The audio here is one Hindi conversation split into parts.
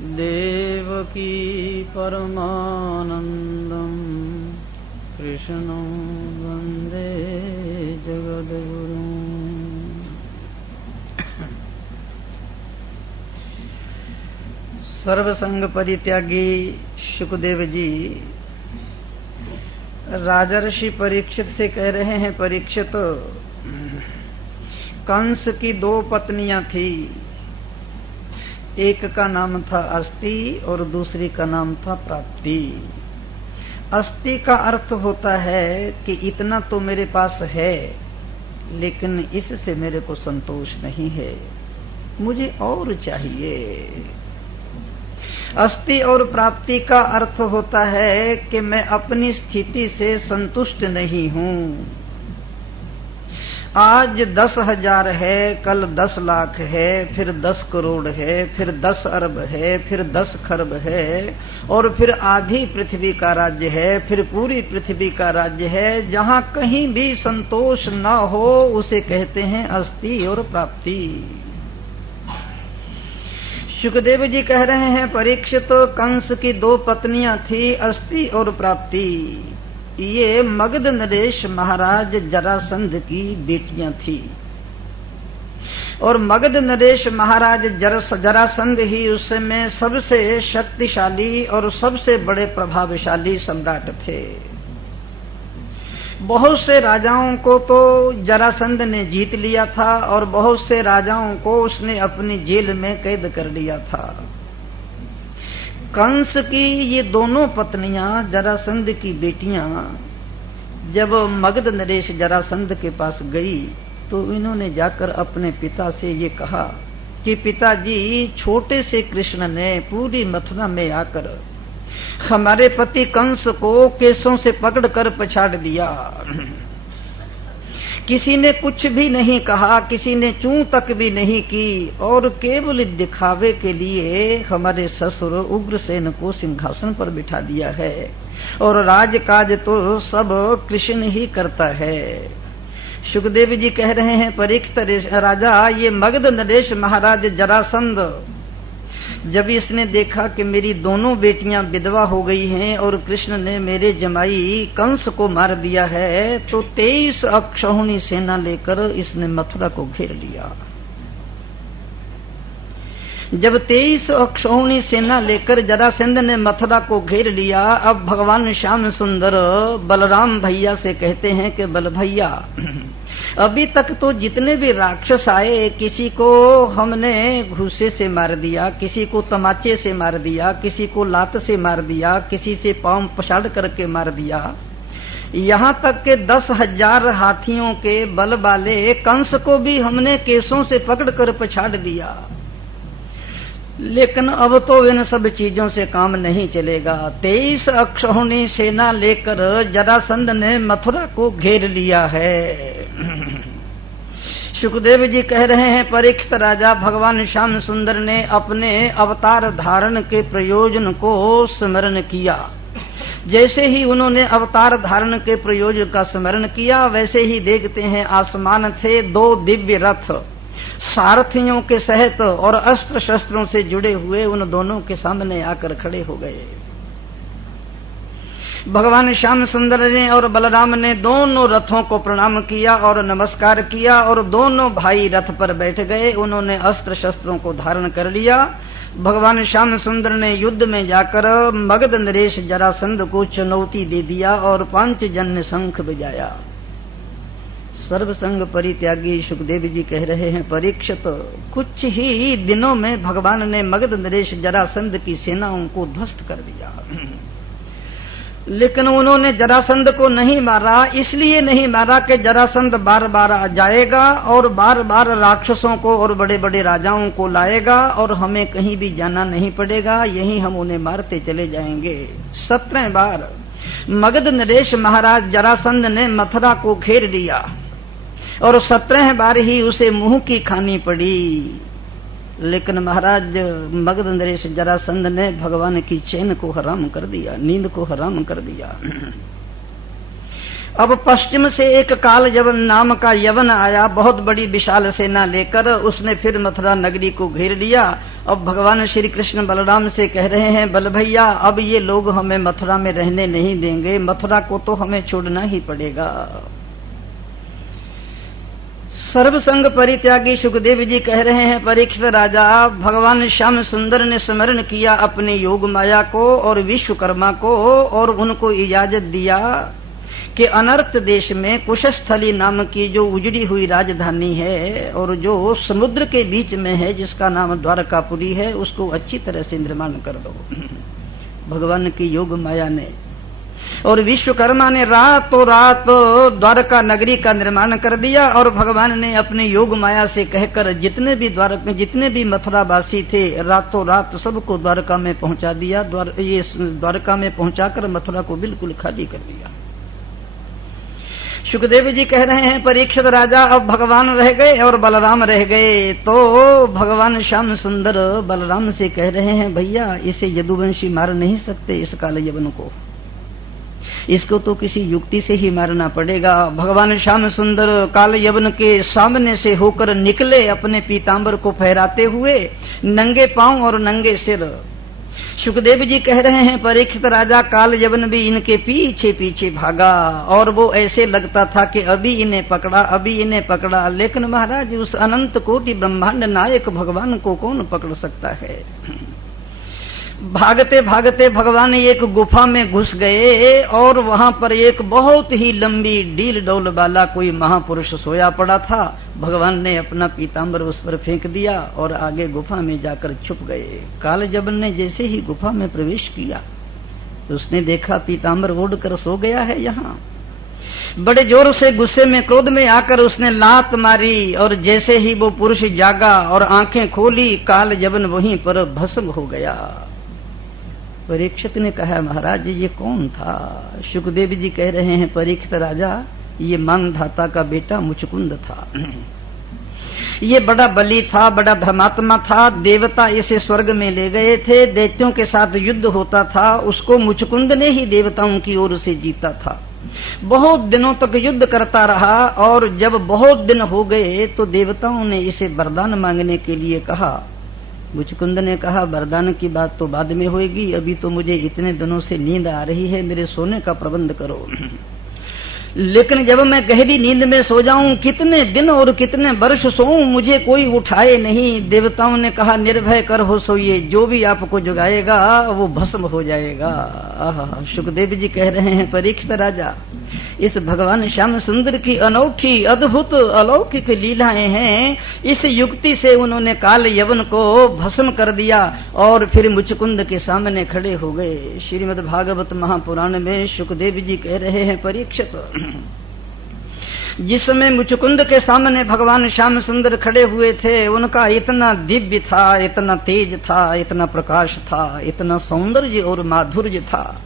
देवकी परमानंदं कृष्णं वन्दे जगद्गुरुम्। सर्वसंग परित्यागी शुकदेव जी राजर्षि परीक्षित से कह रहे हैं, परीक्षित कंस की 2 पत्नियां थी। एक का नाम था अस्ति और दूसरी का नाम था प्राप्ति। अस्ति का अर्थ होता है कि इतना तो मेरे पास है, लेकिन इससे मेरे को संतोष नहीं है, मुझे और चाहिए। अस्ति और प्राप्ति का अर्थ होता है कि मैं अपनी स्थिति से संतुष्ट नहीं हूं। आज 10,000 है, कल 10 लाख है, फिर 10 करोड़ है, फिर 10 अरब है, फिर 10 खरब है, और फिर आधी पृथ्वी का राज्य है, फिर पूरी पृथ्वी का राज्य है। जहां कहीं भी संतोष न हो उसे कहते हैं अस्ति और प्राप्ति। शुकदेव जी कह रहे हैं, परीक्षित कंस की 2 पत्नियां थी, अस्ति और प्राप्ति। ये मगध नरेश महाराज जरासंध की बेटियां थी, और मगध नरेश महाराज जरासंध ही उस समय सबसे शक्तिशाली और सबसे बड़े प्रभावशाली सम्राट थे। बहुत से राजाओं को तो जरासंध ने जीत लिया था, और बहुत से राजाओं को उसने अपनी जेल में कैद कर लिया था। कंस की ये दोनों पत्नियां, जरासंध की बेटियां, जब मगध नरेश जरासंध के पास गई तो इन्होंने जाकर अपने पिता से ये कहा कि पिताजी, छोटे से कृष्ण ने पूरी मथुरा में आकर हमारे पति कंस को केसों से पकड़कर पछाड़ दिया। किसी ने कुछ भी नहीं कहा, किसी ने चूं तक भी नहीं की, और केवल दिखावे के लिए हमारे ससुर उग्रसेन को सिंहासन पर बिठा दिया है, और राजकाज तो सब कृष्ण ही करता है। शुकदेव जी कह रहे हैं, परीक्षित राजा, ये मगध नरेश महाराज जरासंध जब इसने देखा कि मेरी दोनों बेटियां विधवा हो गई हैं और कृष्ण ने मेरे जमाई कंस को मार दिया है, तो 23 अक्षौहिणी सेना लेकर इसने मथुरा को घेर लिया। जब 23 अक्षौहिणी सेना लेकर जरासंध ने मथुरा को घेर लिया, अब भगवान श्याम सुंदर बलराम भैया से कहते हैं कि बल भैया, अभी तक तो जितने भी राक्षस आए, किसी को हमने घूसे से मार दिया, किसी को तमाचे से मार दिया, किसी को लात से मार दिया, किसी से पांव पछाड़ करके मार दिया, यहाँ तक के 10,000 हाथियों के बल वाले कंस को भी हमने केसों से पकड़कर पछाड़ दिया। लेकिन अब तो इन सब चीजों से काम नहीं चलेगा। 23 अक्षौहिणी सेना लेकर जरासंध ने मथुरा को घेर लिया है। शुकदेव जी कह रहे हैं, परीक्षित राजा, भगवान श्याम सुंदर ने अपने अवतार धारण के प्रयोजन को स्मरण किया। जैसे ही उन्होंने अवतार धारण के प्रयोजन का स्मरण किया, वैसे ही देखते हैं आसमान से 2 दिव्य रथ सारथियों के सहित और अस्त्र शस्त्रों से जुड़े हुए उन दोनों के सामने आकर खड़े हो गए। भगवान श्याम सुंदर ने और बलराम ने दोनों रथों को प्रणाम किया और नमस्कार किया, और दोनों भाई रथ पर बैठ गए। उन्होंने अस्त्र शस्त्रों को धारण कर लिया। भगवान श्याम सुंदर ने युद्ध में जाकर मगध नरेश जरासंध को चुनौती दे दिया और पांचजन्य शंख बजाया। सर्वसंग परित्यागी शुकदेव जी कह रहे हैं, परीक्षित, कुछ ही दिनों में भगवान ने मगध नरेश जरासंध की सेनाओं को ध्वस्त कर दिया। लेकिन उन्होंने जरासंध को नहीं मारा, इसलिए नहीं मारा कि जरासंध बार बार आ जाएगा और बार बार राक्षसों को और बड़े बड़े राजाओं को लाएगा, और हमें कहीं भी जाना नहीं पड़ेगा, यहीं हम उन्हें मारते चले जाएंगे। 17 बार मगध नरेश महाराज जरासंध ने मथुरा को घेर लिया, और 17 बार ही उसे मुंह की खानी पड़ी। लेकिन महाराज मगध नरेश जरासंध ने भगवान की चैन को हराम कर दिया, नींद को हराम कर दिया। अब पश्चिम से एक काल यवन नाम का यवन आया, बहुत बड़ी विशाल सेना लेकर। उसने फिर मथुरा नगरी को घेर लिया। अब भगवान श्री कृष्ण बलराम से कह रहे हैं, बल भैया अब ये लोग हमें मथुरा में रहने नहीं देंगे, मथुरा को तो हमें छोड़ना ही पड़ेगा। सर्वसंग परित्यागी सुखदेव जी कह रहे हैं, परीक्षित राजा, भगवान श्याम सुंदर ने स्मरण किया अपने योग माया को और विश्वकर्मा को, और उनको इजाजत दिया कि अनर्थ देश में कुशस्थली नाम की जो उजड़ी हुई राजधानी है और जो समुद्र के बीच में है, जिसका नाम द्वारकापुरी है, उसको अच्छी तरह से निर्माण कर दो। भगवान की योग माया ने और विश्वकर्मा ने रातों रात द्वारका नगरी का निर्माण कर दिया। और भगवान ने अपने योग माया से कहकर जितने भी मथुरावासी थे, रातों रात सबको द्वारका में पहुंचा दिया। द्वारका में पहुंचाकर मथुरा को बिल्कुल खाली कर दिया। सुखदेव जी कह रहे हैं, परीक्षित राजा अब भगवान रह गए और बलराम रह गए। तो भगवान श्याम सुंदर बलराम से कह रहे हैं, भैया इसे यदुवंशी मार नहीं सकते, इस काल यवन को, इसको तो किसी युक्ति से ही मारना पड़ेगा। भगवान श्याम सुंदर काल यवन के सामने से होकर निकले, अपने पीतांबर को फहराते हुए, नंगे पांव और नंगे सिर। सुखदेव जी कह रहे हैं, परीक्षित राजा, काल यवन भी इनके पीछे पीछे भागा और वो ऐसे लगता था कि अभी इन्हें पकड़ा, अभी इन्हें पकड़ा। लेकिन महाराज, उस अनंत कोटि ब्रह्मांड नायक भगवान को कौन पकड़ सकता है। भागते भागते भगवान एक गुफा में घुस गए और वहां पर एक बहुत ही लंबी डील डौल वाला कोई महापुरुष सोया पड़ा था। भगवान ने अपना पीतांबर उस पर फेंक दिया और आगे गुफा में जाकर छुप गए। काल यवन ने जैसे ही गुफा में प्रवेश किया, उसने देखा पीतांबर ओढ़कर सो गया है यहाँ। बड़े जोर से गुस्से में क्रोध में आकर उसने लात मारी और जैसे ही वो पुरुष जागा और आंखें खोली, काल यवन वहीं पर भस्म हो गया। परीक्षित ने कहा, महाराज ये कौन था। सुखदेव जी कह रहे हैं, परीक्षित राजा, ये मानधाता का बेटा मुचकुंद था। ये बड़ा बली था, बड़ा धर्मात्मा था। देवता इसे स्वर्ग में ले गए थे, दैत्यों के साथ युद्ध होता था, उसको मुचकुंद ने ही देवताओं की ओर से जीता था। बहुत दिनों तक युद्ध करता रहा और जब बहुत दिन हो गए तो देवताओं ने इसे वरदान मांगने के लिए कहा। मुचकुंद ने कहा, वरदान की बात तो बाद में होगी, अभी तो मुझे इतने दिनों से नींद आ रही है, मेरे सोने का प्रबंध करो। लेकिन जब मैं गहरी नींद में सो जाऊं, कितने दिन और कितने वर्ष सोऊं, मुझे कोई उठाए नहीं। देवताओं ने कहा, निर्भय कर हो सोइए, जो भी आपको जगाएगा वो भस्म हो जाएगा। सुखदेव जी कह रहे हैं, परीक्षित राजा, इस भगवान श्याम सुंदर की अनोखी अद्भुत अलौकिक लीलाएं हैं। इस युक्ति से उन्होंने काल यवन को भस्म कर दिया और फिर मुचकुंद के सामने खड़े हो गए। श्रीमद् भागवत महापुराण में सुखदेव जी कह रहे हैं, परीक्षित, जिस समय मुचकुंद के सामने भगवान श्याम सुंदर खड़े हुए थे, उनका इतना दिव्य था, इतना तेज था, इतना प्रकाश था, इतना सौंदर्य और माधुर्य था।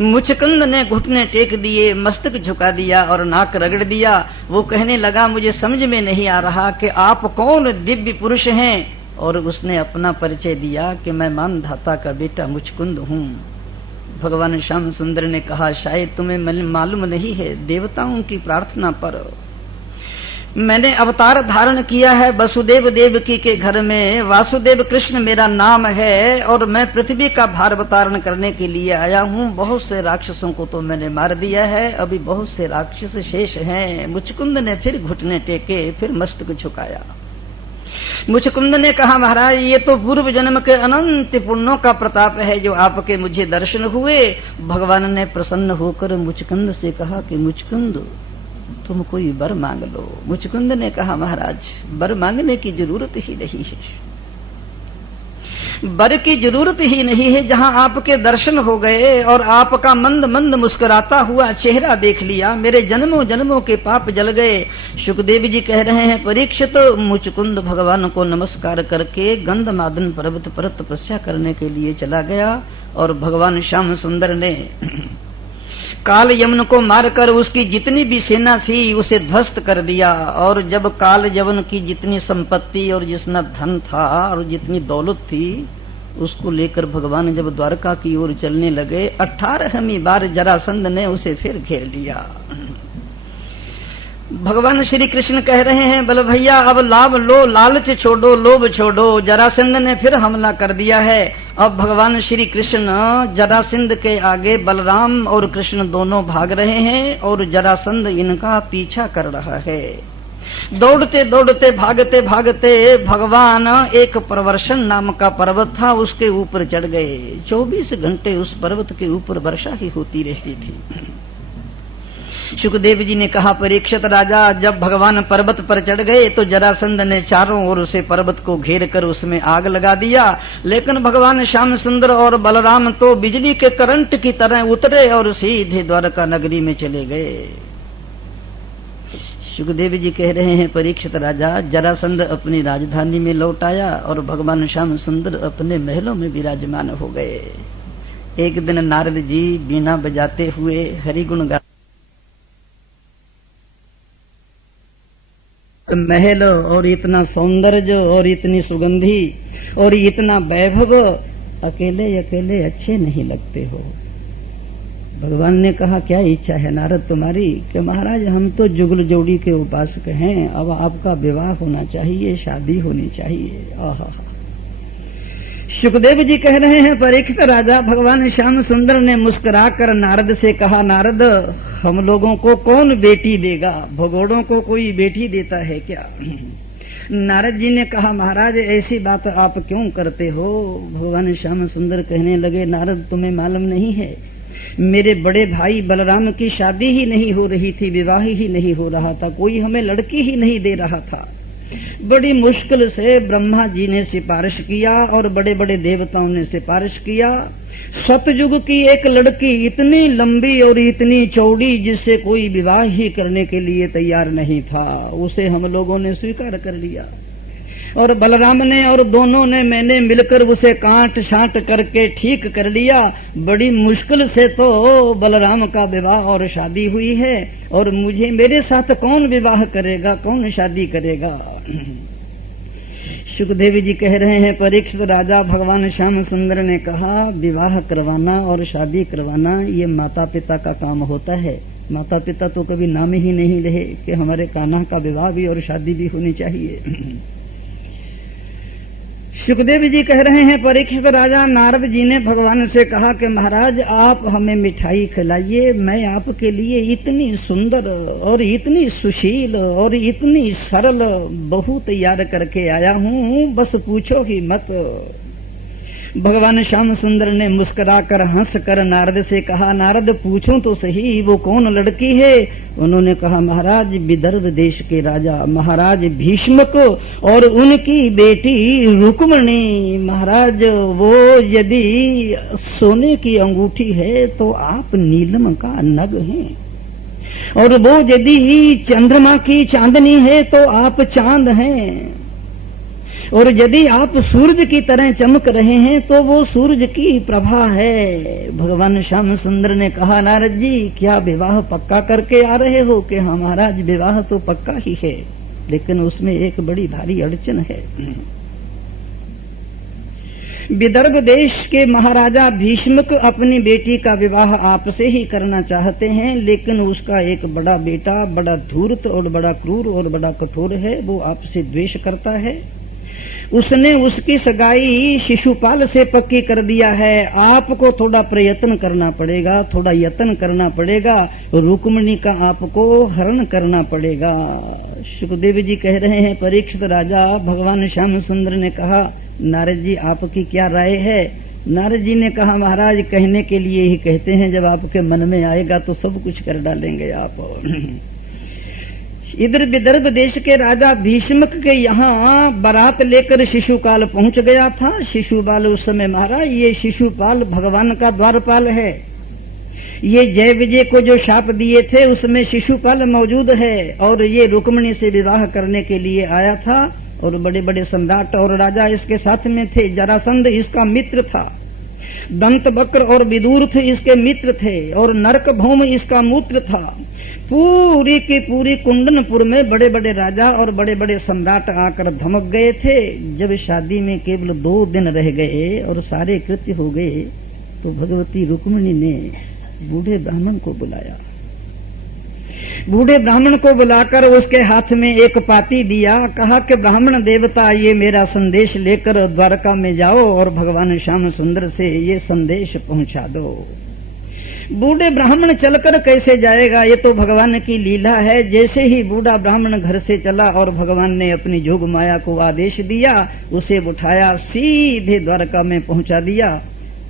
मुचकुंद ने घुटने टेक दिए, मस्तक झुका दिया और नाक रगड़ दिया। वो कहने लगा, मुझे समझ में नहीं आ रहा कि आप कौन दिव्य पुरुष हैं। और उसने अपना परिचय दिया कि मैं मानधाता का बेटा मुचकुंद हूँ। भगवान श्याम सुंदर ने कहा, शायद तुम्हें मालूम नहीं है, देवताओं की प्रार्थना पर मैंने अवतार धारण किया है वसुदेव देवकी के घर में। वासुदेव कृष्ण मेरा नाम है और मैं पृथ्वी का भार अवतारण करने के लिए आया हूँ। बहुत से राक्षसों को तो मैंने मार दिया है, अभी बहुत से राक्षस शेष हैं। मुचकुंद ने फिर घुटने टेके, फिर मस्तक झुकाया। मुचकुंद ने कहा, महाराज, ये तो पूर्व जन्म के अनंत पुण्यों का प्रताप है जो आपके मुझे दर्शन हुए। भगवान ने प्रसन्न होकर मुचकुंद से कहा कि मुचकुंद, तुम कोई वर मांग लो। मुचकुंद ने कहा, महाराज, वर मांगने की जरूरत ही नहीं है, वर की जरूरत ही नहीं है। जहाँ आपके दर्शन हो गए और आपका मंद मंद मुस्कुराता हुआ चेहरा देख लिया, मेरे जन्मों जन्मों के पाप जल गए। सुखदेव जी कह रहे हैं, परीक्षित, मुचकुंद भगवान को नमस्कार करके गंधमादन पर्वत पर तपस्या करने के लिए चला गया और भगवान श्याम सुंदर ने काल यवन को मारकर उसकी जितनी भी सेना थी उसे ध्वस्त कर दिया। और जब काल यवन की जितनी संपत्ति और जितना धन था और जितनी दौलत थी, उसको लेकर भगवान जब द्वारका की ओर चलने लगे, 18वीं बार जरासंध ने उसे फिर घेर लिया। भगवान श्री कृष्ण कह रहे हैं, बल भैया अब लाभ लो, लालच छोड़ो, लोभ छोड़ो। जरासंध ने फिर हमला कर दिया है। अब भगवान श्री कृष्ण जरासंध के आगे बलराम और कृष्ण दोनों भाग रहे हैं और जरासंध इनका पीछा कर रहा है। दौड़ते दौड़ते भागते भागते भगवान एक प्रवर्षण नाम का पर्वत था, उसके ऊपर चढ़ गए। 24 घंटे उस पर्वत के ऊपर वर्षा ही होती रहती थी। सुखदेव जी ने कहा, परीक्षित राजा, जब भगवान पर्वत पर चढ़ गए तो जरासंध ने चारों ओर उसे पर्वत को घेर कर उसमें आग लगा दिया। लेकिन भगवान श्याम सुंदर और बलराम तो बिजली के करंट की तरह उतरे और सीधे द्वारका नगरी में चले गए। सुखदेव जी कह रहे हैं, परीक्षित राजा, जरासंध अपनी राजधानी में लौट आया और भगवान श्याम सुंदर अपने महलों में विराजमान हो गए। एक दिन नारद जी बीना बजाते हुए हरिगुण गा महल और इतना सौंदर्य और इतनी सुगंधी और इतना वैभव अकेले अकेले अच्छे नहीं लगते हो। भगवान ने कहा, क्या इच्छा है नारद तुम्हारी? कि महाराज हम तो जुगल जोड़ी के उपासक हैं, अब आपका विवाह होना चाहिए, शादी होनी चाहिए। आहा। सुखदेव जी कह रहे हैं, परीक्षित राजा, भगवान श्याम सुंदर ने मुस्कुराकर नारद से कहा, नारद हम लोगों को कौन बेटी देगा? भगोड़ों को कोई बेटी देता है क्या? नारद जी ने कहा, महाराज ऐसी बात आप क्यों करते हो? भगवान श्याम सुंदर कहने लगे, नारद तुम्हें मालूम नहीं है, मेरे बड़े भाई बलराम की शादी ही नहीं हो रही थी, विवाह ही नहीं हो रहा था, कोई हमें लड़की ही नहीं दे रहा था। बड़ी मुश्किल से ब्रह्मा जी ने सिफारिश किया और बड़े बड़े देवताओं ने सिफारिश किया। सतयुग की एक लड़की इतनी लंबी और इतनी चौड़ी जिससे कोई विवाह ही करने के लिए तैयार नहीं था, उसे हम लोगों ने स्वीकार कर लिया और बलराम ने और दोनों ने मैंने मिलकर उसे काट छांट करके ठीक कर लिया। बड़ी मुश्किल से तो बलराम का विवाह और शादी हुई है और मुझे मेरे साथ कौन विवाह करेगा, कौन शादी करेगा? सुखदेव जी कह रहे हैं, परीक्षित राजा, भगवान श्याम सुंदर ने कहा, विवाह करवाना और शादी करवाना ये माता पिता का काम होता है। माता पिता तो कभी नाम ही नहीं रहे कि हमारे कान्हा का विवाह भी और शादी भी होनी चाहिए। सुखदेव जी कह रहे हैं, परीक्षित राजा, नारद जी ने भगवान से कहा कि महाराज आप हमें मिठाई खिलाइए, मैं आपके लिए इतनी सुंदर और इतनी सुशील और इतनी सरल बहू तैयार करके आया हूँ, बस पूछो ही मत। भगवान श्याम सुंदर ने मुस्कुराकर हंसकर नारद से कहा, नारद पूछो तो सही, वो कौन लड़की है? उन्होंने कहा, महाराज विदर्भ देश के राजा महाराज भीष्मक और उनकी बेटी रुक्मिणी। महाराज वो यदि सोने की अंगूठी है तो आप नीलम का नग हैं, और वो यदि चंद्रमा की चांदनी है तो आप चांद हैं, और यदि आप सूरज की तरह चमक रहे हैं तो वो सूरज की प्रभा है। भगवान श्याम सुंदर ने कहा, नारद जी क्या विवाह पक्का करके आ रहे हो? कि हाँ महाराज विवाह तो पक्का ही है, लेकिन उसमें एक बड़ी भारी अड़चन है। विदर्भ देश के महाराजा भीष्मक अपनी बेटी का विवाह आपसे ही करना चाहते हैं, लेकिन उसका एक बड़ा बेटा बड़ा धूर्त और बड़ा क्रूर और बड़ा कठोर है, वो आपसे द्वेष करता है। उसने उसकी सगाई शिशुपाल से पक्की कर दिया है। आपको थोड़ा प्रयत्न करना पड़ेगा, थोड़ा यत्न करना पड़ेगा, रुक्मिणी का आपको हरण करना पड़ेगा। सुखदेव जी कह रहे हैं, परीक्षित राजा, भगवान श्याम सुंदर ने कहा, नारद जी आपकी क्या राय है? नारद जी ने कहा, महाराज कहने के लिए ही कहते हैं, जब आपके मन में आएगा तो सब कुछ कर डालेंगे आप। इधर विदर्भ देश के राजा भीष्मक के यहाँ बारात लेकर शिशुपाल पहुंच गया था। शिशुपाल उस समय, महाराज ये शिशुपाल भगवान का द्वारपाल है, ये जय विजय को जो शाप दिए थे उसमें शिशुपाल मौजूद है, और ये रुक्मिणी से विवाह करने के लिए आया था, और बड़े बड़े सम्राट और राजा इसके साथ में थे। जरासंध इसका मित्र था, दंत बक्र और विदूर इसके मित्र थे, और नरक भौम इसका मूत्र था। पूरी की पूरी कुंडनपुर में बड़े बड़े राजा और बड़े बड़े सम्राट आकर धमक गए थे। जब शादी में केवल 2 दिन रह गए और सारे कृत्य हो गए तो भगवती रुक्मिणी ने बूढ़े ब्राह्मण को बुलाया। बूढ़े ब्राह्मण को बुलाकर उसके हाथ में एक पाती दिया, कहा कि ब्राह्मण देवता ये मेरा संदेश लेकर द्वारका में जाओ और भगवान श्याम सुंदर से ये संदेश पहुंचा दो। बूढ़े ब्राह्मण चलकर कैसे जाएगा, ये तो भगवान की लीला है। जैसे ही बूढ़ा ब्राह्मण घर से चला और भगवान ने अपनी जोग माया को आदेश दिया, उसे उठाया सीधे द्वारका में पहुंचा दिया।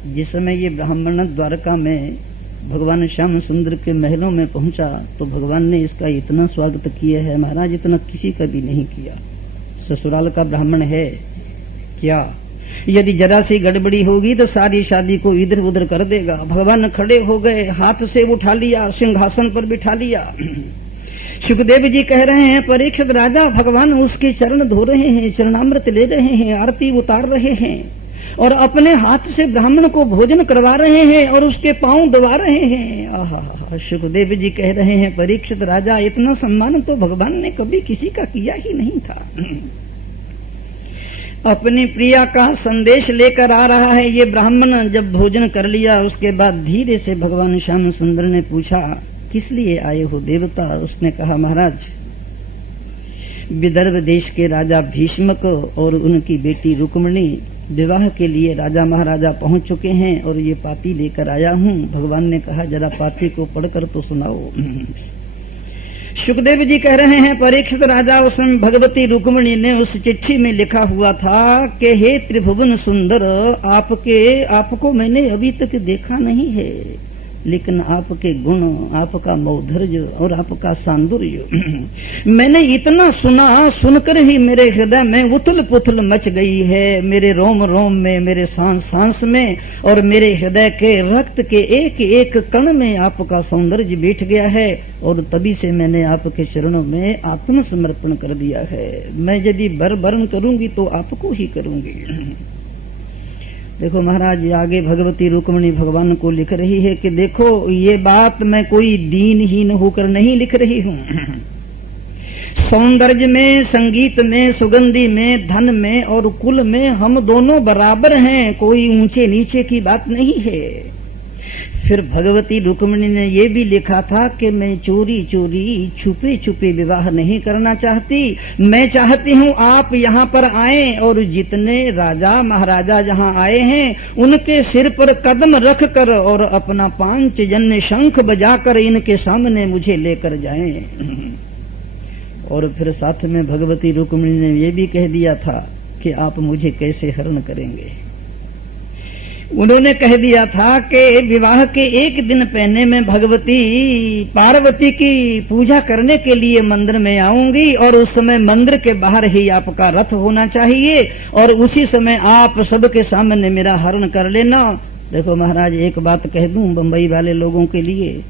जिस समय ये ब्राह्मण द्वारका में भगवान श्याम सुंदर के महलों में पहुंचा तो भगवान ने इसका इतना स्वागत किया है महाराज, इतना किसी का भी नहीं किया। ससुराल का ब्राह्मण है क्या, यदि जरा सी गड़बड़ी होगी तो सारी शादी को इधर उधर कर देगा। भगवान खड़े हो गए, हाथ से उठा लिया, सिंहासन पर बिठा लिया। सुखदेव जी कह रहे हैं, परीक्षित राजा, भगवान उसके चरण धो रहे हैं, चरणामृत ले रहे हैं, आरती उतार रहे हैं और अपने हाथ से ब्राह्मण को भोजन करवा रहे हैं और उसके पांव दबा रहे हैं। आहा, सुखदेव जी कह रहे हैं, परीक्षित राजा, इतना सम्मान तो भगवान ने कभी किसी का किया ही नहीं था। अपनी प्रिया का संदेश लेकर आ रहा है ये ब्राह्मण। जब भोजन कर लिया उसके बाद धीरे से भगवान श्याम सुंदर ने पूछा, किस लिए आए हो देवता? उसने कहा, महाराज, विदर्भ देश के राजा भीष्मक और उनकी बेटी रुक्मिणी विवाह के लिए राजा महाराजा पहुंच चुके हैं और ये पाती लेकर आया हूँ। भगवान ने कहा, जरा पाती को पढ़कर तो सुनाओ। सुखदेव जी कह रहे हैं, परीक्षित राजा, उस समय भगवती रुक्मिणी ने उस चिट्ठी में लिखा हुआ था कि हे त्रिभुवन सुंदर, आपको मैंने अभी तक देखा नहीं है, लेकिन आपके गुण, आपका मौधर्य और आपका सौंदर्य मैंने इतना सुना, सुनकर ही मेरे हृदय में उथल पुथल मच गई है। मेरे रोम रोम में, मेरे सांस सांस में और मेरे हृदय के रक्त के एक एक कण में आपका सौंदर्य बैठ गया है और तभी से मैंने आपके चरणों में आत्मसमर्पण कर दिया है। मैं यदि वर वर्ण करूंगी तो आपको ही करूंगी। देखो महाराज, आगे भगवती रुक्मिणी भगवान को लिख रही है कि देखो, ये बात मैं कोई दीनहीन होकर नहीं लिख रही हूँ। सौंदर्य में, संगीत में, सुगंधि में, धन में और कुल में हम दोनों बराबर हैं, कोई ऊंचे नीचे की बात नहीं है। फिर भगवती रुक्मिणी ने ये भी लिखा था कि मैं चोरी चोरी छुपे छुपे विवाह नहीं करना चाहती। मैं चाहती हूँ आप यहाँ पर आएं और जितने राजा महाराजा जहाँ आए हैं उनके सिर पर कदम रख कर और अपना पांचजन्य शंख बजाकर इनके सामने मुझे लेकर जाएं। और फिर साथ में भगवती रुक्मिणी ने ये भी कह दिया था कि आप मुझे कैसे हरण करेंगे। उन्होंने कह दिया था कि विवाह के एक दिन पहले मैं भगवती पार्वती की पूजा करने के लिए मंदिर में आऊंगी और उस समय मंदिर के बाहर ही आपका रथ होना चाहिए और उसी समय आप सबके सामने मेरा हरण कर लेना। देखो महाराज, एक बात कह दूं बंबई वाले लोगों के लिए,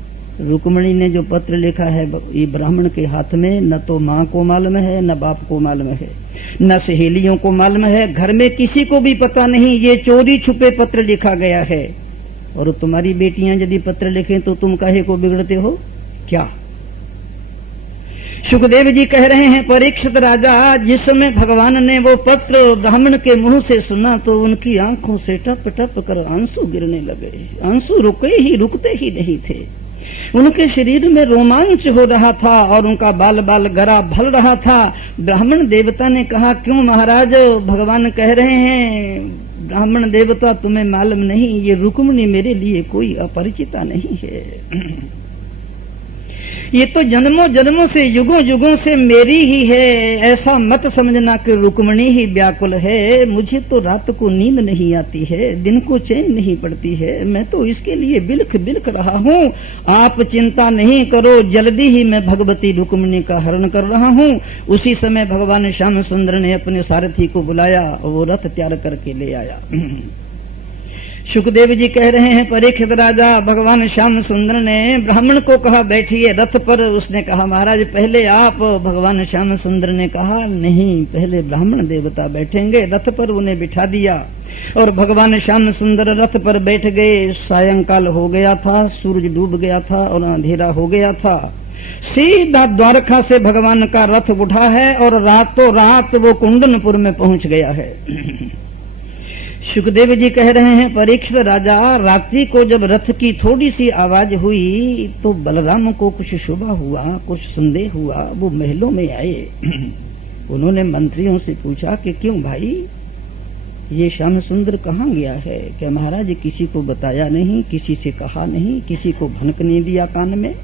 रुक्मिणी ने जो पत्र लिखा है ये ब्राह्मण के हाथ में न तो माँ को मालूम है, न बाप को मालूम है, न सहेलियों को मालूम है, घर में किसी को भी पता नहीं। ये चोरी छुपे पत्र लिखा गया है। और तुम्हारी बेटियां यदि पत्र लिखें तो तुम काहे को बिगड़ते हो क्या? सुखदेव जी कह रहे हैं, परीक्षित राजा, जिस समय भगवान ने वो पत्र ब्राह्मण के मुंह से सुना तो उनकी आंखों से टप टप कर आंसू गिरने लगे। आंसू रुकते ही नहीं थे। उनके शरीर में रोमांच हो रहा था और उनका बाल बाल गरा भल रहा था। ब्राह्मण देवता ने कहा, क्यों महाराज? भगवान कह रहे हैं, ब्राह्मण देवता, तुम्हें मालूम नहीं, ये रुक्मिणी मेरे लिए कोई अपरिचिता नहीं है। ये तो जन्मों जन्मों से, युगों युगों से मेरी ही है। ऐसा मत समझना कि रुक्मिणी ही व्याकुल है। मुझे तो रात को नींद नहीं आती है, दिन को चैन नहीं पड़ती है। मैं तो इसके लिए बिलख बिलख रहा हूँ। आप चिंता नहीं करो, जल्दी ही मैं भगवती रुक्मिणी का हरण कर रहा हूँ। उसी समय भगवान श्याम सुंदर ने अपने सारथी को बुलाया और वो रथ तैयार करके ले आया। सुखदेव जी कह रहे हैं, परीक्षित राजा, भगवान श्याम सुंदर ने ब्राह्मण को कहा, बैठिए रथ पर। उसने कहा, महाराज पहले आप। भगवान श्याम सुंदर ने कहा, नहीं, पहले ब्राह्मण देवता बैठेंगे। रथ पर उन्हें बिठा दिया और भगवान श्याम सुंदर रथ पर बैठ गए। सायंकाल हो गया था, सूरज डूब गया था और अंधेरा हो गया था। सीधा द्वारका से भगवान का रथ उठा है और रातों रात वो कुंदनपुर में पहुंच गया है। सुखदेव जी कह रहे हैं, परीक्षित राजा, रात्रि को जब रथ की थोड़ी सी आवाज हुई तो बलराम को कुछ शुभा हुआ, कुछ संदेह हुआ। वो महलों में आए। उन्होंने मंत्रियों से पूछा कि क्यों भाई, ये श्याम सुंदर कहाँ गया है? क्या महाराज किसी को बताया नहीं, किसी से कहा नहीं, किसी को भनक नहीं दिया कान में?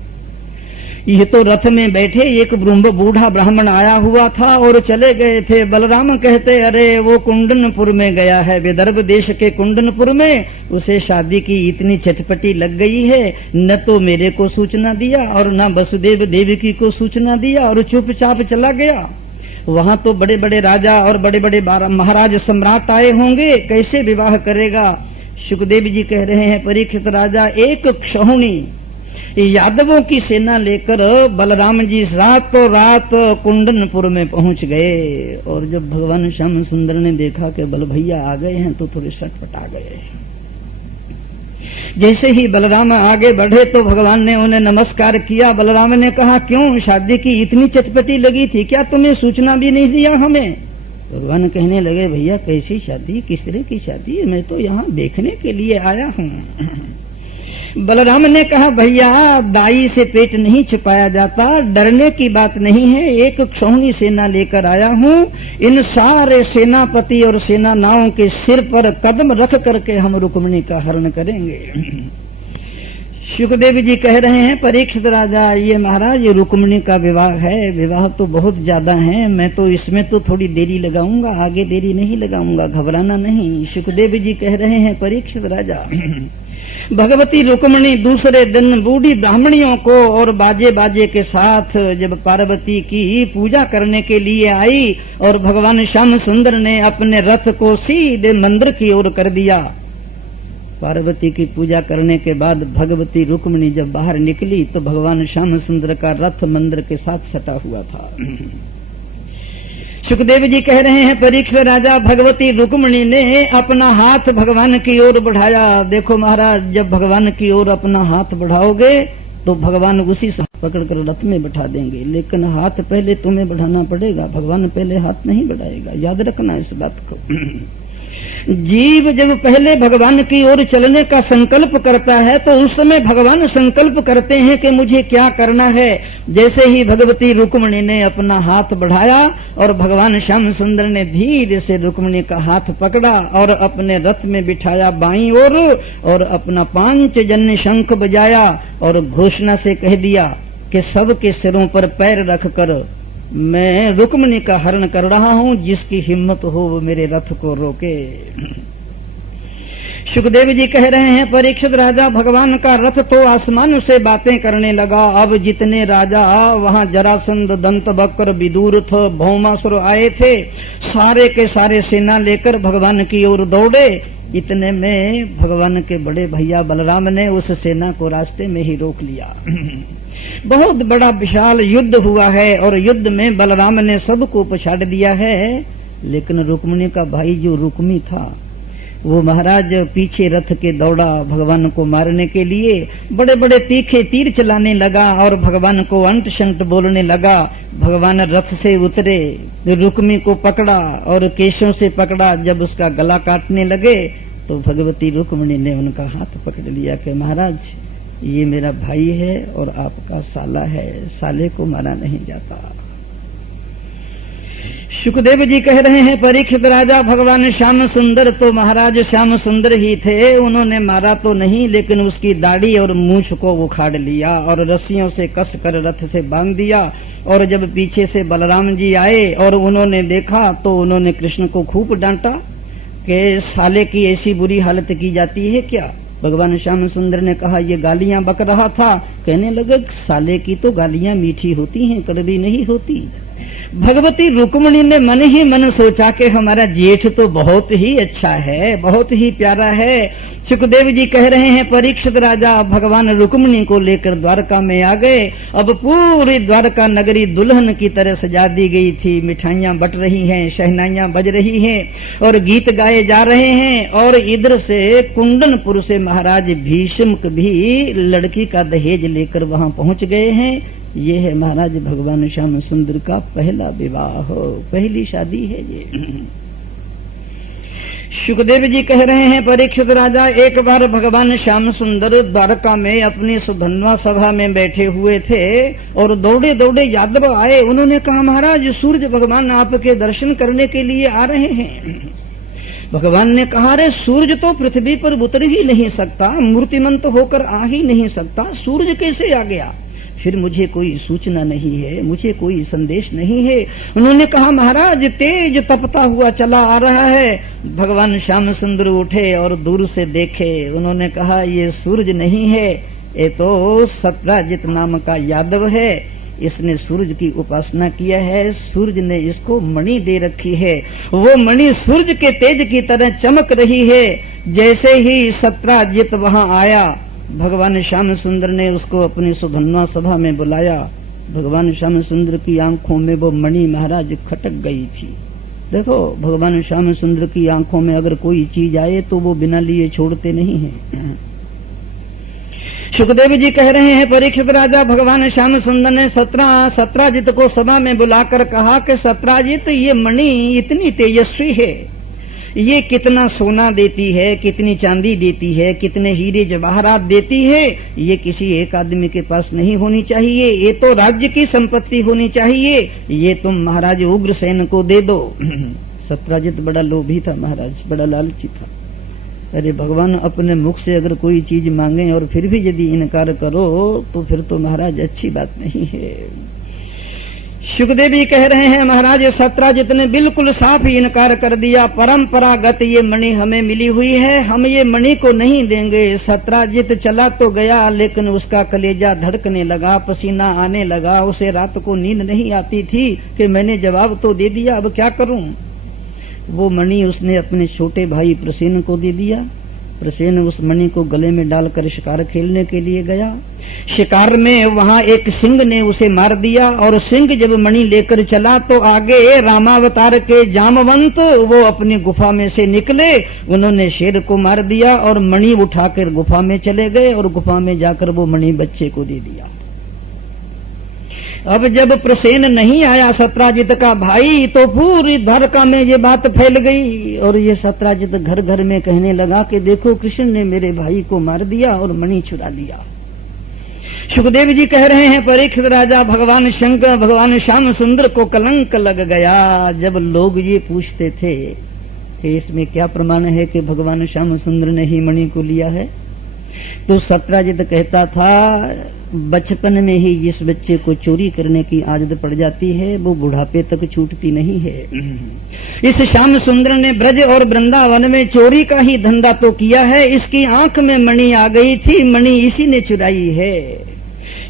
ये तो रथ में बैठे एक बूढ़ा ब्राह्मण आया हुआ था और चले गए थे। बलराम कहते, अरे वो कुंडनपुर में गया है, विदर्भ देश के कुंडनपुर में। उसे शादी की इतनी चटपटी लग गई है, न तो मेरे को सूचना दिया और न वसुदेव देवकी को सूचना दिया और चुपचाप चला गया। वहाँ तो बड़े बड़े राजा और बड़े बड़े महाराज सम्राट आए होंगे, कैसे विवाह करेगा? सुखदेव जी कह रहे हैं, परीक्षित राजा, एक क्षौणी यादवों की सेना लेकर बलराम जी रातों रात कुंडनपुर में पहुंच गए। और जब भगवान श्याम सुंदर ने देखा कि बल भैया आ गए हैं तो थोड़े सटपटा गए। जैसे ही बलराम आगे बढ़े तो भगवान ने उन्हें नमस्कार किया। बलराम ने कहा, क्यों शादी की इतनी चटपटी लगी थी, क्या तुम्हें सूचना भी नहीं दिया हमें? भगवान कहने लगे, भैया कैसी शादी, किस तरह की शादी? मैं तो यहाँ देखने के लिए आया हूँ। बलराम ने कहा, भैया दाई से पेट नहीं छुपाया जाता, डरने की बात नहीं है। एक क्षौणी सेना लेकर आया हूँ। इन सारे सेनापति और सेनानाओं के सिर पर कदम रख करके हम रुक्मिणी का हरण करेंगे। सुखदेव जी कह रहे हैं, परीक्षित राजा, ये महाराज ये रुक्मिणी का विवाह है, विवाह तो बहुत ज्यादा है, मैं तो इसमें तो थोड़ी देरी लगाऊंगा, आगे देरी नहीं लगाऊंगा, घबराना नहीं। सुखदेव जी कह रहे हैं, परीक्षित राजा, भगवती रुक्मिणी दूसरे दिन बूढ़ी ब्राह्मणियों को और बाजे बाजे के साथ जब पार्वती की पूजा करने के लिए आई और भगवान श्याम सुंदर ने अपने रथ को सीधे मंदिर की ओर कर दिया। पार्वती की पूजा करने के बाद भगवती रुक्मिणी जब बाहर निकली तो भगवान श्याम सुंदर का रथ मंदिर के साथ सटा हुआ था। सुखदेव जी कह रहे हैं, परीक्षित राजा, भगवती रुक्मिणी ने अपना हाथ भगवान की ओर बढ़ाया। देखो महाराज, जब भगवान की ओर अपना हाथ बढ़ाओगे तो भगवान उसी से पकड़कर रथ में बैठा देंगे, लेकिन हाथ पहले तुम्हें बढ़ाना पड़ेगा, भगवान पहले हाथ नहीं बढ़ाएगा। याद रखना इस बात को। जीव जब पहले भगवान की ओर चलने का संकल्प करता है तो उस समय भगवान संकल्प करते हैं कि मुझे क्या करना है। जैसे ही भगवती रुक्मिणी ने अपना हाथ बढ़ाया और भगवान श्याम सुंदर ने धीरे से रुक्मिणी का हाथ पकड़ा और अपने रथ में बिठाया बाईं ओर और अपना पांचजन्य शंख बजाया और घोषणा से कह दिया कि सबके सिरों पर पैर रखकर मैं रुक्मिणी का हरण कर रहा हूँ, जिसकी हिम्मत हो वो मेरे रथ को रोके। सुखदेव जी कह रहे हैं, परीक्षित राजा, भगवान का रथ तो आसमान से बातें करने लगा। अब जितने राजा वहाँ जरासंध, दंत बकर, विदुरथ, भौमासुर आए थे, सारे के सारे सेना लेकर भगवान की ओर दौड़े। इतने में भगवान के बड़े भैया बलराम ने उस सेना को रास्ते में ही रोक लिया। बहुत बड़ा विशाल युद्ध हुआ है और युद्ध में बलराम ने सबको पछाड़ दिया है, लेकिन रुक्मिणी का भाई जो रुक्मी था वो महाराज पीछे रथ के दौड़ा भगवान को मारने के लिए। बड़े बड़े तीखे तीर चलाने लगा और भगवान को अंट शंट बोलने लगा। भगवान रथ से उतरे, रुक्मी को पकड़ा और केशों से पकड़ा। जब उसका गला काटने लगे तो भगवती रुक्मिणी ने उनका हाथ पकड़ लिया कि महाराज ये मेरा भाई है और आपका साला है, साले को मारा नहीं जाता। सुखदेव जी कह रहे हैं, परीक्षित राजा, भगवान श्याम सुंदर तो महाराज श्याम सुंदर ही थे, उन्होंने मारा तो नहीं, लेकिन उसकी दाढ़ी और मूछ को उखाड़ लिया और रस्सियों से कस कर रथ से बांध दिया। और जब पीछे से बलराम जी आए और उन्होंने देखा तो उन्होंने कृष्ण को खूब डांटा कि साले की ऐसी बुरी हालत की जाती है क्या? भगवान श्याम सुंदर ने कहा, ये गालियां बक रहा था। कहने लगे, साले की तो गालियां मीठी होती हैं, कड़वी नहीं होती। भगवती रुक्मिणी ने मन ही मन सोचा कि हमारा जेठ तो बहुत ही अच्छा है, बहुत ही प्यारा है। सुखदेव जी कह रहे हैं, परीक्षित राजा, भगवान रुक्मिणी को लेकर द्वारका में आ गए। अब पूरी द्वारका नगरी दुल्हन की तरह सजा दी गई थी। मिठाइयां बट रही हैं, शहनाइयां बज रही हैं और गीत गाए जा रहे हैं। और इधर से कुंडनपुर से महाराज भीष्म भी लड़की का दहेज लेकर वहां पहुंच गए हैं। ये है महाराज भगवान श्याम सुंदर का पहला विवाह, पहली शादी है ये। सुखदेव जी कह रहे हैं, परीक्षित राजा, एक बार भगवान श्याम सुंदर द्वारका में अपनी सुधन्वा सभा में बैठे हुए थे और दौड़े दौड़े यादव आए। उन्होंने कहा, महाराज सूर्य भगवान आपके दर्शन करने के लिए आ रहे हैं। भगवान ने कहा, अरे सूर्य तो पृथ्वी पर उतर ही नहीं सकता, मूर्तिमंत होकर आ ही नहीं सकता, सूर्य कैसे आ गया? फिर मुझे कोई सूचना नहीं है, मुझे कोई संदेश नहीं है। उन्होंने कहा, महाराज तेज तपता हुआ चला आ रहा है। भगवान श्याम सुंदर उठे और दूर से देखे। उन्होंने कहा, ये सूरज नहीं है, ये तो सत्राजित नाम का यादव है। इसने सूरज की उपासना किया है, सूरज ने इसको मणि दे रखी है। वो मणि सूरज के तेज की तरह चमक रही है। जैसे ही सत्राजित वहां आया, भगवान श्याम सुंदर ने उसको अपनी सुधन्वा सभा में बुलाया। भगवान श्याम सुंदर की आंखों में वो मणि महाराज खटक गई थी। देखो, भगवान श्याम सुंदर की आंखों में अगर कोई चीज आए तो वो बिना लिए छोड़ते नहीं हैं। सुखदेव जी कह रहे हैं, परीक्षित राजा, भगवान श्याम सुंदर ने सत्राजित को सभा में बुलाकर कहा कि सत्राजित, ये मणि इतनी तेजस्वी है, ये कितना सोना देती है, कितनी चांदी देती है, कितने हीरे जवाहरात देती है। ये किसी एक आदमी के पास नहीं होनी चाहिए, ये तो राज्य की संपत्ति होनी चाहिए। ये तुम महाराज उग्रसेन को दे दो। सत्राजित बड़ा लोभी था महाराज, बड़ा लालची था। अरे भगवान अपने मुख से अगर कोई चीज मांगे और फिर भी यदि इनकार करो तो फिर तो महाराज अच्छी बात नहीं है। सुखदेव जी कह रहे हैं, महाराज सत्राजित ने बिल्कुल साफ ही इनकार कर दिया। परंपरागत ये मणि हमें मिली हुई है, हम ये मणि को नहीं देंगे। सत्राजित चला तो गया, लेकिन उसका कलेजा धड़कने लगा, पसीना आने लगा। उसे रात को नींद नहीं आती थी कि मैंने जवाब तो दे दिया, अब क्या करूं। वो मणि उसने अपने छोटे भाई प्रसेन को दे दिया। प्रसेन उस मणि को गले में डालकर शिकार खेलने के लिए गया। शिकार में वहां एक सिंह ने उसे मार दिया और सिंह जब मणि लेकर चला तो आगे रामावतार के जामवंत वो अपनी गुफा में से निकले। उन्होंने शेर को मार दिया और मणि उठाकर गुफा में चले गए और गुफा में जाकर वो मणि बच्चे को दे दिया। अब जब प्रसेन नहीं आया सत्राजित का भाई, तो पूरी द्वारका में ये बात फैल गई और ये सत्राजित घर घर में कहने लगा कि देखो, कृष्ण ने मेरे भाई को मार दिया और मणि चुरा लिया। सुखदेव जी कह रहे हैं, परीक्षित राजा, भगवान शंकर, भगवान श्याम सुंदर को कलंक लग गया। जब लोग ये पूछते थे कि इसमें क्या प्रमाण है कि भगवान श्याम सुंदर ने ही मणि को लिया है, तो सत्राजित कहता था, बचपन में ही जिस बच्चे को चोरी करने की आदत पड़ जाती है वो बुढ़ापे तक छूटती नहीं है। इस श्याम सुंदर ने ब्रज और वृंदावन में चोरी का ही धंधा तो किया है। इसकी आंख में मणि आ गई थी, मणि इसी ने चुराई है।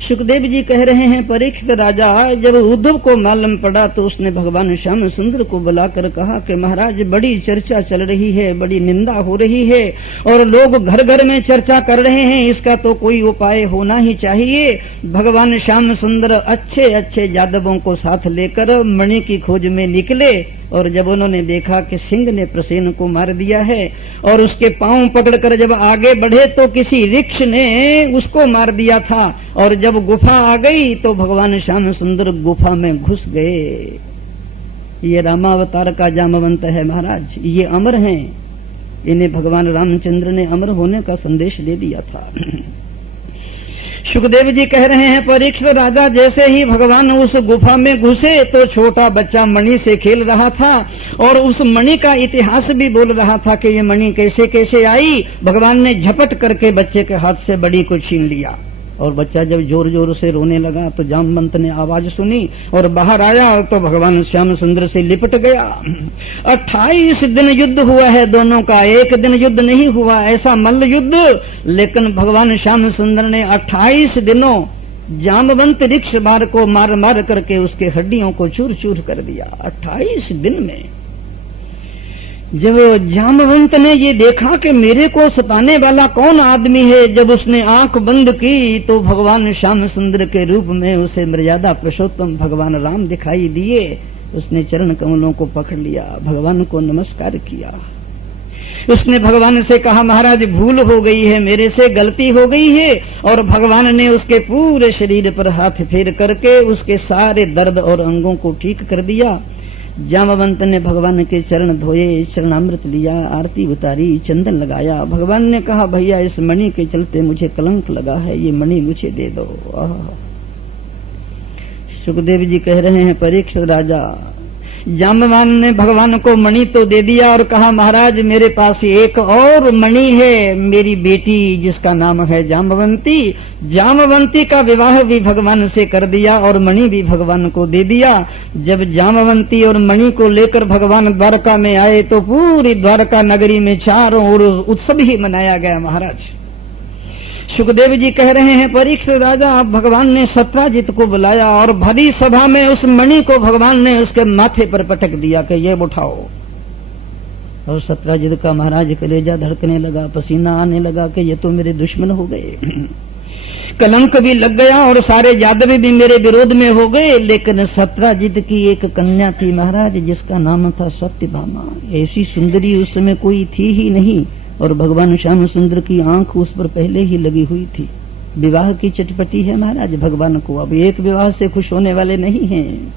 सुखदेव जी कह रहे हैं, परीक्षित राजा, जब उद्धव को मालूम पड़ा तो उसने भगवान श्याम सुंदर को बुलाकर कहा कि महाराज बड़ी चर्चा चल रही है, बड़ी निंदा हो रही है और लोग घर घर में चर्चा कर रहे हैं, इसका तो कोई उपाय होना ही चाहिए। भगवान श्याम सुंदर अच्छे अच्छे यादवों को साथ लेकर मणि की खोज में निकले और जब उन्होंने देखा कि सिंह ने प्रसेन को मार दिया है और उसके पांव पकड़कर जब आगे बढ़े तो किसी वृक्ष ने उसको मार दिया था और जब गुफा आ गई तो भगवान श्याम सुंदर गुफा में घुस गए। ये रामावतार का जामवंत है महाराज, ये अमर हैं। इन्हें भगवान रामचंद्र ने अमर होने का संदेश दे दिया था। सुखदेव जी कह रहे हैं, परीक्षित राजा, जैसे ही भगवान उस गुफा में घुसे तो छोटा बच्चा मणि से खेल रहा था और उस मणि का इतिहास भी बोल रहा था कि ये मणि कैसे कैसे आई। भगवान ने झपट करके बच्चे के हाथ से बड़ी को छीन लिया और बच्चा जब जोर जोर से रोने लगा तो जामवंत ने आवाज सुनी और बाहर आया तो भगवान श्याम सुंदर से लिपट गया। 28 दिन युद्ध हुआ है दोनों का, एक दिन युद्ध नहीं हुआ, ऐसा मल्ल युद्ध। लेकिन भगवान श्याम सुंदर ने 28 दिनों जामवंत ऋक्ष बार को मार मार करके उसके हड्डियों को चूर चूर कर दिया। 28 दिन में जब जामवंत ने ये देखा कि मेरे को सताने वाला कौन आदमी है, जब उसने आंख बंद की तो भगवान श्याम सुंदर के रूप में उसे मर्यादा पुरुषोत्तम भगवान राम दिखाई दिए। उसने चरण कमलों को पकड़ लिया, भगवान को नमस्कार किया। उसने भगवान से कहा, महाराज भूल हो गई है, मेरे से गलती हो गई है। और भगवान ने उसके पूरे शरीर पर हाथ फेर करके उसके सारे दर्द और अंगों को ठीक कर दिया। जामवंत ने भगवान के चरण धोए, चरणामृत लिया, आरती उतारी, चंदन लगाया। भगवान ने कहा भैया इस मणि के चलते मुझे कलंक लगा है, ये मणि मुझे दे दो। सुखदेव जी कह रहे हैं परीक्षित राजा, जाम्बवान ने भगवान को मणि तो दे दिया और कहा महाराज मेरे पास एक और मणि है, मेरी बेटी जिसका नाम है जाम्बवंती। जाम्बवंती का विवाह भी भगवान से कर दिया और मणि भी भगवान को दे दिया। जब जाम्बवंती और मणि को लेकर भगवान द्वारका में आए तो पूरी द्वारका नगरी में चारों ओर उत्सव ही मनाया गया। महाराज सुखदेव जी कह रहे हैं परीक्षित राजा, आप भगवान ने सत्राजित को बुलाया और भरी सभा में उस मणि को भगवान ने उसके माथे पर पटक दिया कि ये उठाओ। और सत्राजित का महाराज कलेजा धड़कने लगा, पसीना आने लगा कि ये तो मेरे दुश्मन हो गए, कलंक भी लग गया और सारे यादव भी मेरे विरोध में हो गए। लेकिन सत्राजित की एक कन्या थी महाराज जिसका नाम था सत्यभामा। ऐसी सुंदरी उस समय कोई थी ही नहीं और भगवान श्याम सुंदर की आंख उस पर पहले ही लगी हुई थी। विवाह की चटपटी है महाराज भगवान को, अब एक विवाह से खुश होने वाले नहीं हैं।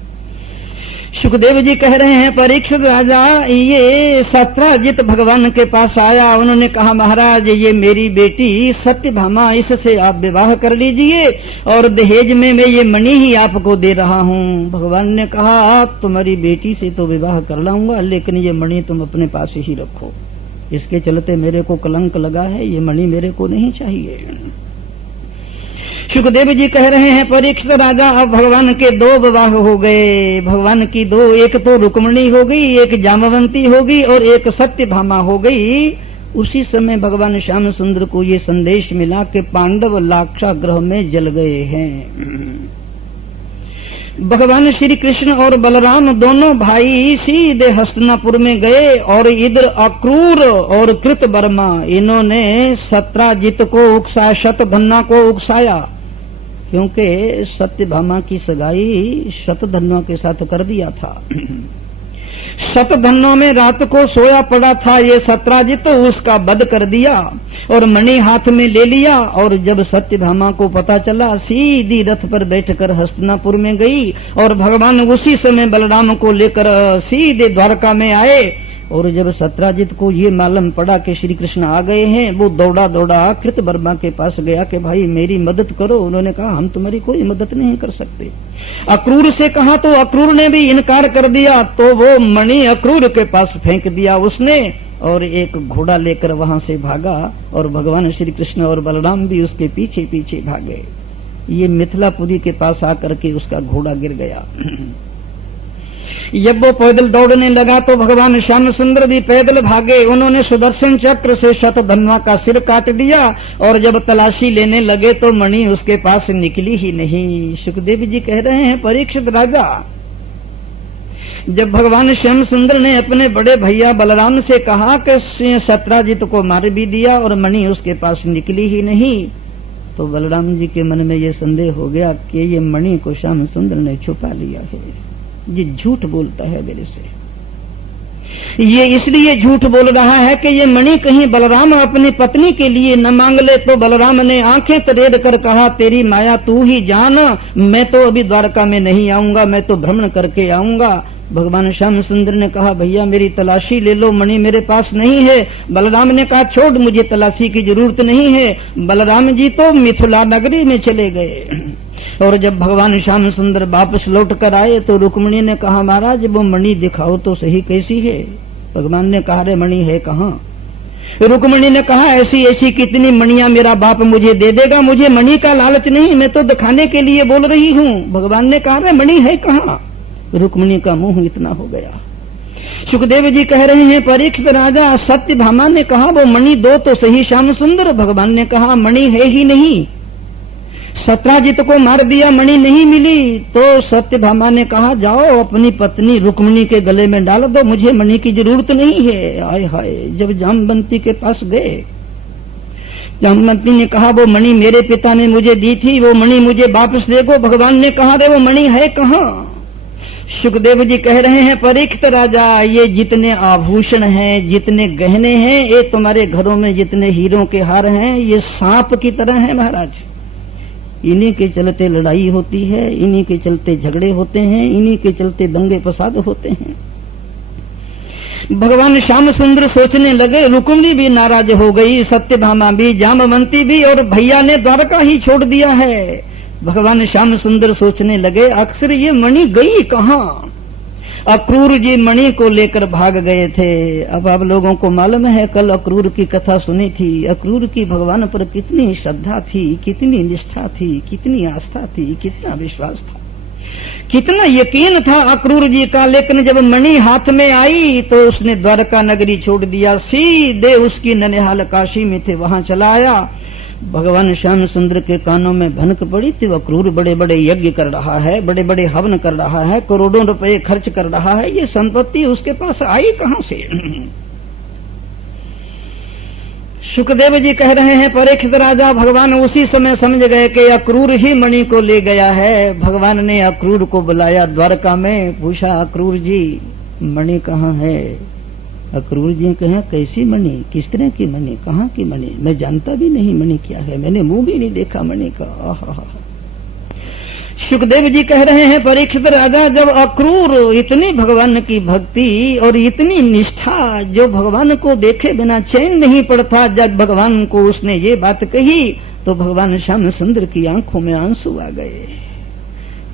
सुखदेव जी कह रहे हैं परीक्षित राजा, ये सत्राजित भगवान के पास आया, उन्होंने कहा महाराज ये मेरी बेटी सत्यभामा, इससे आप विवाह कर लीजिए और दहेज में मैं ये मणि ही आपको दे रहा हूँ। भगवान ने कहा तुम्हारी बेटी से तो विवाह कर लाऊंगा, लेकिन ये मणि तुम अपने पास ही रखो, इसके चलते मेरे को कलंक लगा है, ये मणि मेरे को नहीं चाहिए। सुखदेव जी कह रहे हैं परीक्षित राजा, अब भगवान के दो विवाह हो गए, भगवान की दो, एक तो रुक्मिणी हो गई, एक जाम्बवंती हो गई और एक सत्यभामा हो गई। उसी समय भगवान श्याम सुंदर को ये संदेश मिला कि पांडव लाक्षागृह में जल गए हैं। भगवान श्री कृष्ण और बलराम दोनों भाई सीधे हस्तिनापुर में गए और इधर अक्रूर और कृतवर्मा इन्होंने सत्राजित को उकसाया, शतधन्वा को उकसाया, क्योंकि सत्यभामा की सगाई शतधन्वा के साथ कर दिया था। शतधन्वा में रात को सोया पड़ा था ये सत्राजित, उसका वध कर दिया और मणि हाथ में ले लिया। और जब सत्यभामा को पता चला सीधी रथ पर बैठकर हस्तिनापुर में गई और भगवान उसी समय बलराम को लेकर सीधे द्वारका में आए। और जब सत्राजित को ये मालूम पड़ा कि श्री कृष्ण आ गए हैं, वो दौड़ा दौड़ा कृतवर्मा के पास गया कि भाई मेरी मदद करो। उन्होंने कहा हम तुम्हारी कोई मदद नहीं कर सकते। अक्रूर से कहा तो अक्रूर ने भी इनकार कर दिया, तो वो मणि अक्रूर के पास फेंक दिया उसने और एक घोड़ा लेकर वहां से भागा और भगवान श्री कृष्ण और बलराम भी उसके पीछे पीछे भागे। ये मिथिलापुरी के पास आकर के उसका घोड़ा गिर गया। जब वो पैदल दौड़ने लगा तो भगवान श्याम सुंदर भी पैदल भागे। उन्होंने सुदर्शन चक्र से शतधन्वा का सिर काट दिया और जब तलाशी लेने लगे तो मणि उसके पास निकली ही नहीं। सुखदेव जी कह रहे हैं परीक्षित राजा, जब भगवान श्याम सुंदर ने अपने बड़े भैया बलराम से कहा कि सत्राजित को मार भी दिया और मणि उसके पास निकली ही नहीं, तो बलराम जी के मन में ये संदेह हो गया कि ये मणि को श्याम सुंदर ने छुपा लिया है, ये झूठ बोलता है मेरे से। ये इसलिए झूठ बोल रहा है कि ये मणि कहीं बलराम अपनी पत्नी के लिए न मांग ले। तो बलराम ने आंखें तरेड़ कर कहा तेरी माया तू ही जान, मैं तो अभी द्वारका में नहीं आऊंगा, मैं तो भ्रमण करके आऊंगा। भगवान श्याम सुंदर ने कहा भैया मेरी तलाशी ले लो, मणि मेरे पास नहीं है। बलराम ने कहा छोड़, मुझे तलाशी की जरूरत नहीं है। बलराम जी तो मिथिला नगरी में चले गए। और जब भगवान श्याम सुंदर वापस लौट कर आए तो रुक्मिणी ने कहा महाराज वो मणि दिखाओ तो सही कैसी है। भगवान ने कहा रे मणि है कहाँ। रुक्मिणी ने कहा ऐसी ऐसी कितनी मणियां मेरा बाप मुझे दे देगा, मुझे मणि का लालच नहीं, मैं तो दिखाने के लिए बोल रही हूँ। भगवान ने कहा रे मणि है कहाँ। रुक्मिणी का मुंह इतना हो गया। सुखदेव जी कह रहे हैं परीक्षित राजा, सत्यभामा ने कहा वो मणि दो तो सही श्याम सुंदर। भगवान ने कहा मणि है ही नहीं, सत्राजित को मार दिया, मणि नहीं मिली। तो सत्यभामा ने कहा जाओ अपनी पत्नी रुक्मिणी के गले में डाल दो, मुझे मणि की जरूरत नहीं है। हाय हाय, जब जाम्बवंती के पास गए, जाम्बवंती ने कहा वो मणि मेरे पिता ने मुझे दी थी, वो मणि मुझे वापस दे दो। भगवान ने कहा रे वो मणि है कहाँ। सुखदेव जी कह रहे हैं परीक्षित राजा, ये जितने आभूषण हैं, जितने गहने हैं, ये तुम्हारे घरों में जितने हीरों के हार हैं, ये सांप की तरह है महाराज। इन्हीं के चलते लड़ाई होती है, इन्हीं के चलते झगड़े होते हैं, इन्हीं के चलते दंगे फसाद होते हैं। भगवान श्याम सुंदर सोचने लगे, रुक्मिणी भी नाराज हो गई, सत्यभामा भी, जामवंती भी, और भैया ने द्वारका ही छोड़ दिया है। भगवान श्याम सुंदर सोचने लगे, अक्सर ये मणि गई कहाँ? अक्रूर जी मणि को लेकर भाग गए थे। अब आप लोगों को मालूम है, कल अक्रूर की कथा सुनी थी। अक्रूर की भगवान पर कितनी श्रद्धा थी, कितनी निष्ठा थी, कितनी आस्था थी, कितना विश्वास था, कितना यकीन था अक्रूर जी का। लेकिन जब मणि हाथ में आई तो उसने द्वारका नगरी छोड़ दिया, सीधे उसकी ननिहाल काशी में थे वहां चला आया। भगवान श्याम सुंदर के कानों में भनक पड़ी थी, अक्रूर बड़े बड़े यज्ञ कर रहा है, बड़े बड़े हवन कर रहा है, करोड़ों रुपए खर्च कर रहा है, ये संपत्ति उसके पास आई कहां से? सुखदेव जी कह रहे हैं, परीक्षित राजा भगवान उसी समय समझ गए कि अक्रूर ही मणि को ले गया है। भगवान ने अक्रूर को बुलाया द्वारका में, पूछा, अक्रूर जी मणि कहाँ है? अक्रूर जी कहे, कैसी मणि, किस तरह की मणि, कहाँ की मणि? मैं जानता भी नहीं मणि क्या है, मैंने मुंह भी नहीं देखा मणि का। आहा। सुखदेव जी कह रहे हैं, परीक्षित राजा जब अक्रूर इतनी भगवान की भक्ति और इतनी निष्ठा, जो भगवान को देखे बिना चैन नहीं पड़ता, जब भगवान को उसने ये बात कही तो भगवान श्याम सुंदर की आंखों में आंसू आ गए,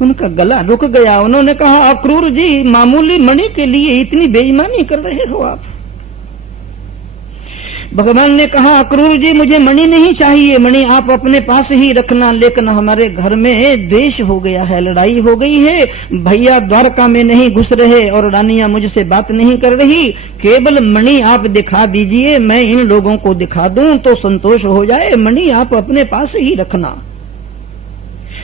उनका गला रुक गया। उन्होंने कहा, अक्रूर जी मामूली मणि के लिए इतनी बेईमानी कर रहे हो आप? भगवान ने कहा, अक्रूर जी मुझे मणि नहीं चाहिए, मणि आप अपने पास ही रखना, लेकिन हमारे घर में द्वेष हो गया है, लड़ाई हो गई है, भैया द्वारका में नहीं घुस रहे और रानियां मुझसे बात नहीं कर रही, केवल मणि आप दिखा दीजिए, मैं इन लोगों को दिखा दूं तो संतोष हो जाए, मणि आप अपने पास ही रखना।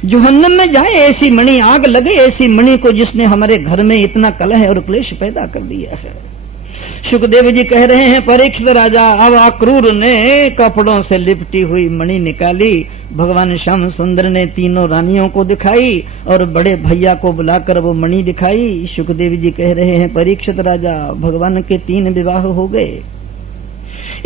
जहन्नम में जाए ऐसी मणि, आग लगे ऐसी मणि को, जिसने हमारे घर में इतना कलह और क्लेश पैदा कर दिया है। सुखदेव जी कह रहे हैं, परीक्षित राजा अब अक्रूर ने कपड़ों से लिपटी हुई मणि निकाली, भगवान श्याम सुंदर ने तीनों रानियों को दिखाई और बड़े भैया को बुलाकर वो मणि दिखाई। सुखदेव जी कह रहे हैं, परीक्षित राजा भगवान के 3 विवाह हो गए।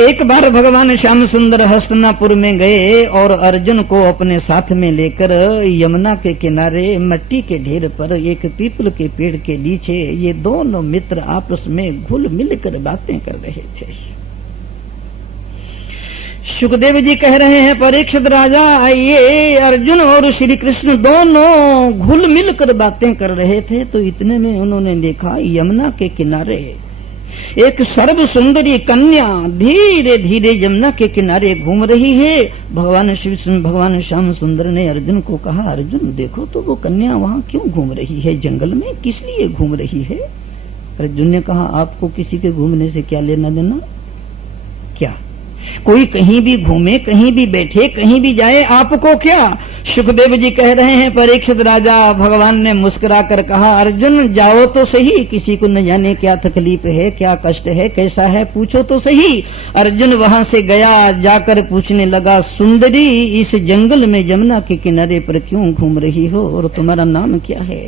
एक बार भगवान श्याम सुंदर हस्तिनापुर में गए और अर्जुन को अपने साथ में लेकर यमुना के किनारे मट्टी के ढेर पर एक पीपल के पेड़ के नीचे ये दोनों मित्र आपस में घुल मिलकर बातें कर रहे थे। सुखदेव जी कह रहे हैं, परीक्षित राजा ये अर्जुन और श्री कृष्ण दोनों घुल मिलकर बातें कर रहे थे, तो इतने में उन्होंने देखा यमुना के किनारे एक सर्व सुंदरी कन्या धीरे धीरे यमुना के किनारे घूम रही है। भगवान श्याम सुंदर ने अर्जुन को कहा, अर्जुन देखो तो वो कन्या वहाँ क्यों घूम रही है, जंगल में किस लिए घूम रही है? अर्जुन ने कहा, आपको किसी के घूमने से क्या लेना देना? क्या कोई कहीं भी घूमे, कहीं भी बैठे, कहीं भी जाए, आपको क्या? सुखदेव जी कह रहे हैं, परीक्षित राजा भगवान ने मुस्कुरा कर कहा, अर्जुन जाओ तो सही, किसी को न जाने क्या तकलीफ है, क्या कष्ट है, कैसा है, पूछो तो सही। अर्जुन वहां से गया, जाकर पूछने लगा, सुंदरी इस जंगल में यमुना के किनारे पर क्यों घूम रही हो और तुम्हारा नाम क्या है?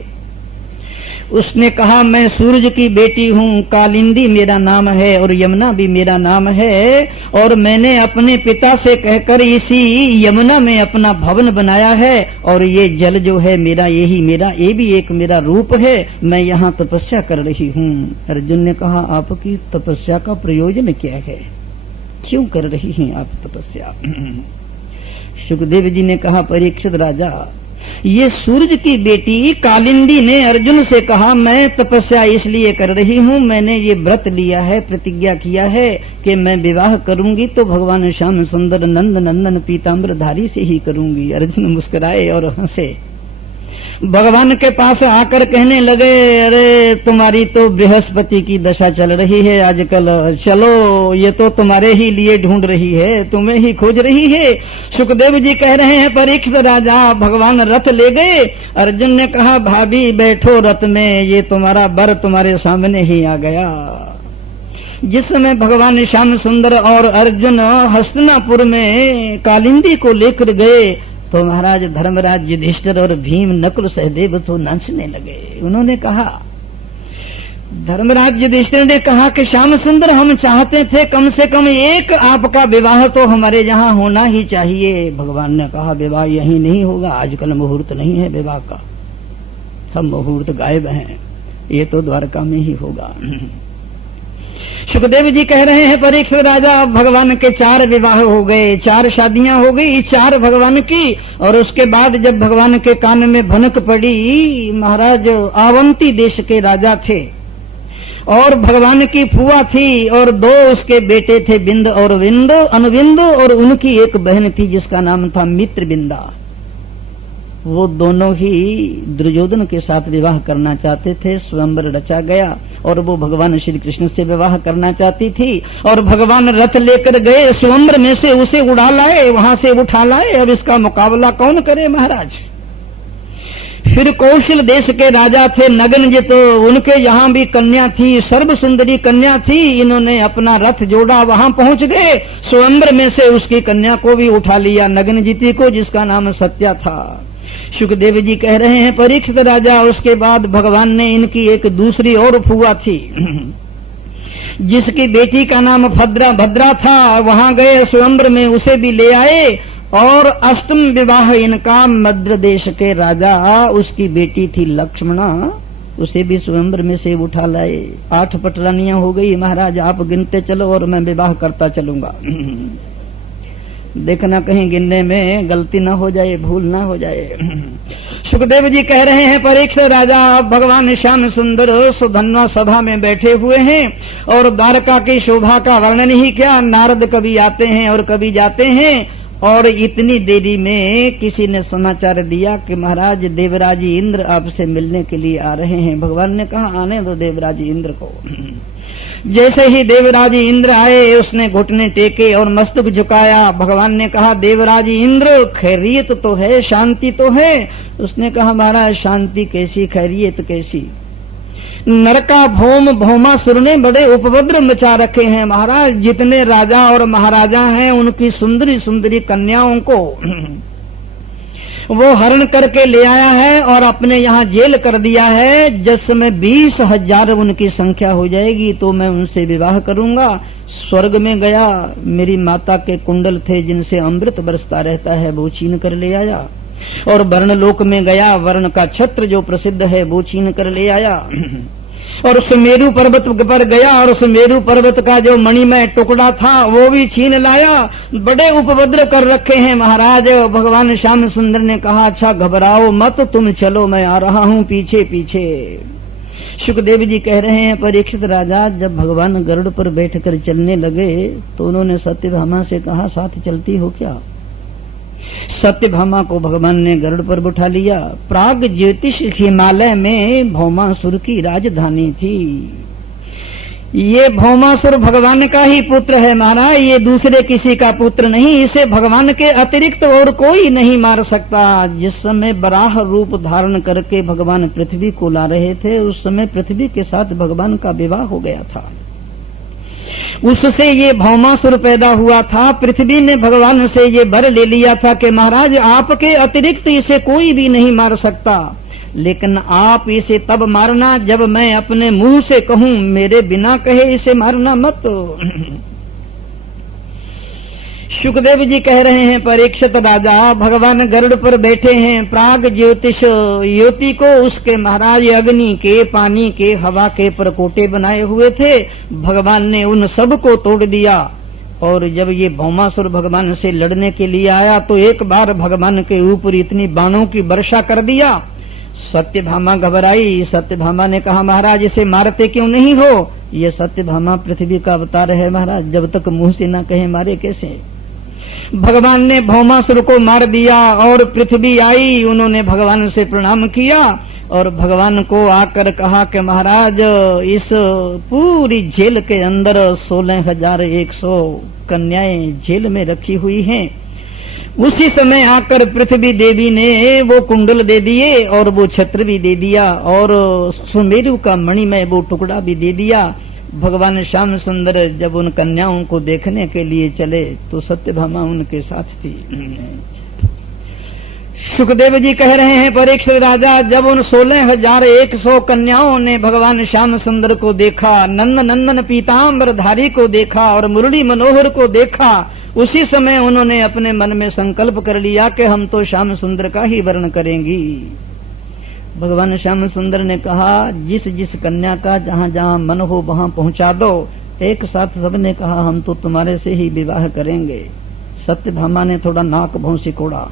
उसने कहा, मैं सूरज की बेटी हूँ, कालिंदी मेरा नाम है और यमुना भी मेरा नाम है, और मैंने अपने पिता से कहकर इसी यमुना में अपना भवन बनाया है, और ये जल जो है मेरा, ये भी एक मेरा रूप है, मैं यहाँ तपस्या कर रही हूँ। अर्जुन ने कहा, आपकी तपस्या का प्रयोजन क्या है, क्यों कर रही हैं आप तपस्या? सुखदेव जी ने कहा, परीक्षित राजा ये सूरज की बेटी कालिंदी ने अर्जुन से कहा, मैं तपस्या इसलिए कर रही हूँ, मैंने ये व्रत लिया है, प्रतिज्ञा किया है कि मैं विवाह करूंगी तो भगवान श्याम सुंदर नंद नंदन पीताम्बरधारी से ही करूंगी। अर्जुन मुस्कुराए और हंसे। भगवान के पास आकर कहने लगे, अरे तुम्हारी तो बृहस्पति की दशा चल रही है आजकल, चलो ये तो तुम्हारे ही लिए ढूंढ रही है, तुम्हें ही खोज रही है। सुखदेव जी कह रहे हैं, परीक्षित राजा भगवान रथ ले गए। अर्जुन ने कहा, भाभी बैठो रथ में, ये तुम्हारा वर तुम्हारे सामने ही आ गया। जिस समय भगवान श्याम सुंदर और अर्जुन हस्तिनापुर में कालिंदी को लेकर गए तो महाराज धर्मराज युधिष्ठिर और भीम नकुल सहदेव तो नाचने लगे। उन्होंने कहा, धर्मराज युधिष्ठिर ने कहा कि श्याम सुंदर हम चाहते थे कम से कम एक आपका विवाह तो हमारे यहाँ होना ही चाहिए। भगवान ने कहा, विवाह यहीं नहीं होगा, आजकल मुहूर्त नहीं है विवाह का, सब मुहूर्त गायब हैं, ये तो द्वारका में ही होगा। सुखदेव जी कह रहे हैं परीक्षित राजा, भगवान के 4 विवाह हो गए, 4 शादियां हो गई, 4 भगवान की। और उसके बाद जब भगवान के कान में भनक पड़ी, महाराज आवंती देश के राजा थे और भगवान की फुआ थी और 2 उसके बेटे थे, बिंद और विंद, अनुविंद, और उनकी एक बहन थी जिसका नाम था मित्रबिंदा। वो दोनों ही दुर्योधन के साथ विवाह करना चाहते थे। स्वयंवर रचा गया और वो भगवान श्री कृष्ण से विवाह करना चाहती थी और भगवान रथ लेकर गए, स्वयंवर में से उसे उड़ा लाए, वहां से उठा लाए। अब इसका मुकाबला कौन करे महाराज। फिर कौशल देश के राजा थे नगनजित, उनके यहाँ भी कन्या थी, सर्व सुंदरी कन्या थी। इन्होंने अपना रथ जोड़ा, वहां पहुंच गए, स्वयंवर में से उसकी कन्या को भी उठा लिया, नगनजिती को, जिसका नाम सत्या था। सुखदेव जी कह रहे हैं परीक्षित राजा, उसके बाद भगवान ने इनकी एक दूसरी और फुआ थी जिसकी बेटी का नाम भद्रा था, वहां गए, स्वयंवर में उसे भी ले आए। और अष्टम विवाह इनका मद्र देश के राजा, उसकी बेटी थी लक्ष्मणा, उसे भी स्वयंवर में से उठा लाए। 8 पटरानियां हो गई महाराज, आप गिनते चलो और मैं विवाह करता चलूंगा। देखना कहीं गिनने में गलती ना हो जाए, भूल ना हो जाए। सुखदेव जी कह रहे हैं परीक्षित राजा, भगवान श्याम सुंदर सुधन्वा सभा में बैठे हुए हैं और द्वारका की शोभा का वर्णन ही क्या, नारद कभी आते हैं और कभी जाते हैं। और इतनी देरी में किसी ने समाचार दिया कि महाराज देवराज इंद्र आपसे मिलने के लिए आ रहे हैं। भगवान ने कहा आने दो देवराज इंद्र को। जैसे ही देवराज इंद्र आए, उसने घुटने टेके और मस्तक झुकाया। भगवान ने कहा देवराज इंद्र, खैरियत तो है, शांति तो है। उसने कहा महाराज शांति कैसी, खैरियत कैसी। नरका भौमासुर ने बड़े उपद्रव मचा रखे हैं महाराज। जितने राजा और महाराजा हैं उनकी सुंदरी सुंदरी कन्याओं को वो हरण करके ले आया है और अपने यहाँ जेल कर दिया है। जिस समय 20,000 उनकी संख्या हो जाएगी तो मैं उनसे विवाह करूंगा। स्वर्ग में गया, मेरी माता के कुंडल थे जिनसे अमृत बरसता रहता है, वो छीन कर ले आया। और वर्णलोक में गया, वर्ण का छत्र जो प्रसिद्ध है वो छीन कर ले आया। और उस मेरू पर्वत पर गया और उस मेरू पर्वत का जो मणिमय टुकड़ा था वो भी छीन लाया। बड़े उपद्रव कर रखे हैं महाराज। भगवान श्याम सुंदर ने कहा अच्छा घबराओ मत, तुम चलो, मैं आ रहा हूँ पीछे पीछे। सुखदेव जी कह रहे हैं परीक्षित राजा, जब भगवान गरुड़ पर बैठकर चलने लगे तो उन्होंने सत्यभामा से कहा साथ चलती हो क्या। सत्यभामा को भगवान ने गरुड़ पर बिठा लिया। प्राग ज्योतिष हिमालय में भौमासुर की राजधानी थी। ये भौमासुर भगवान का ही पुत्र है महाराज, ये दूसरे किसी का पुत्र नहीं। इसे भगवान के अतिरिक्त और कोई नहीं मार सकता। जिस समय बराह रूप धारण करके भगवान पृथ्वी को ला रहे थे, उस समय पृथ्वी के साथ भगवान का विवाह हो गया था। उससे ये भौमासुर पैदा हुआ था। पृथ्वी ने भगवान से ये वर ले लिया था कि महाराज आपके अतिरिक्त इसे कोई भी नहीं मार सकता, लेकिन आप इसे तब मारना जब मैं अपने मुंह से कहूं, मेरे बिना कहे इसे मारना मत। सुखदेव जी कह रहे हैं परीक्षित राजा, भगवान गरुड़ पर बैठे हैं। प्राग ज्योतिष युति को उसके महाराज अग्नि के, पानी के, हवा के परकोटे बनाए हुए थे। भगवान ने उन सब को तोड़ दिया। और जब ये भौमासुर भगवान से लड़ने के लिए आया तो एक बार भगवान के ऊपर इतनी बाणों की वर्षा कर दिया। सत्यभामा घबराई। सत्यभामा ने कहा महाराज इसे मारते क्यों नहीं हो। ये सत्यभामा पृथ्वी का अवतार है महाराज, जब तक मुंह से न कहे मारे कैसे। भगवान ने भौमासुर को मार दिया और पृथ्वी आई। उन्होंने भगवान से प्रणाम किया और भगवान को आकर कहा कि महाराज इस पूरी जेल के अंदर 16,100 कन्याएं जेल में रखी हुई हैं। उसी समय आकर पृथ्वी देवी ने वो कुंडल दे दिए और वो छत्र भी दे दिया और सुमेरु का मणिमय वो टुकड़ा भी दे दिया। भगवान श्याम सुंदर जब उन कन्याओं को देखने के लिए चले तो सत्यभामा उनके साथ थी। सुखदेव जी कह रहे हैं परीक्षित राजा, जब उन 16,100 कन्याओं ने भगवान श्याम सुंदर को देखा, नंद नंदन पीताम्बर धारी को देखा और मुरली मनोहर को देखा, उसी समय उन्होंने अपने मन में संकल्प कर लिया कि हम तो श्याम सुंदर का ही वर्ण करेंगी। भगवान श्याम सुंदर ने कहा जिस जिस कन्या का जहाँ जहाँ मन हो वहाँ पहुँचा दो एक साथ सबने कहा हम तो तुम्हारे से ही विवाह करेंगे। सत्यभामा ने थोड़ा नाक भौं सिकोड़ा।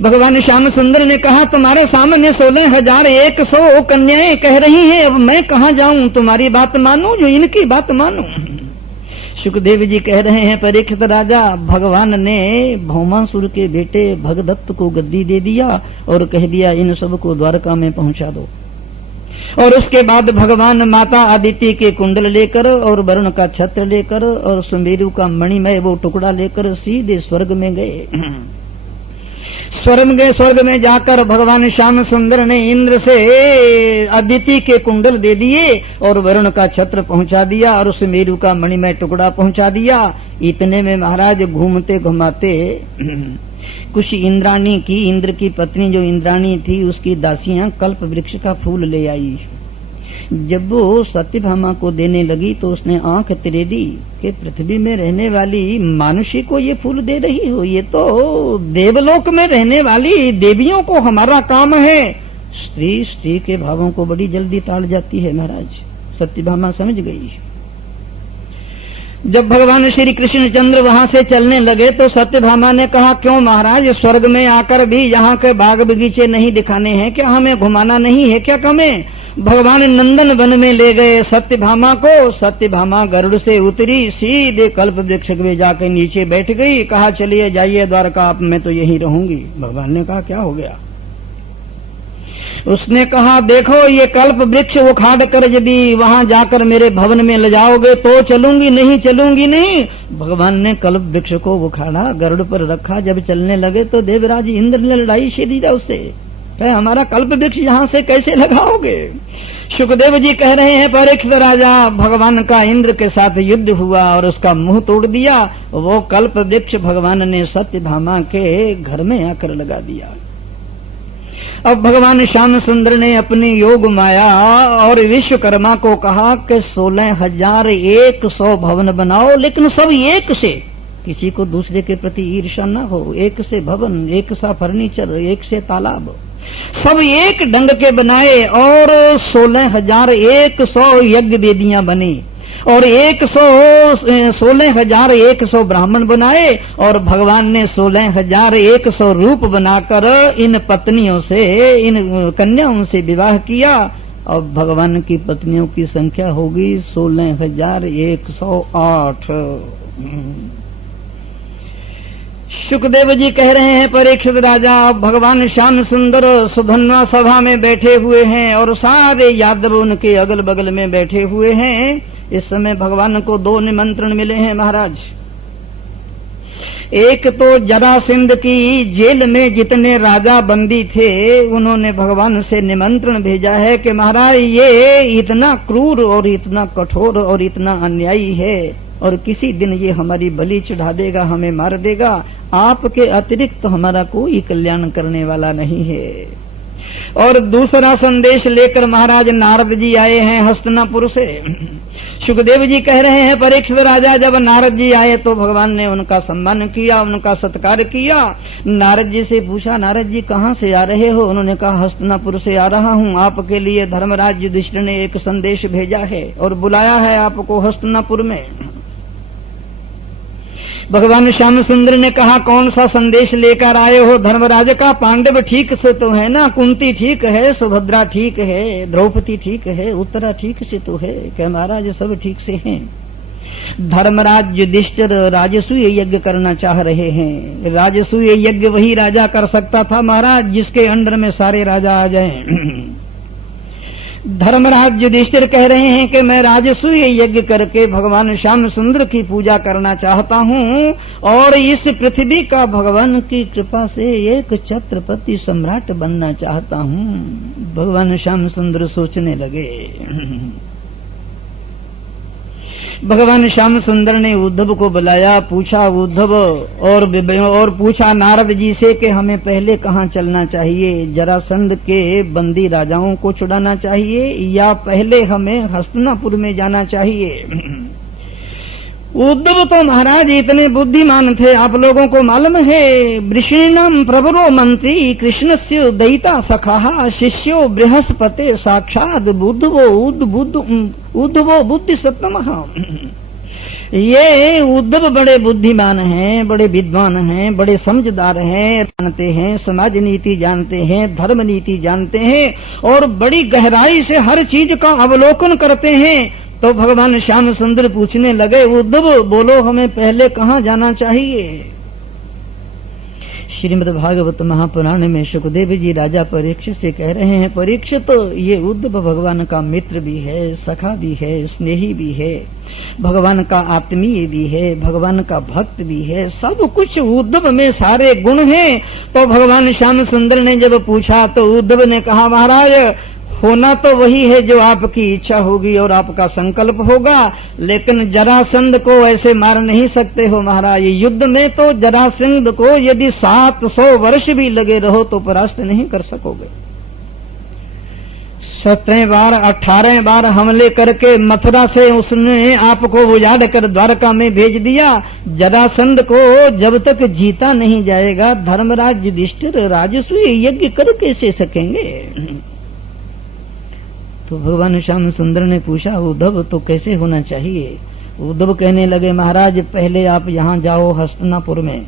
भगवान श्याम सुंदर ने कहा तुम्हारे सामने 16,100 कन्याएं कह रही हैं, अब मैं कहाँ जाऊं, तुम्हारी बात मानूं जो इनकी बात मानूं। सुखदेव जी कह रहे हैं परीक्षित राजा, भगवान ने भौमासुर के बेटे भगदत्त को गद्दी दे दिया और कह दिया इन सबको द्वारका में पहुंचा दो। और उसके बाद भगवान माता आदित्य के कुंडल लेकर और वरुण का छत्र लेकर और सुमेरु का मणिमय वो टुकड़ा लेकर सीधे स्वर्ग में गए। स्वर्ग में जाकर भगवान श्याम सुंदर ने इंद्र से अदिति के कुंडल दे दिए और वरुण का छत्र पहुंचा दिया और सुमेरु का मणिमय टुकड़ा पहुंचा दिया। इतने में महाराज घूमते घुमाते कुछ इंद्राणी की, इंद्र की पत्नी जो इंद्राणी थी उसकी दासियां कल्प वृक्ष का फूल ले आई। जब वो सत्यभामा को देने लगी तो उसने आंख तिरेदी कि पृथ्वी में रहने वाली मानुषी को ये फूल दे रही हो, ये तो देवलोक में रहने वाली देवियों को हमारा काम है। स्त्री के भावों को बड़ी जल्दी टाल जाती है महाराज। सत्यभामा समझ गई। जब भगवान श्री कृष्णचंद्र वहां से चलने लगे तो सत्यभामा ने कहा क्यों महाराज, स्वर्ग में आकर भी यहाँ के बाग बगीचे नहीं दिखाने हैं क्या, हमें घुमाना नहीं है क्या कमें। भगवान नंदन वन में ले गए सत्यभामा को। सत्यभामा गरुड़ से उतरी, सीधे कल्प वृक्ष में जाकर नीचे बैठ गई। कहा चलिए जाइए द्वारका, आप मैं तो यहीं रहूंगी। भगवान ने कहा क्या हो गया। उसने कहा देखो ये कल्प वृक्ष उखाड़ कर यदि वहां जाकर मेरे भवन में ले जाओगे तो चलूंगी, नहीं चलूंगी नहीं। भगवान ने कल्प वृक्ष को उखाड़ा, गरुड़ पर रखा। जब चलने लगे तो देवराज इंद्र ने लड़ाई छेड़ी उससे, हमारा कल्प वृक्ष यहाँ से कैसे लगाओगे। सुखदेव जी कह रहे हैं परीक्षित राजा, भगवान का इंद्र के साथ युद्ध हुआ और उसका मुंह तोड़ दिया। वो कल्प वृक्ष भगवान ने सत्यभामा के घर में आकर लगा दिया। अब भगवान श्याम सुंदर ने अपनी योग माया और विश्वकर्मा को कहा कि 16,100 भवन बनाओ, लेकिन सब एक से, किसी को दूसरे के प्रति ईर्ष्या न हो। एक से भवन, एक सा फर्नीचर, एक से तालाब, सब एक ढंग के बनाए और 16,100 यज्ञ वेदियां बनी और 16,100 ब्राह्मण बनाए और भगवान ने 16,100 रूप बनाकर इन पत्नियों से, इन कन्याओं से विवाह किया। और भगवान की पत्नियों की संख्या होगी 16,108। सुखदेव जी कह रहे हैं परीक्षित राजा, भगवान श्याम सुंदर सुधन्वा सभा में बैठे हुए हैं और सारे यादव उनके अगल बगल में बैठे हुए हैं। इस समय भगवान को 2 निमंत्रण मिले हैं महाराज। एक तो जरासंध की जेल में जितने राजा बंदी थे उन्होंने भगवान से निमंत्रण भेजा है कि महाराज ये इतना क्रूर और इतना कठोर और इतना अन्यायी है और किसी दिन ये हमारी बलि चढ़ा देगा, हमें मार देगा। आपके अतिरिक्त तो हमारा कोई कल्याण करने वाला नहीं है। और दूसरा संदेश लेकर महाराज नारद जी आए हैं हस्तिनापुर से। सुखदेव जी कह रहे हैं परीक्षित राजा, जब नारद जी आए तो भगवान ने उनका सम्मान किया, उनका सत्कार किया। नारद जी से पूछा, नारद जी कहाँ से आ रहे हो। उन्होंने कहा हस्तिनापुर से आ रहा हूँ, आपके लिए धर्मराज युधिष्ठिर ने एक संदेश भेजा है और बुलाया है आपको हस्तिनापुर में। भगवान श्याम सुंदर ने कहा कौन सा संदेश लेकर आए हो धर्मराज का। पांडव ठीक से तो है ना, कुंती ठीक है, सुभद्रा ठीक है, द्रौपदी ठीक है, उत्तरा ठीक से तो है, क्या महाराज सब ठीक से हैं। धर्मराज युधिष्ठिर राजसूय यज्ञ करना चाह रहे हैं। राजसूय यज्ञ वही राजा कर सकता था महाराज जिसके अंडर में सारे राजा आ जाएं। धर्मराज युधिष्ठिर कह रहे हैं कि मैं राजसूय यज्ञ करके भगवान श्याम सुंदर की पूजा करना चाहता हूँ और इस पृथ्वी का भगवान की कृपा से एक छत्रपति सम्राट बनना चाहता हूँ। भगवान श्याम सुंदर सोचने लगे। भगवान श्याम सुंदर ने उद्धव को बुलाया, पूछा उद्धव और पूछा नारद जी से कि हमें पहले कहाँ चलना चाहिए, जरासंध के बंदी राजाओं को छुड़ाना चाहिए या पहले हमें हस्तिनापुर में जाना चाहिए। उद्धव तो महाराज इतने बुद्धिमान थे, आप लोगों को मालूम है। वृषीणाम प्रवरो मंत्री कृष्णस्य दयिता सखा शिष्यो बृहस्पते साक्षात उद्धवो बुद्धि सत्तमः। ये उद्धव बड़े बुद्धिमान हैं, बड़े विद्वान हैं, बड़े समझदार हैं, जानते हैं, समाज नीति जानते हैं, धर्म नीति जानते हैं और बड़ी गहराई से हर चीज का अवलोकन करते हैं। तो भगवान श्याम सुंदर पूछने लगे, उद्धव बोलो हमें पहले कहाँ जाना चाहिए। श्रीमद् भागवत महापुराण में सुखदेव जी राजा परीक्षित से कह रहे हैं, परीक्षित तो ये उद्धव भगवान का मित्र भी है, सखा भी है, स्नेही भी है, भगवान का आत्मीय भी है, भगवान का भक्त भी है, सब कुछ उद्धव में सारे गुण हैं। तो भगवान श्याम सुंदर ने जब पूछा तो उद्धव ने कहा, महाराज होना तो वही है जो आपकी इच्छा होगी और आपका संकल्प होगा, लेकिन जरासंध को ऐसे मार नहीं सकते हो महाराज। युद्ध में तो जरासंध को यदि 700 वर्ष भी लगे रहो तो परास्त नहीं कर सकोगे। 17 बार 18 बार हमले करके मथुरा से उसने आपको उजाड़ कर द्वारका में भेज दिया। जरासंध को जब तक जीता नहीं जाएगा धर्मराज युधिष्ठिर राजसूय यज्ञ कर कैसे सकेंगे। तो भगवान श्याम सुंदर ने पूछा, उद्धव तो कैसे होना चाहिए। उद्धव कहने लगे, महाराज पहले आप यहाँ जाओ हस्तिनापुर में।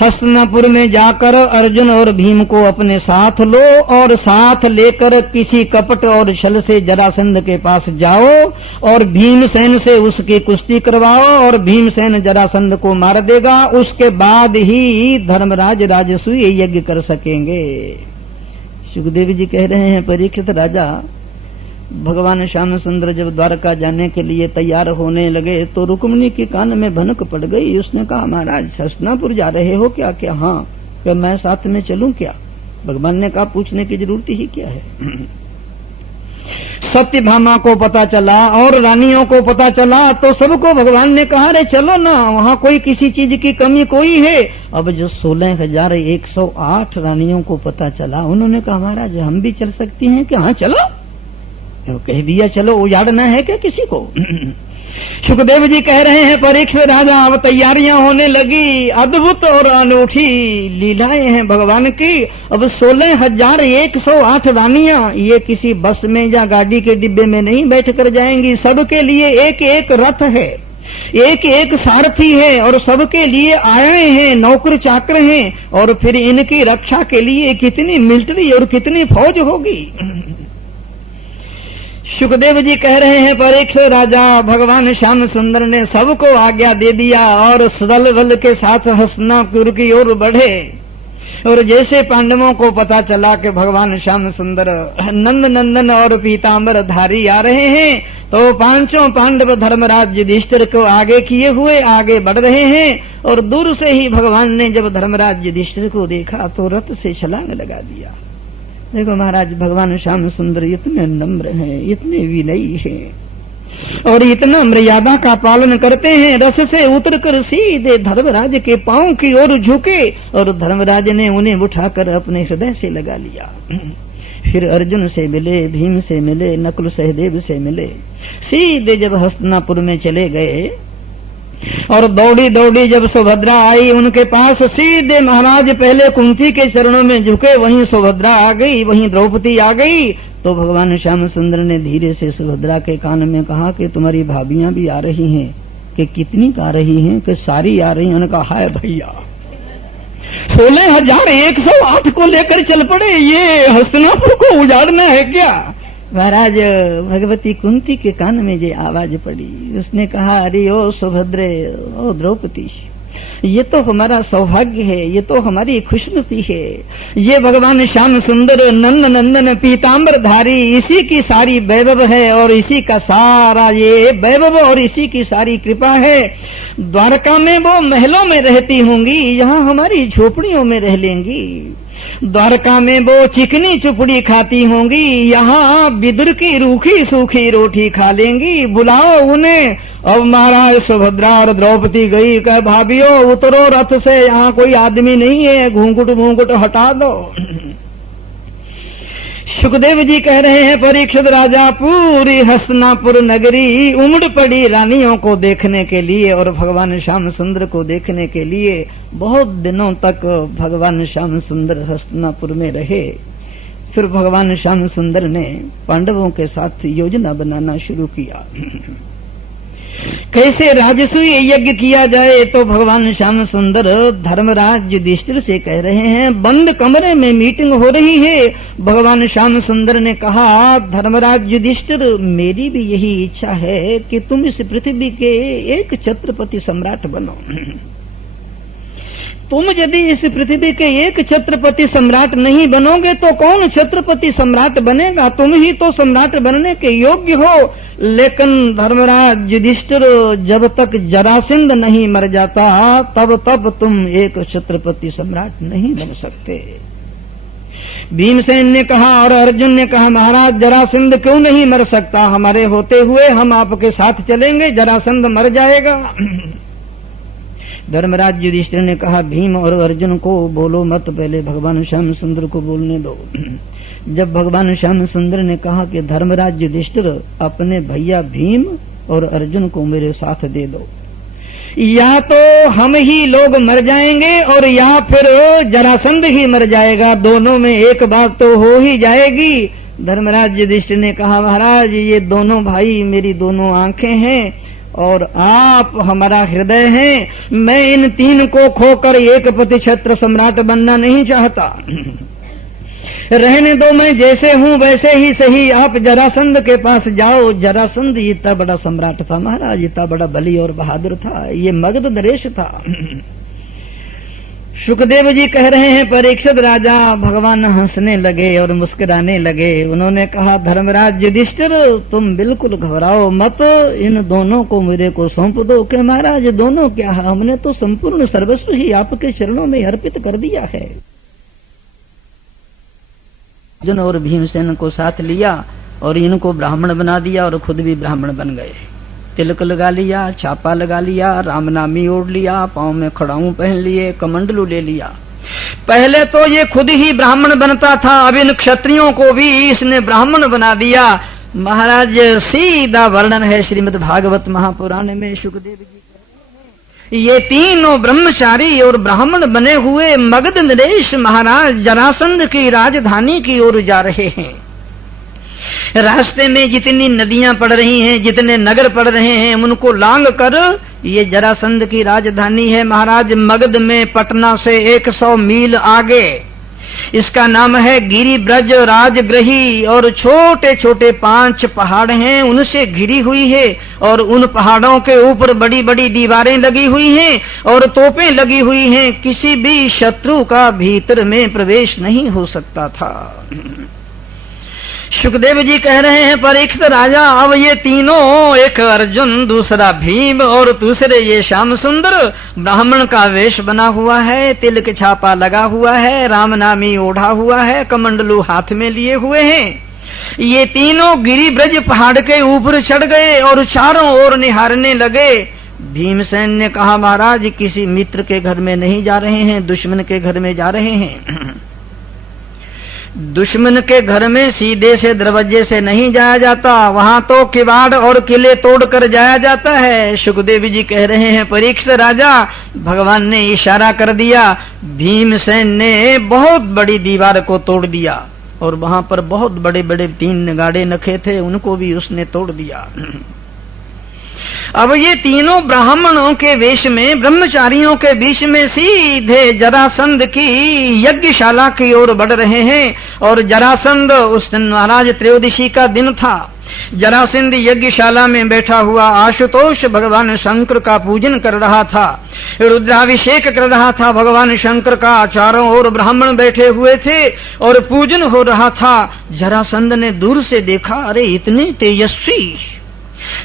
हस्तिनापुर में जाकर अर्जुन और भीम को अपने साथ लो और साथ लेकर किसी कपट और छल से जरासंध के पास जाओ और भीमसेन से उसकी कुश्ती करवाओ और भीमसेन जरासंध को मार देगा। उसके बाद ही धर्मराज राजसूय यज्ञ कर सकेंगे। सुखदेव जी कह रहे हैं, परीक्षित राजा भगवान श्याम सुंदर जब द्वारका जाने के लिए तैयार होने लगे तो रुक्मिणी के कान में भनक पड़ गई। उसने कहा, महाराज हस्तिनापुर जा रहे हो क्या? क्या हाँ, क्या मैं साथ में चलूं क्या? भगवान ने कहा, पूछने की जरूरत ही क्या है। सत्यभामा को पता चला और रानियों को पता चला तो सबको भगवान ने कहा, रे चलो ना, वहाँ कोई किसी चीज की कमी कोई है। अब जो 16,108 रानियों को पता चला उन्होंने कहा, महाराज हम भी चल सकती हैं कि? हाँ चलो। तो कह दिया, चलो उजाड़ना है क्या किसी को? सुखदेव जी कह रहे हैं, परीक्षित राजा अब तैयारियां होने लगी। अद्भुत और अनूठी लीलाएं हैं भगवान की। अब 16,108 रानियां ये किसी बस में या गाड़ी के डिब्बे में नहीं बैठ कर जाएंगी। सबके लिए एक एक रथ है, एक एक सारथी है और सबके लिए आए हैं, नौकर चाकर हैं। और फिर इनकी रक्षा के लिए कितनी मिलिट्री और कितनी फौज होगी। सुखदेव जी कह रहे हैं, परीक्षित राजा भगवान श्याम सुंदर ने सबको आज्ञा दे दिया और सदल बल के साथ हस्तिनापुर की ओर बढ़े। और जैसे पांडवों को पता चला कि भगवान श्याम सुंदर नंद नंदन और पीताम्बर धारी आ रहे हैं तो पांचों पांडव धर्मराज युधिष्ठिर को आगे किए हुए आगे बढ़ रहे हैं। और दूर से ही भगवान ने जब धर्मराज युधिष्ठिर को देखा तो रथ से छलांग लगा दिया। देखो महाराज भगवान श्याम सुंदर इतने नम्र हैं, इतने विनयी हैं और इतना मर्यादा का पालन करते हैं। रस से उतरकर सीधे धर्मराज के पांव की ओर झुके और धर्मराज ने उन्हें उठाकर अपने हृदय से लगा लिया। फिर अर्जुन से मिले, भीम से मिले, नकुल सहदेव से मिले। सीधे जब हस्तिनापुर में चले गए और दौड़ी दौड़ी जब सुभद्रा आई उनके पास, सीधे महाराज पहले कुंती के चरणों में झुके, वहीं सुभद्रा आ गई, वहीं द्रौपदी आ गई। तो भगवान श्याम सुंदर ने धीरे से सुभद्रा के कान में कहा कि तुम्हारी भाभियां भी आ रही हैं। कि कितनी आ रही हैं? कि सारी आ रही हैं। उन्होंने कहा, हाय भैया 16,108 को लेकर चल पड़े, ये हस्तिनापुर को उजाड़ना है क्या? महाराज भगवती कुंती के कान में ये आवाज पड़ी। उसने कहा, अरे ओ सुभद्रे, ओ द्रौपदी, ये तो हमारा सौभाग्य है, ये तो हमारी खुशनसीबी है। ये भगवान श्याम सुंदर नंद नंदन पीताम्बर धारी, इसी की सारी वैभव है और इसी का सारा ये वैभव और इसी की सारी कृपा है। द्वारका में वो महलों में रहती होंगी, यहाँ हमारी झोपड़ियों में रह लेंगी। द्वारका में वो चिकनी चुपड़ी खाती होंगी, यहाँ विदुर की रूखी सूखी रोटी खा लेंगी। बुलाओ उन्हें। अब महाराज सुभद्रा और द्रौपदी गई, कह भाभियों उतरो रथ से, यहाँ कोई आदमी नहीं है, घूंघट घूंघट हटा दो। सुखदेव जी कह रहे हैं, परीक्षित राजा पूरी हस्तिनापुर नगरी उमड़ पड़ी रानियों को देखने के लिए और भगवान श्याम सुंदर को देखने के लिए। बहुत दिनों तक भगवान श्याम सुंदर हस्तिनापुर में रहे। फिर भगवान श्याम सुंदर ने पांडवों के साथ योजना बनाना शुरू किया, कैसे राजसूय यज्ञ किया जाए। तो भगवान श्याम सुंदर धर्मराज युधिष्ठिर से कह रहे हैं, बंद कमरे में मीटिंग हो रही है। भगवान श्याम सुंदर ने कहा, धर्मराज युधिष्ठिर, मेरी भी यही इच्छा है कि तुम इस पृथ्वी के एक छत्रपति सम्राट बनो। तुम यदि इस पृथ्वी के एक छत्रपति सम्राट नहीं बनोगे तो कौन छत्रपति सम्राट बनेगा? तुम ही तो सम्राट बनने के योग्य हो। लेकिन धर्मराज युधिष्ठिर, जब तक जरासंध नहीं मर जाता तब तुम एक छत्रपति सम्राट नहीं बन सकते। भीमसेन ने कहा और अर्जुन ने कहा, महाराज जरासंध क्यों नहीं मर सकता? हमारे होते हुए हम आपके साथ चलेंगे, जरासंध मर जाएगा। धर्मराज युधिष्ठिर ने कहा, भीम और अर्जुन को बोलो मत, पहले भगवान श्याम सुंदर को बोलने दो। जब भगवान श्याम सुंदर ने कहा कि धर्मराज युधिष्ठिर, अपने भैया भीम और अर्जुन को मेरे साथ दे दो, या तो हम ही लोग मर जाएंगे और या फिर जरासंध ही मर जाएगा, दोनों में एक बात तो हो ही जाएगी। धर्मराज युधिष्ठिर ने कहा, महाराज ये दोनों भाई मेरी दोनों आंखें हैं और आप हमारा हृदय है। मैं इन तीन को खोकर एक पति छत्र सम्राट बनना नहीं चाहता। रहने दो, मैं जैसे हूँ वैसे ही सही। आप जरासंध के पास जाओ। जरासंध इतना बड़ा सम्राट था महाराज, इतना बड़ा बली और बहादुर था, ये मगध नरेश था। सुखदेव जी कह रहे हैं, परीक्षित राजा भगवान हंसने लगे और मुस्कुराने लगे। उन्होंने कहा, धर्मराज युधिष्ठिर, तुम बिल्कुल घबराओ मत, इन दोनों को मेरे को सौंप दो। कि महाराज दोनों क्या, हमने तो संपूर्ण सर्वस्व ही आपके चरणों में अर्पित कर दिया है। अर्जुन और भीमसेन को साथ लिया और इनको ब्राह्मण बना दिया और खुद भी ब्राह्मण बन गए। तिलक लगा लिया, छापा लगा लिया, रामनामी ओढ़ लिया, पांव में खड़ाऊ पहन लिए, कमंडलू ले लिया। पहले तो ये खुद ही ब्राह्मण बनता था, अब इन क्षत्रियों को भी इसने ब्राह्मण बना दिया। महाराज सीधा वर्णन है श्रीमद् भागवत महापुराण में। सुखदेव जी ये तीनों ब्रह्मचारी और ब्राह्मण बने हुए मगध नरेश महाराज जरासंध की राजधानी की ओर जा रहे हैं। रास्ते में जितनी नदियां पड़ रही हैं, जितने नगर पड़ रहे हैं, उनको लांग कर ये जरासंध की राजधानी है महाराज। मगध में पटना से 100 मील आगे इसका नाम है गिरिब्रज राजगृही, और छोटे छोटे 5 पहाड़ हैं, उनसे घिरी हुई है और उन पहाड़ों के ऊपर बड़ी बड़ी दीवारें लगी हुई हैं और तोपें लगी हुई हैं। किसी भी शत्रु का भीतर में प्रवेश नहीं हो सकता था। सुखदेव जी कह रहे हैं, परीक्षित राजा, अब ये तीनों, एक अर्जुन, दूसरा भीम और दूसरे ये श्याम सुंदर, ब्राह्मण का वेश बना हुआ है, तिलक छापा लगा हुआ है, रामनामी ओढ़ा हुआ है, कमंडलू हाथ में लिए हुए हैं। ये तीनों गिरिब्रज पहाड़ के ऊपर चढ़ गए और चारों ओर निहारने लगे। भीमसेन ने कहा, महाराज किसी मित्र के घर में नहीं जा रहे हैं, दुश्मन के घर में जा रहे हैं। दुश्मन के घर में सीधे से दरवाजे से नहीं जाया जाता, वहां तो किवाड़ और किले तोड़कर जाया जाता है। सुखदेव जी कह रहे हैं, परीक्षित राजा, भगवान ने इशारा कर दिया। भीमसेन ने बहुत बड़ी दीवार को तोड़ दिया और वहां पर बहुत बड़े बड़े 3 गाड़े नखे थे, उनको भी उसने तोड़ दिया। अब ये तीनों ब्राह्मणों के वेश में, ब्रह्मचारियों के बीच में सीधे जरासंध की यज्ञशाला की ओर बढ़ रहे हैं। और जरासंध, उस दिन महाराज त्रयोदशी का दिन था। जरासंध यज्ञशाला में बैठा हुआ आशुतोष भगवान शंकर का पूजन कर रहा था, रुद्राभिषेक कर रहा था भगवान शंकर का। चारों ओर ब्राह्मण बैठे हुए थे और पूजन हो रहा था। जरासंध ने दूर से देखा, अरे इतने तेजस्वी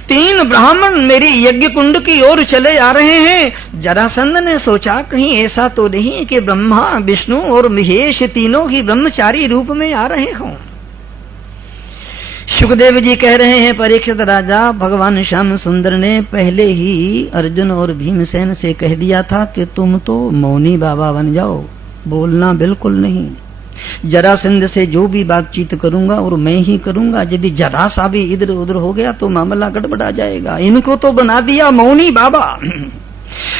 3 ब्राह्मण मेरी यज्ञ कुंड की ओर चले आ रहे हैं। जरासंध ने सोचा, कहीं ऐसा तो नहीं कि ब्रह्मा, विष्णु और महेश तीनों ही ब्रह्मचारी रूप में आ रहे हों। सुखदेव जी कह रहे हैं, परीक्षित राजा, भगवान श्याम सुंदर ने पहले ही अर्जुन और भीमसेन से कह दिया था कि तुम तो मौनी बाबा बन जाओ, बोलना बिल्कुल नहीं। जरासंध से जो भी बातचीत करूंगा और मैं ही करूंगा। यदि जरा सा भी इधर उधर हो गया तो मामला गड़बड़ा जाएगा। इनको तो बना दिया मौनी बाबा।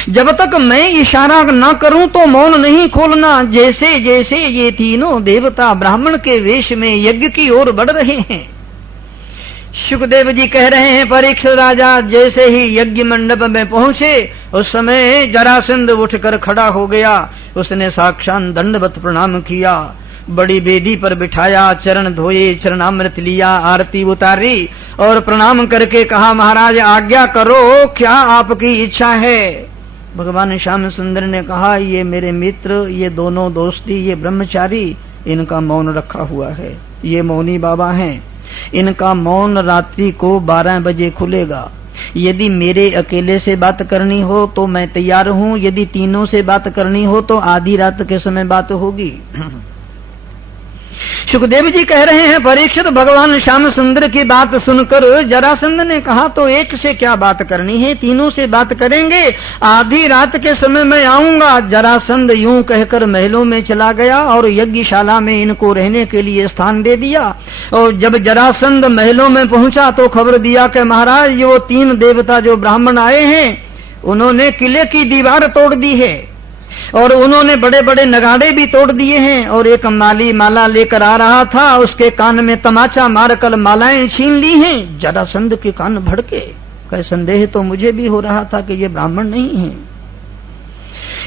जब तक मैं इशारा न करूं तो मौन नहीं खोलना। जैसे जैसे ये तीनों देवता ब्राह्मण के वेश में यज्ञ की ओर बढ़ रहे हैं। सुखदेव जी कह रहे हैं, परीक्षित राजा जैसे ही यज्ञ मंडप में पहुंचे उस समय जरासंध उठकर खड़ा हो गया। उसने साक्षात दंडवत प्रणाम किया, बड़ी बेदी पर बिठाया, चरण धोए, चरणामृत लिया, आरती उतारी और प्रणाम करके कहा, महाराज आज्ञा करो, क्या आपकी इच्छा है? भगवान श्याम सुंदर ने कहा, ये मेरे मित्र, ये दोनों दोस्ती, ये ब्रह्मचारी, इनका मौन रखा हुआ है। ये मौनी बाबा हैं। इनका मौन रात्रि को 12 बजे खुलेगा। यदि मेरे अकेले से बात करनी हो तो मैं तैयार हूं। यदि तीनों से बात करनी हो तो आधी रात के समय बात होगी। सुखदेव जी कह रहे हैं, परीक्षित भगवान श्याम सुंदर की बात सुनकर जरासंध ने कहा, तो एक से क्या बात करनी है, तीनों से बात करेंगे। आधी रात के समय मैं आऊंगा। जरासंध यूं कहकर महलों में चला गया और यज्ञशाला में इनको रहने के लिए स्थान दे दिया। और जब जरासंध महलों में पहुंचा तो खबर दिया कि महाराज, ये वो 3 देवता जो ब्राह्मण आए हैं उन्होंने किले की दीवार तोड़ दी है और उन्होंने बड़े बड़े नगाड़े भी तोड़ दिए हैं। और एक माली माला लेकर आ रहा था, उसके कान में तमाचा मारकर मालाएं छीन ली हैं। जरासंध के कान भड़के। कहे, संदेह तो मुझे भी हो रहा था कि ये ब्राह्मण नहीं है।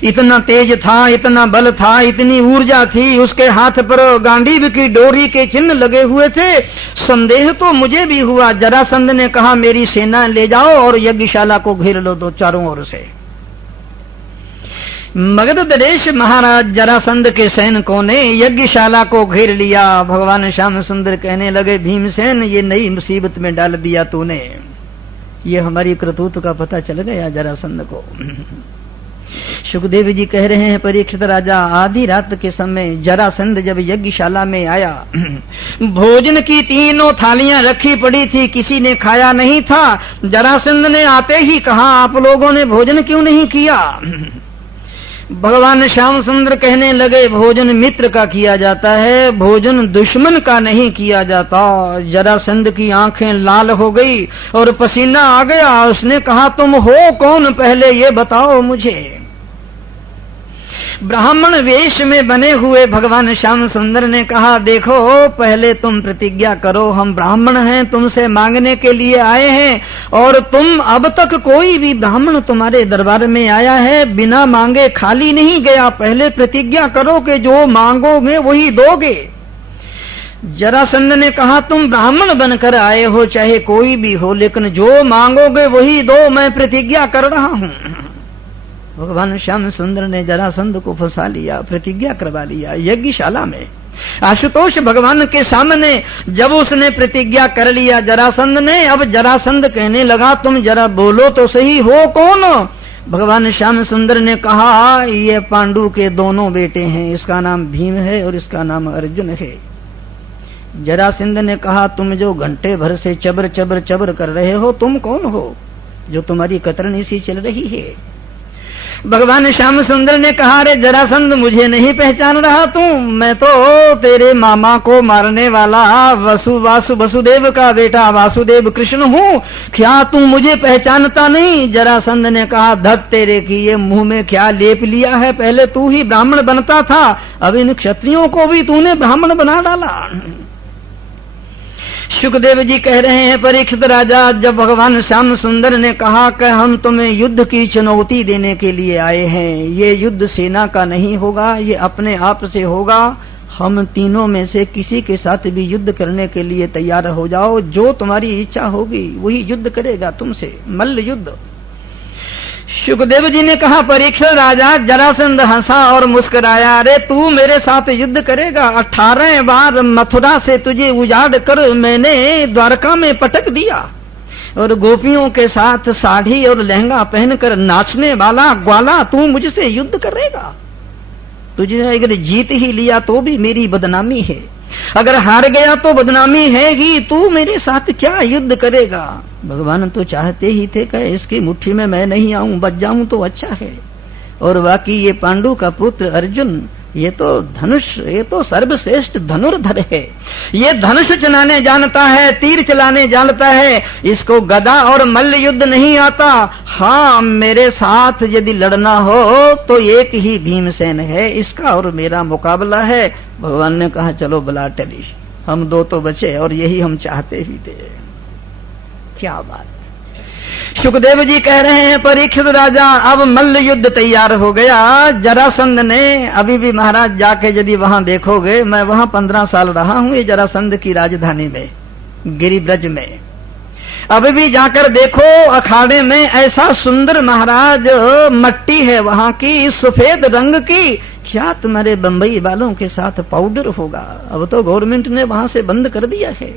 इतना तेज था, इतना बल था, इतनी ऊर्जा थी। उसके हाथ पर गांडीव की डोरी के चिन्ह लगे हुए थे। संदेह तो मुझे भी हुआ। जरासंध ने कहा, मेरी सेना ले जाओ और यज्ञशाला को घेर लो दो चारों ओर से। मगध देश महाराज जरासंध के सैनिकों ने यज्ञशाला को घेर लिया। भगवान श्याम सुंदर कहने लगे, भीमसेन, ये नई मुसीबत में डाल दिया तूने। ये हमारी करतूत का पता चल गया जरासंध को। सुखदेव जी कह रहे हैं, परीक्षित राजा, आधी रात के समय जरासंध जब यज्ञशाला में आया, भोजन की 3 थालियां रखी पड़ी थी, किसी ने खाया नहीं था। जरासंध ने आते ही कहा, आप लोगों ने भोजन क्यों नहीं किया? भगवान श्याम सुंदर कहने लगे, भोजन मित्र का किया जाता है, भोजन दुश्मन का नहीं किया जाता। जरासंध की आंखें लाल हो गई और पसीना आ गया। उसने कहा, तुम हो कौन, पहले ये बताओ मुझे। ब्राह्मण वेश में बने हुए भगवान श्याम सुंदर ने कहा, देखो, पहले तुम प्रतिज्ञा करो, हम ब्राह्मण हैं, तुमसे मांगने के लिए आए हैं और तुम अब तक कोई भी ब्राह्मण तुम्हारे दरबार में आया है बिना मांगे खाली नहीं गया। पहले प्रतिज्ञा करो कि जो मांगोगे वही दोगे। जरासंध ने कहा, तुम ब्राह्मण बनकर आए हो, चाहे कोई भी हो, लेकिन जो मांगोगे वही दो, मैं प्रतिज्ञा कर रहा हूं। भगवान श्याम सुंदर ने जरासंध को फंसा लिया, प्रतिज्ञा करवा लिया यज्ञशाला में। आशुतोष भगवान के सामने जब उसने प्रतिज्ञा कर लिया जरासंध ने, अब जरासंध कहने लगा, तुम जरा बोलो तो सही, हो कौन? भगवान श्याम सुंदर ने कहा, ये पांडु के दोनों बेटे हैं, इसका नाम भीम है और इसका नाम अर्जुन है। जरासंध ने कहा, तुम जो घंटे भर से चबर चबर चबर कर रहे हो, तुम कौन हो जो तुम्हारी कतरनी सी चल रही है? भगवान श्याम सुंदर ने कहा, रे जरासंध, मुझे नहीं पहचान रहा तू? मैं तो तेरे मामा को मारने वाला वसुदेव का बेटा वासुदेव कृष्ण हूँ। क्या तू मुझे पहचानता नहीं? जरासंध ने कहा, धत तेरे की, ये मुंह में क्या लेप लिया है? पहले तू ही ब्राह्मण बनता था, अब इन क्षत्रियों को भी तूने ब्राह्मण बना डाला। सुखदेव जी कह रहे हैं, परीक्षित राजा, जब भगवान श्याम सुंदर ने कहा कि हम तुम्हें युद्ध की चुनौती देने के लिए आए हैं, ये युद्ध सेना का नहीं होगा, ये अपने आप से होगा, हम तीनों में से किसी के साथ भी युद्ध करने के लिए तैयार हो जाओ, जो तुम्हारी इच्छा होगी वही युद्ध करेगा तुमसे, मल्ल युद्ध। सुखदेव जी ने कहा, परीक्षित राजा, जरासंध हंसा और मुस्कुराया, अरे तू मेरे साथ युद्ध करेगा? 18 बार मथुरा से तुझे उजाड़ कर मैंने द्वारका में पटक दिया और गोपियों के साथ साड़ी और लहंगा पहनकर नाचने वाला ग्वाला तू मुझसे युद्ध करेगा? तुझे अगर जीत ही लिया तो भी मेरी बदनामी है, अगर हार गया तो बदनामी है ही, तू मेरे साथ क्या युद्ध करेगा? भगवान तो चाहते ही थे कि इसकी मुट्ठी में मैं नहीं आऊं, बच जाऊं तो अच्छा है। और बाकी ये पांडु का पुत्र अर्जुन ये तो धनुष, ये तो सर्वश्रेष्ठ धनुर्धर है, ये धनुष चलाने जानता है, तीर चलाने जानता है, इसको गदा और मल्ल युद्ध नहीं आता। हाँ, मेरे साथ यदि लड़ना हो तो एक ही भीमसेन है, इसका और मेरा मुकाबला है। भगवान ने कहा चलो बला टली, हम दो तो बचे और यही हम चाहते भी थे। क्या बात। सुखदेव जी कह रहे हैं परीक्षित राजा, अब मल्ल युद्ध तैयार हो गया। जरासंध ने, अभी भी महाराज जाके यदि वहां देखोगे, मैं वहां 15 साल रहा हूं, ये जरासंध की राजधानी में, गिरिब्रज में। अभी भी जाकर देखो, अखाड़े में ऐसा सुंदर महाराज मट्टी है वहां की, सफेद रंग की, क्या तुम्हारे बंबई वालों के साथ पाउडर होगा। अब तो गवर्नमेंट ने वहां से बंद कर दिया है,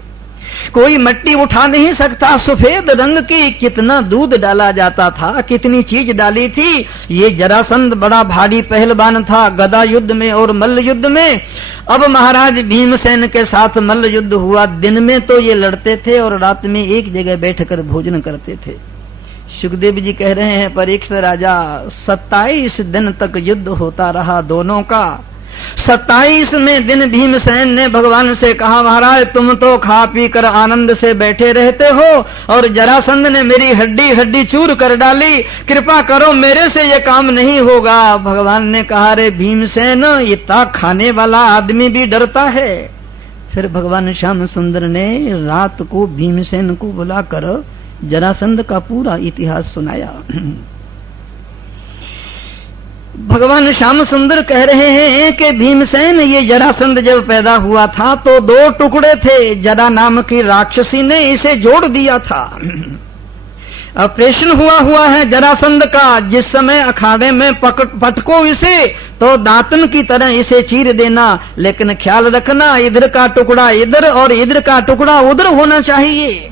कोई मट्टी उठा नहीं सकता। सफेद रंग की, कितना दूध डाला जाता था, कितनी चीज डाली थी। ये जरासंध बड़ा भारी पहलवान था गदा युद्ध में और मल्ल युद्ध में। अब महाराज भीमसेन के साथ मल्ल युद्ध हुआ। दिन में तो ये लड़ते थे और रात में एक जगह बैठकर भोजन करते थे। सुखदेव जी कह रहे हैं परीक्षित राजा, 27 दिन तक युद्ध होता रहा दोनों का। 27वें दिन भीमसेन ने भगवान से कहा, महाराज तुम तो खा पी कर आनंद से बैठे रहते हो और जरासंध ने मेरी हड्डी हड्डी चूर कर डाली, कृपा करो मेरे से ये काम नहीं होगा। भगवान ने कहा, रे भीमसेन, इतना खाने वाला आदमी भी डरता है। फिर भगवान श्याम सुंदर ने रात को भीमसेन को बुलाकर जरासंध का पूरा इतिहास सुनाया। भगवान श्याम सुंदर कह रहे हैं कि भीमसेन, ये जरासंध जब पैदा हुआ था तो 2 टुकड़े थे। जरा नाम की राक्षसी ने इसे जोड़ दिया था। ऑपरेशन हुआ है जरासंध का। जिस समय अखाड़े में पटको इसे तो दातन की तरह इसे चीर देना, लेकिन ख्याल रखना इधर का टुकड़ा इधर और इधर का टुकड़ा उधर होना चाहिए।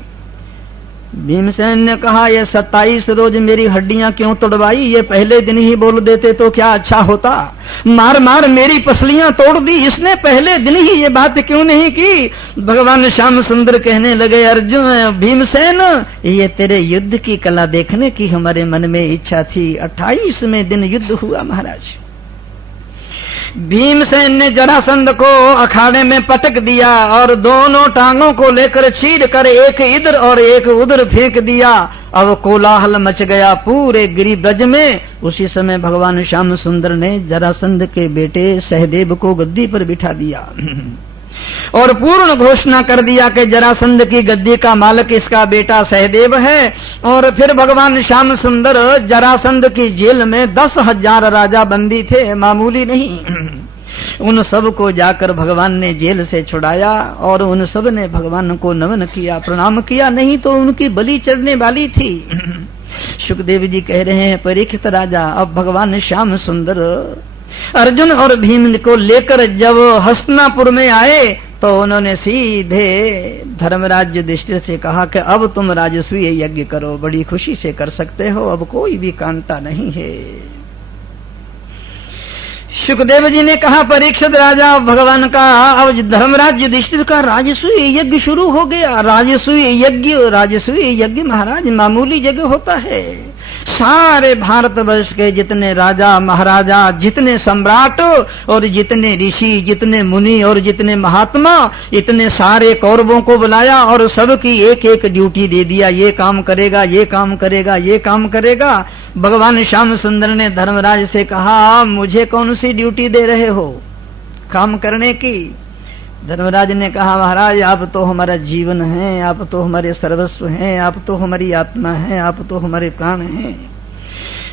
भीमसेन ने कहा, ये 27 रोज मेरी हड्डियां क्यों तोड़वाई, ये पहले दिन ही बोल देते तो क्या अच्छा होता। मार मार मेरी पसलियां तोड़ दी इसने, पहले दिन ही ये बात क्यों नहीं की। भगवान श्याम सुंदर कहने लगे, अर्जुन भीमसेन, ये तेरे युद्ध की कला देखने की हमारे मन में इच्छा थी। 28वें दिन युद्ध हुआ महाराज। भीमसेन ने जरासंध को अखाड़े में पटक दिया और दोनों टांगों को लेकर चीर कर एक इधर और एक उधर फेंक दिया। अब कोलाहल मच गया पूरे गिरिब्रज में। उसी समय भगवान श्याम सुंदर ने जरासंध के बेटे सहदेव को गद्दी पर बिठा दिया और पूर्ण घोषणा कर दिया कि जरासंध की गद्दी का मालिक इसका बेटा सहदेव है। और फिर भगवान श्याम सुंदर जरासंध की जेल में 10,000 राजा बंदी थे, मामूली नहीं। उन सब को जाकर भगवान ने जेल से छुड़ाया और उन सब ने भगवान को नमन किया, प्रणाम किया, नहीं तो उनकी बलि चढ़ने वाली थी। सुखदेव जी कह रहे हैं परीक्षित राजा, अब भगवान श्याम सुंदर अर्जुन और भीम को लेकर जब हस्तिनापुर में आए तो उन्होंने सीधे धर्मराज युधिष्ठिर से कहा कि अब तुम राजसूय यज्ञ करो, बड़ी खुशी से कर सकते हो, अब कोई भी कांटा नहीं है। सुखदेव जी ने कहा परीक्षित राजा, भगवान का अब धर्मराज युधिष्ठिर का राजसूय यज्ञ शुरू हो गया। राजसूय यज्ञ महाराज मामूली जगह होता है। सारे भारतवर्ष के जितने राजा महाराजा, जितने सम्राट और जितने ऋषि, जितने मुनि और जितने महात्मा, इतने सारे कौरवों को बुलाया और सबकी एक एक ड्यूटी दे दिया, ये काम करेगा, ये काम करेगा, ये काम करेगा। भगवान श्याम सुंदर ने धर्मराज से कहा, मुझे कौन सी ड्यूटी दे रहे हो काम करने की। धर्मराज ने कहा, महाराज आप तो हमारा जीवन है, आप तो हमारे सर्वस्व हैं, आप तो हमारी आत्मा है, आप तो हमारे प्राण हैं।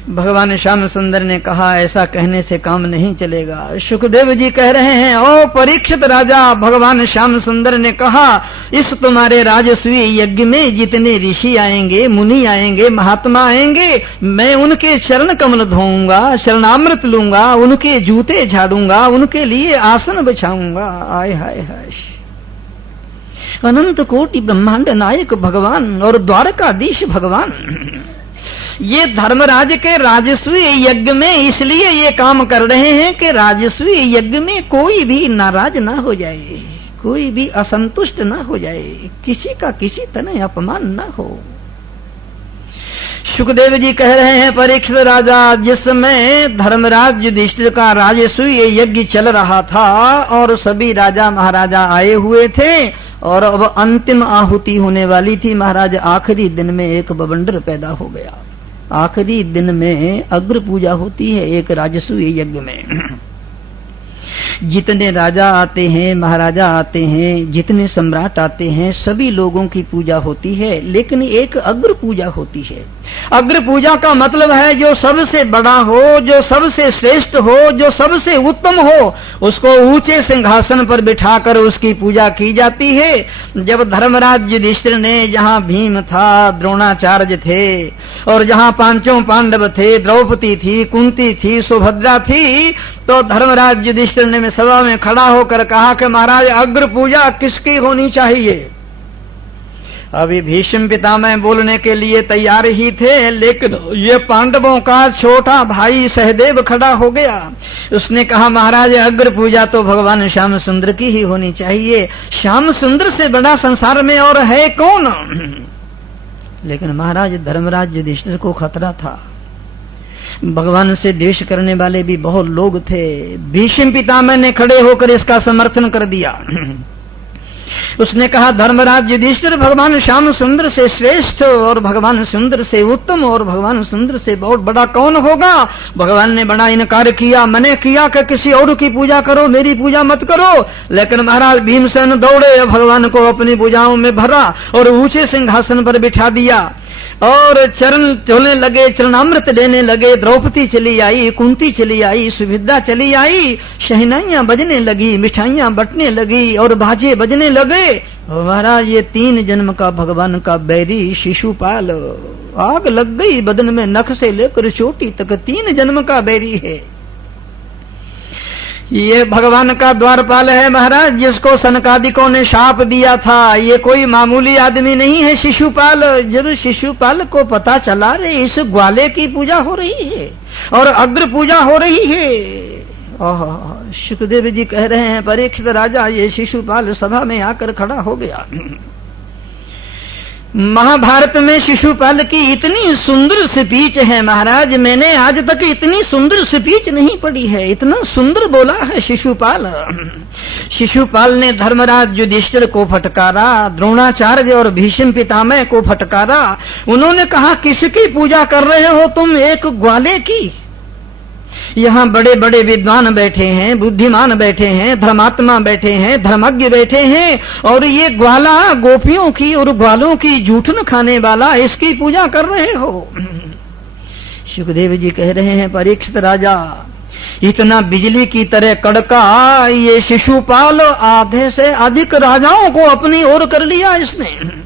भगवान श्याम सुंदर ने कहा, ऐसा कहने से काम नहीं चलेगा। सुखदेव जी कह रहे हैं, ओ परीक्षित राजा, भगवान श्याम सुंदर ने कहा, इस तुम्हारे राजसूय यज्ञ में जितने ऋषि आएंगे, मुनि आएंगे, महात्मा आएंगे, मैं उनके चरण कमल धोऊंगा, शरणामृत लूंगा, उनके जूते झाड़ूंगा, उनके लिए आसन बिछाऊंगा। आय हाय हाय। अनंत कोटि ब्रह्मांड नायक भगवान और द्वारकाधीश भगवान ये धर्मराज के राजसूय यज्ञ में इसलिए ये काम कर रहे हैं कि राजसूय यज्ञ में कोई भी नाराज ना हो जाए, कोई भी असंतुष्ट ना हो जाए, किसी का किसी तरह अपमान ना हो। सुखदेव जी कह रहे हैं, परीक्षित राजा, जिस समय धर्मराज युधिष्ठिर का राजसूय यज्ञ चल रहा था और सभी राजा महाराजा आए हुए थे और अब अंतिम आहुति होने वाली थी। महाराज आखिरी दिन में एक बवंडर पैदा हो गया। आखिरी दिन में अग्र पूजा होती है एक राजसूय यज्ञ में। जितने राजा आते हैं, महाराजा आते हैं, जितने सम्राट आते हैं, सभी लोगों की पूजा होती है, लेकिन एक अग्र पूजा होती है। अग्र पूजा का मतलब है जो सबसे बड़ा हो, जो सबसे श्रेष्ठ हो, जो सबसे उत्तम हो, उसको ऊंचे सिंहासन पर बिठाकर उसकी पूजा की जाती है। जब धर्मराज युधिष्ठिर ने, जहां भीम था, द्रोणाचार्य थे और जहां पांचों पांडव थे, द्रौपदी थी, कुंती थी, सुभद्रा थी, तो धर्मराज युधिष्ठिर ने सभा में खड़ा होकर कहा कि महाराज अग्र पूजा किसकी होनी चाहिए। अभी भीष्म पितामह बोलने के लिए तैयार ही थे, लेकिन ये पांडवों का छोटा भाई सहदेव खड़ा हो गया। उसने कहा महाराज अग्र पूजा तो भगवान श्याम सुंदर की ही होनी चाहिए। श्याम सुंदर से बड़ा संसार में और है कौन। लेकिन महाराज धर्मराज युधिष्ठिर को खतरा था। भगवान से द्वेष करने वाले भी बहुत लोग थे। भीष्म पितामह ने खड़े होकर इसका समर्थन कर दिया। उसने कहा धर्मराज युधिष्ठिर भगवान श्याम सुंदर से श्रेष्ठ और भगवान सुंदर से उत्तम और भगवान सुंदर से बहुत बड़ा कौन होगा। भगवान ने बड़ा इनकार किया, मने किया कि किसी और की पूजा करो, मेरी पूजा मत करो। लेकिन महाराज भीमसेन दौड़े, भगवान को अपनी भुजाओं में भरा और ऊंचे सिंहासन पर बिठा दिया और चरण चलने लगे, चरणामृत देने लगे। द्रौपदी चली आई, कुंती चली आई, सुभद्रा चली आई, शहनाइयां बजने लगी, मिठाइयां बटने लगी और बाजे बजने लगे। महाराज ये 3 जन्म का भगवान का बैरी शिशुपाल, आग लग गई बदन में, नख से लेकर चोटी तक 3 जन्म का बैरी है। ये भगवान का द्वारपाल है महाराज, जिसको सनकादिकों ने शाप दिया था। ये कोई मामूली आदमी नहीं है शिशुपाल। जब शिशुपाल को पता चला रे इस ग्वाले की पूजा हो रही है और अग्र पूजा हो रही है, सुखदेव जी कह रहे हैं परीक्षित राजा, ये शिशुपाल सभा में आकर खड़ा हो गया। महाभारत में शिशुपाल की इतनी सुंदर स्पीच है महाराज, मैंने आज तक इतनी सुंदर स्पीच नहीं पढ़ी है। इतना सुंदर बोला है शिशुपाल। शिशुपाल ने धर्मराज युधिष्ठिर को फटकारा, द्रोणाचार्य और भीष्म पितामह को फटकारा। उन्होंने कहा किसकी पूजा कर रहे हो तुम, एक ग्वाले की। यहाँ बड़े बड़े विद्वान बैठे हैं, बुद्धिमान बैठे हैं, धर्मात्मा बैठे हैं, धर्मज्ञ बैठे हैं, और ये ग्वाला गोपियों की और ग्वालों की जूठन खाने वाला, इसकी पूजा कर रहे हो। सुखदेव जी कह रहे हैं परीक्षित राजा, इतना बिजली की तरह कड़का ये शिशुपाल आधे से अधिक राजाओं को अपनी ओर कर लिया इसने।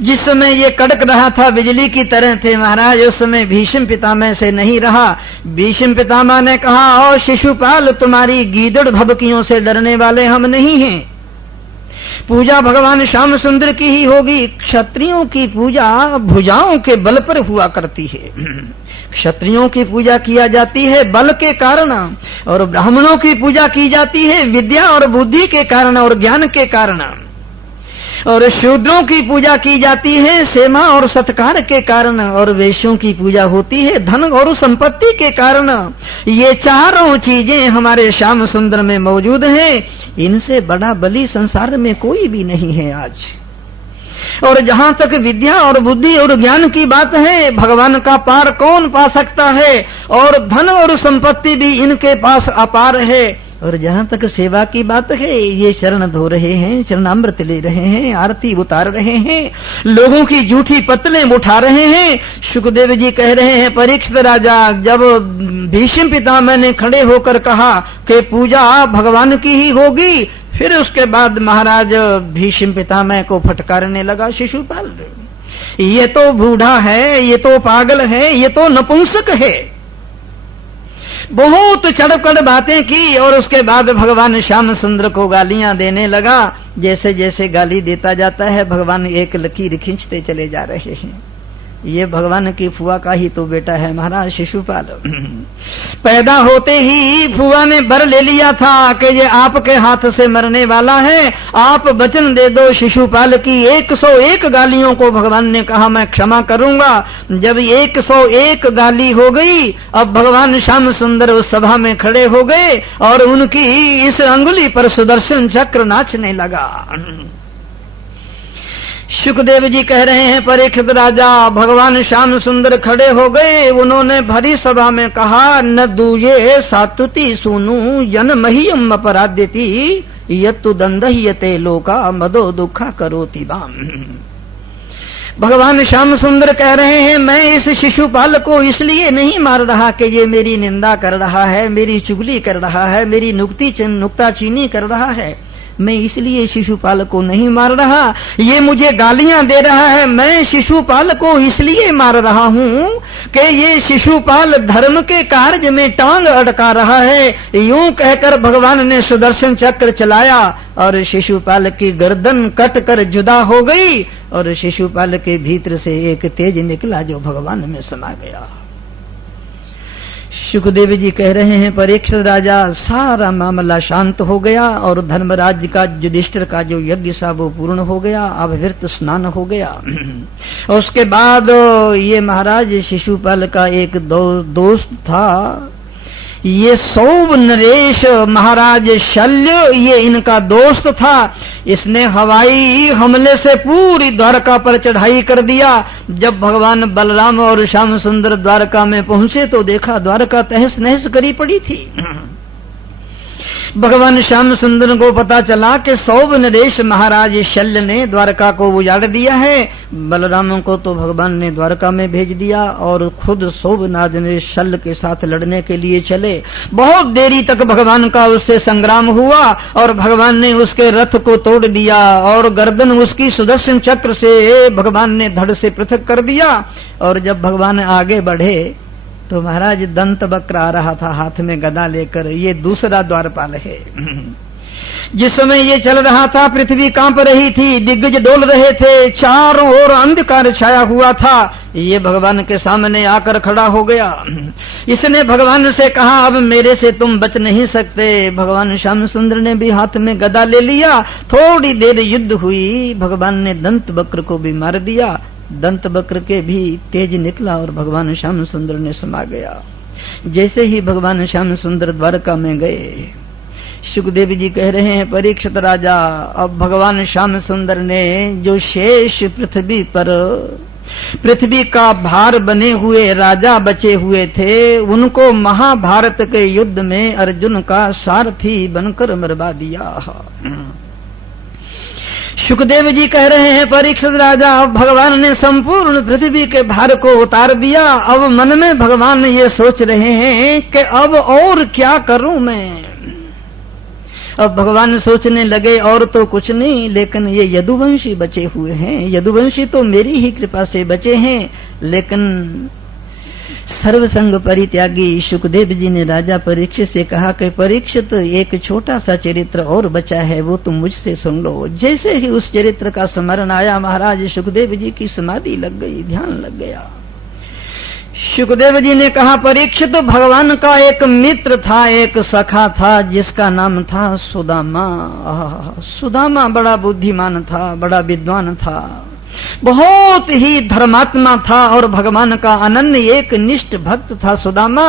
जिस समय ये कड़क रहा था बिजली की तरह थे महाराज, उस समय भीष्म पितामह से नहीं रहा। भीष्म पितामह ने कहा, ओ शिशुपाल, तुम्हारी गीदड़ भभकियों से डरने वाले हम नहीं हैं। पूजा भगवान श्याम सुंदर की ही होगी। क्षत्रियों की पूजा भुजाओं के बल पर हुआ करती है। क्षत्रियों की पूजा किया जाती है बल के कारण, और ब्राह्मणों की पूजा की जाती है विद्या और बुद्धि के कारण और ज्ञान के कारण, और शूद्रों की पूजा की जाती है सेवा और सत्कार के कारण, और वैश्यों की पूजा होती है धन और संपत्ति के कारण। ये चारों चीजें हमारे श्याम सुंदर में मौजूद हैं। इनसे बड़ा बलि संसार में कोई भी नहीं है आज। और जहां तक विद्या और बुद्धि और ज्ञान की बात है, भगवान का पार कौन पा सकता है, और धन और संपत्ति भी इनके पास अपार है। और जहां तक सेवा की बात है, ये चरण धो रहे हैं, चरणामृत ले रहे हैं, आरती उतार रहे हैं, लोगों की जूठी पत्तलें उठा रहे हैं। सुखदेव जी कह रहे हैं परीक्षित राजा, जब भीष्म पितामह ने खड़े होकर कहा कि पूजा भगवान की ही होगी, फिर उसके बाद महाराज भीष्म पितामह को फटकारने लगा शिशुपाल, ये तो बूढ़ा है, ये तो पागल है, ये तो नपुंसक है। बहुत चढ़कर बातें की और उसके बाद भगवान श्याम सुंदर को गालियां देने लगा। जैसे जैसे गाली देता जाता है, भगवान एक लकीर खींचते चले जा रहे हैं। ये भगवान की फुआ का ही तो बेटा है महाराज शिशुपाल। पैदा होते ही फुआ ने बर ले लिया था कि ये आपके हाथ से मरने वाला है, आप वचन दे दो शिशुपाल की 101 गालियों को भगवान ने कहा मैं क्षमा करूंगा। जब 101 गाली हो गई, अब भगवान श्याम सुंदर उस सभा में खड़े हो गए और उनकी इस अंगुली पर सुदर्शन चक्र नाचने लगा। सुखदेव जी कह रहे हैं परीक्षित राजा, भगवान श्याम सुंदर खड़े हो गए, उन्होंने भरी सभा में कहा न दूये सातुति सुनु जन महियम अपराध्यति यत्तु दंदह्यते लोका मदो दुखा करोति वाम। भगवान श्याम सुंदर कह रहे हैं मैं इस शिशुपाल को इसलिए नहीं मार रहा कि ये मेरी निंदा कर रहा है, मेरी चुगली कर रहा है, मेरी नुक्ताचीनी कर रहा है, मैं इसलिए शिशुपाल को नहीं मार रहा। ये मुझे गालियां दे रहा है, मैं शिशुपाल को इसलिए मार रहा हूं कि ये शिशुपाल धर्म के कार्य में टांग अड़का रहा है। यूं कहकर भगवान ने सुदर्शन चक्र चलाया और शिशुपाल की गर्दन कट कर जुदा हो गई और शिशुपाल के भीतर से एक तेज निकला जो भगवान में समा गया। सुखदेव जी कह रहे हैं परीक्षित राजा, सारा मामला शांत हो गया और धर्मराज का युधिष्ठिर का जो यज्ञ था वो पूर्ण हो गया, अभिवृत स्नान हो गया। उसके बाद ये महाराज शिशुपाल का एक दोस्त था, ये सौभ नरेश महाराज शल्य, ये इनका दोस्त था। इसने हवाई हमले से पूरी द्वारका पर चढ़ाई कर दिया। जब भगवान बलराम और श्याम सुंदर द्वारका में पहुंचे तो देखा द्वारका तहस नहस करी पड़ी थी। भगवान श्याम सुंदर को पता चला कि सौभ नरेश महाराज शल्य ने द्वारका को उजाड़ दिया है। बलराम को तो भगवान ने द्वारका में भेज दिया और खुद सौभनाथ ने शल्य के साथ लड़ने के लिए चले। बहुत देरी तक भगवान का उससे संग्राम हुआ और भगवान ने उसके रथ को तोड़ दिया और गर्दन उसकी सुदर्शन चक्र से भगवान ने धड़ से पृथक कर दिया। और जब भगवान आगे बढ़े तो महाराज दंत वक्र आ रहा था हाथ में गदा लेकर। ये दूसरा द्वारपाल है। जिस समय ये चल रहा था पृथ्वी कांप रही थी, दिग्गज डोल रहे थे, चारों ओर अंधकार छाया हुआ था। ये भगवान के सामने आकर खड़ा हो गया। इसने भगवान से कहा अब मेरे से तुम बच नहीं सकते। भगवान श्याम सुंदर ने भी हाथ में गदा ले लिया। थोड़ी देर युद्ध हुई, भगवान ने दंत वक्र को भी मार दिया। दंत वक्र के भी तेज निकला और भगवान श्याम सुंदर ने समा गया। जैसे ही भगवान श्याम सुंदर द्वारका में गए, सुखदेव जी कह रहे हैं परीक्षित राजा, अब भगवान श्याम सुंदर ने जो शेष पृथ्वी का भार बने हुए राजा बचे हुए थे, उनको महाभारत के युद्ध में अर्जुन का सारथी बनकर मरवा दिया। सुखदेव जी कह रहे हैं परीक्षित राजा, अब भगवान ने संपूर्ण पृथ्वी के भार को उतार दिया। अब मन में भगवान ये सोच रहे हैं कि अब और क्या करूं मैं। अब भगवान सोचने लगे और तो कुछ नहीं, लेकिन ये यदुवंशी बचे हुए हैं। यदुवंशी तो मेरी ही कृपा से बचे हैं, लेकिन सर्वसंग परित्यागी सुखदेव जी ने राजा परीक्षित से कहा कि परीक्षित एक छोटा सा चरित्र और बचा है, वो तुम मुझसे सुन लो। जैसे ही उस चरित्र का स्मरण आया, महाराज सुखदेव जी की समाधि लग गई, ध्यान लग गया। सुखदेव जी ने कहा परीक्षित, भगवान का एक मित्र था, एक सखा था, जिसका नाम था सुदामा। सुदामा बड़ा बुद्धिमान था, बड़ा विद्वान था, बहुत ही धर्मात्मा था और भगवान का अनन्य एक निष्ठ भक्त था सुदामा।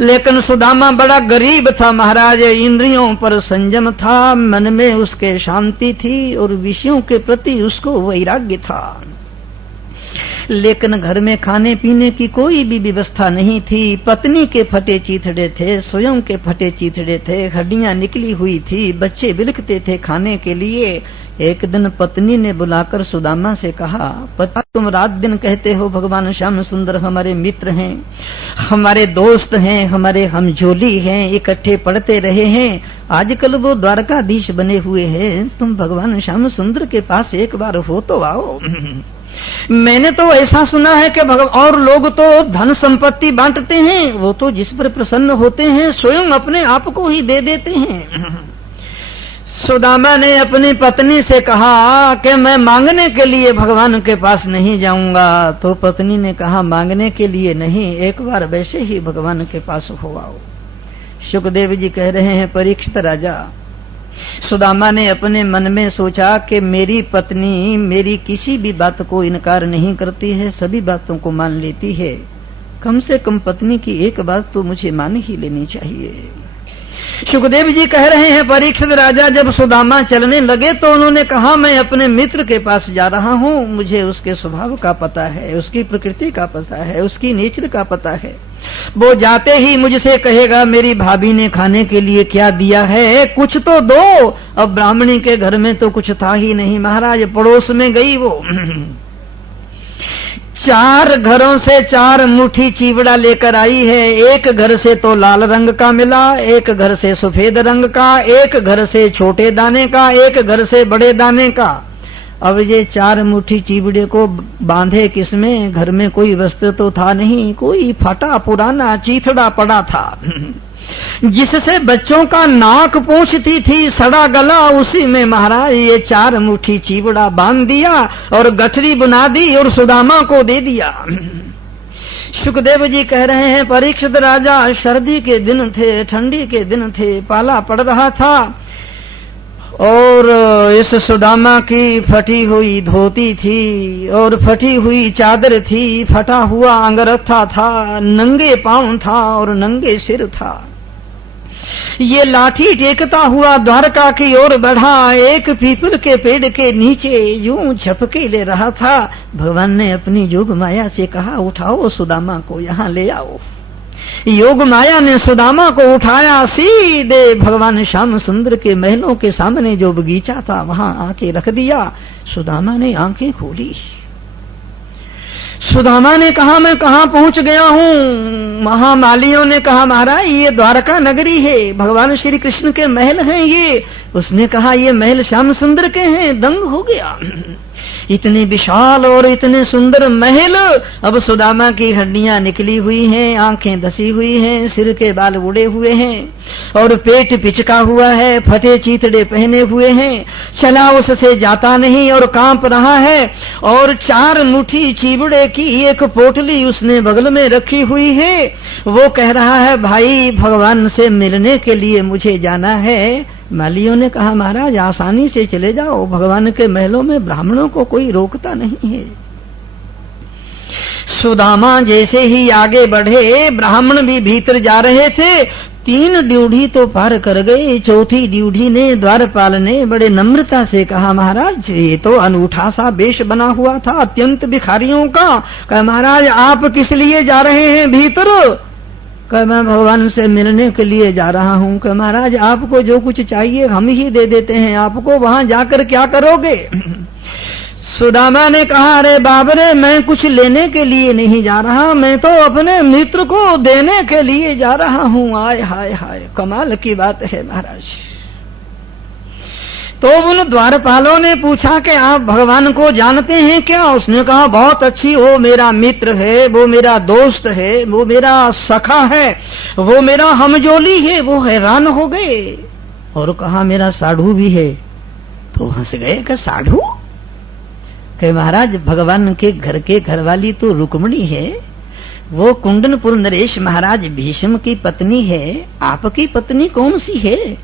लेकिन सुदामा बड़ा गरीब था महाराज, इंद्रियों पर संयम था, मन में उसके शांति थी और विषयों के प्रति उसको वैराग्य था। लेकिन घर में खाने पीने की कोई भी व्यवस्था नहीं थी। पत्नी के फटे चीथड़े थे, स्वयं के फटे चीथड़े थे, हड्डियां निकली हुई थी, बच्चे बिलखते थे खाने के लिए। एक दिन पत्नी ने बुलाकर सुदामा से कहा, पता तुम रात दिन कहते हो भगवान श्याम सुंदर हमारे मित्र हैं, हमारे दोस्त हैं, हमारे हमझोली हैं, इकट्ठे पढ़ते रहे हैं, आजकल वो द्वारकाधीश बने हुए हैं, तुम भगवान श्याम सुंदर के पास एक बार हो तो आओ। मैंने तो ऐसा सुना है कि और लोग तो धन संपत्ति बांटते हैं, वो तो जिस पर प्रसन्न होते हैं स्वयं अपने आप को ही दे देते हैं। सुदामा ने अपनी पत्नी से कहा कि मैं मांगने के लिए भगवान के पास नहीं जाऊंगा। तो पत्नी ने कहा मांगने के लिए नहीं, एक बार वैसे ही भगवान के पास हो आओ। सुखदेव जी कह रहे हैं परीक्षित राजा, सुदामा ने अपने मन में सोचा कि मेरी पत्नी मेरी किसी भी बात को इनकार नहीं करती है, सभी बातों को मान लेती है, कम से कम पत्नी की एक बात तो मुझे मान ही लेनी चाहिए। सुखदेव जी कह रहे हैं परीक्षित राजा, जब सुदामा चलने लगे तो उन्होंने कहा मैं अपने मित्र के पास जा रहा हूँ, मुझे उसके स्वभाव का पता है, उसकी प्रकृति का पता है, उसकी नेचर का पता है। वो जाते ही मुझसे कहेगा मेरी भाभी ने खाने के लिए क्या दिया है, कुछ तो दो। अब ब्राह्मणी के घर में तो कुछ था ही नहीं महाराज, पड़ोस में गई वो 4 घरों से 4 मुट्ठी चिवड़ा लेकर आई है। एक घर से तो लाल रंग का मिला, एक घर से सफेद रंग का, एक घर से छोटे दाने का, एक घर से बड़े दाने का। अब ये 4 मुट्ठी चिवड़े को बांधे किसमें, घर में कोई वस्त्र तो था नहीं, कोई फटा पुराना चीथड़ा पड़ा था जिससे बच्चों का नाक पोंछती थी, सड़ा गला, उसी में महाराज ये 4 मुट्ठी चिवड़ा बांध दिया और गठरी बना दी और सुदामा को दे दिया। सुखदेव जी कह रहे हैं परीक्षित राजा, सर्दी के दिन थे, ठंडी के दिन थे, पाला पड़ रहा था और इस सुदामा की फटी हुई धोती थी और फटी हुई चादर थी, फटा हुआ अंगरखा था, नंगे पांव था और नंगे सिर था। ये लाठी टेकता हुआ द्वारका की ओर बढ़ा, एक पीपल के पेड़ के नीचे यूं झपके ले रहा था। भगवान ने अपनी योग माया से कहा उठाओ सुदामा को, यहाँ ले आओ। योग माया ने सुदामा को उठाया, सीधे भगवान श्याम सुंदर के महलों के सामने जो बगीचा था वहां आके रख दिया। सुदामा ने आंखें खोली। सुदामा ने कहा मैं कहाँ पहुंच गया हूँ। महामालियों ने कहा महाराज ये द्वारका नगरी है, भगवान श्री कृष्ण के महल हैं ये। उसने कहा ये महल श्याम सुंदर के हैं। दंग हो गया, इतने विशाल और इतने सुंदर महल। अब सुदामा की हड्डियां निकली हुई हैं, आंखें धसी हुई हैं, सिर के बाल उड़े हुए हैं और पेट पिचका हुआ है, फटे चीथड़े पहने हुए हैं, चला उससे जाता नहीं और कांप रहा है। और 4 मुट्ठी चिवड़े की एक पोटली उसने बगल में रखी हुई है। वो कह रहा है भाई भगवान से मिलने के लिए मुझे जाना है। मालियों ने कहा महाराज आसानी से चले जाओ, भगवान के महलों में ब्राह्मणों को कोई रोकता नहीं है। सुदामा जैसे ही आगे बढ़े, ब्राह्मण भी भीतर जा रहे थे। 3 ड्यूढ़ी तो पार कर गए, चौथी ड्यूढ़ी ने द्वारपाल ने बड़े नम्रता से कहा महाराज ये तो अनूठा सा वेश बना हुआ था अत्यंत भिखारियों का। कहा महाराज आप किस लिए जा रहे हैं भीतर? कहा मैं भगवान से मिलने के लिए जा रहा हूँ। कहा महाराज आपको जो कुछ चाहिए हम ही दे देते हैं, आपको वहां जाकर क्या करोगे? सुदामा ने कहा अरे बाबरे मैं कुछ लेने के लिए नहीं जा रहा, मैं तो अपने मित्र को देने के लिए जा रहा हूँ। आय हाय हाय कमाल की बात है महाराज। तो उन द्वारपालों ने पूछा कि आप भगवान को जानते हैं क्या? उसने कहा बहुत अच्छी, वो मेरा मित्र है, वो मेरा दोस्त है, वो मेरा सखा है, वो मेरा हमजोली है। वो हैरान हो गए और कहा मेरा साधु भी है। तो हंस गए कि साधु? कि महाराज भगवान के घर के घरवाली तो रुक्मिणी है, वो कुंडनपुर नरेश महाराज भीष्म की पत्नी है, आपकी पत्नी कौन सी है?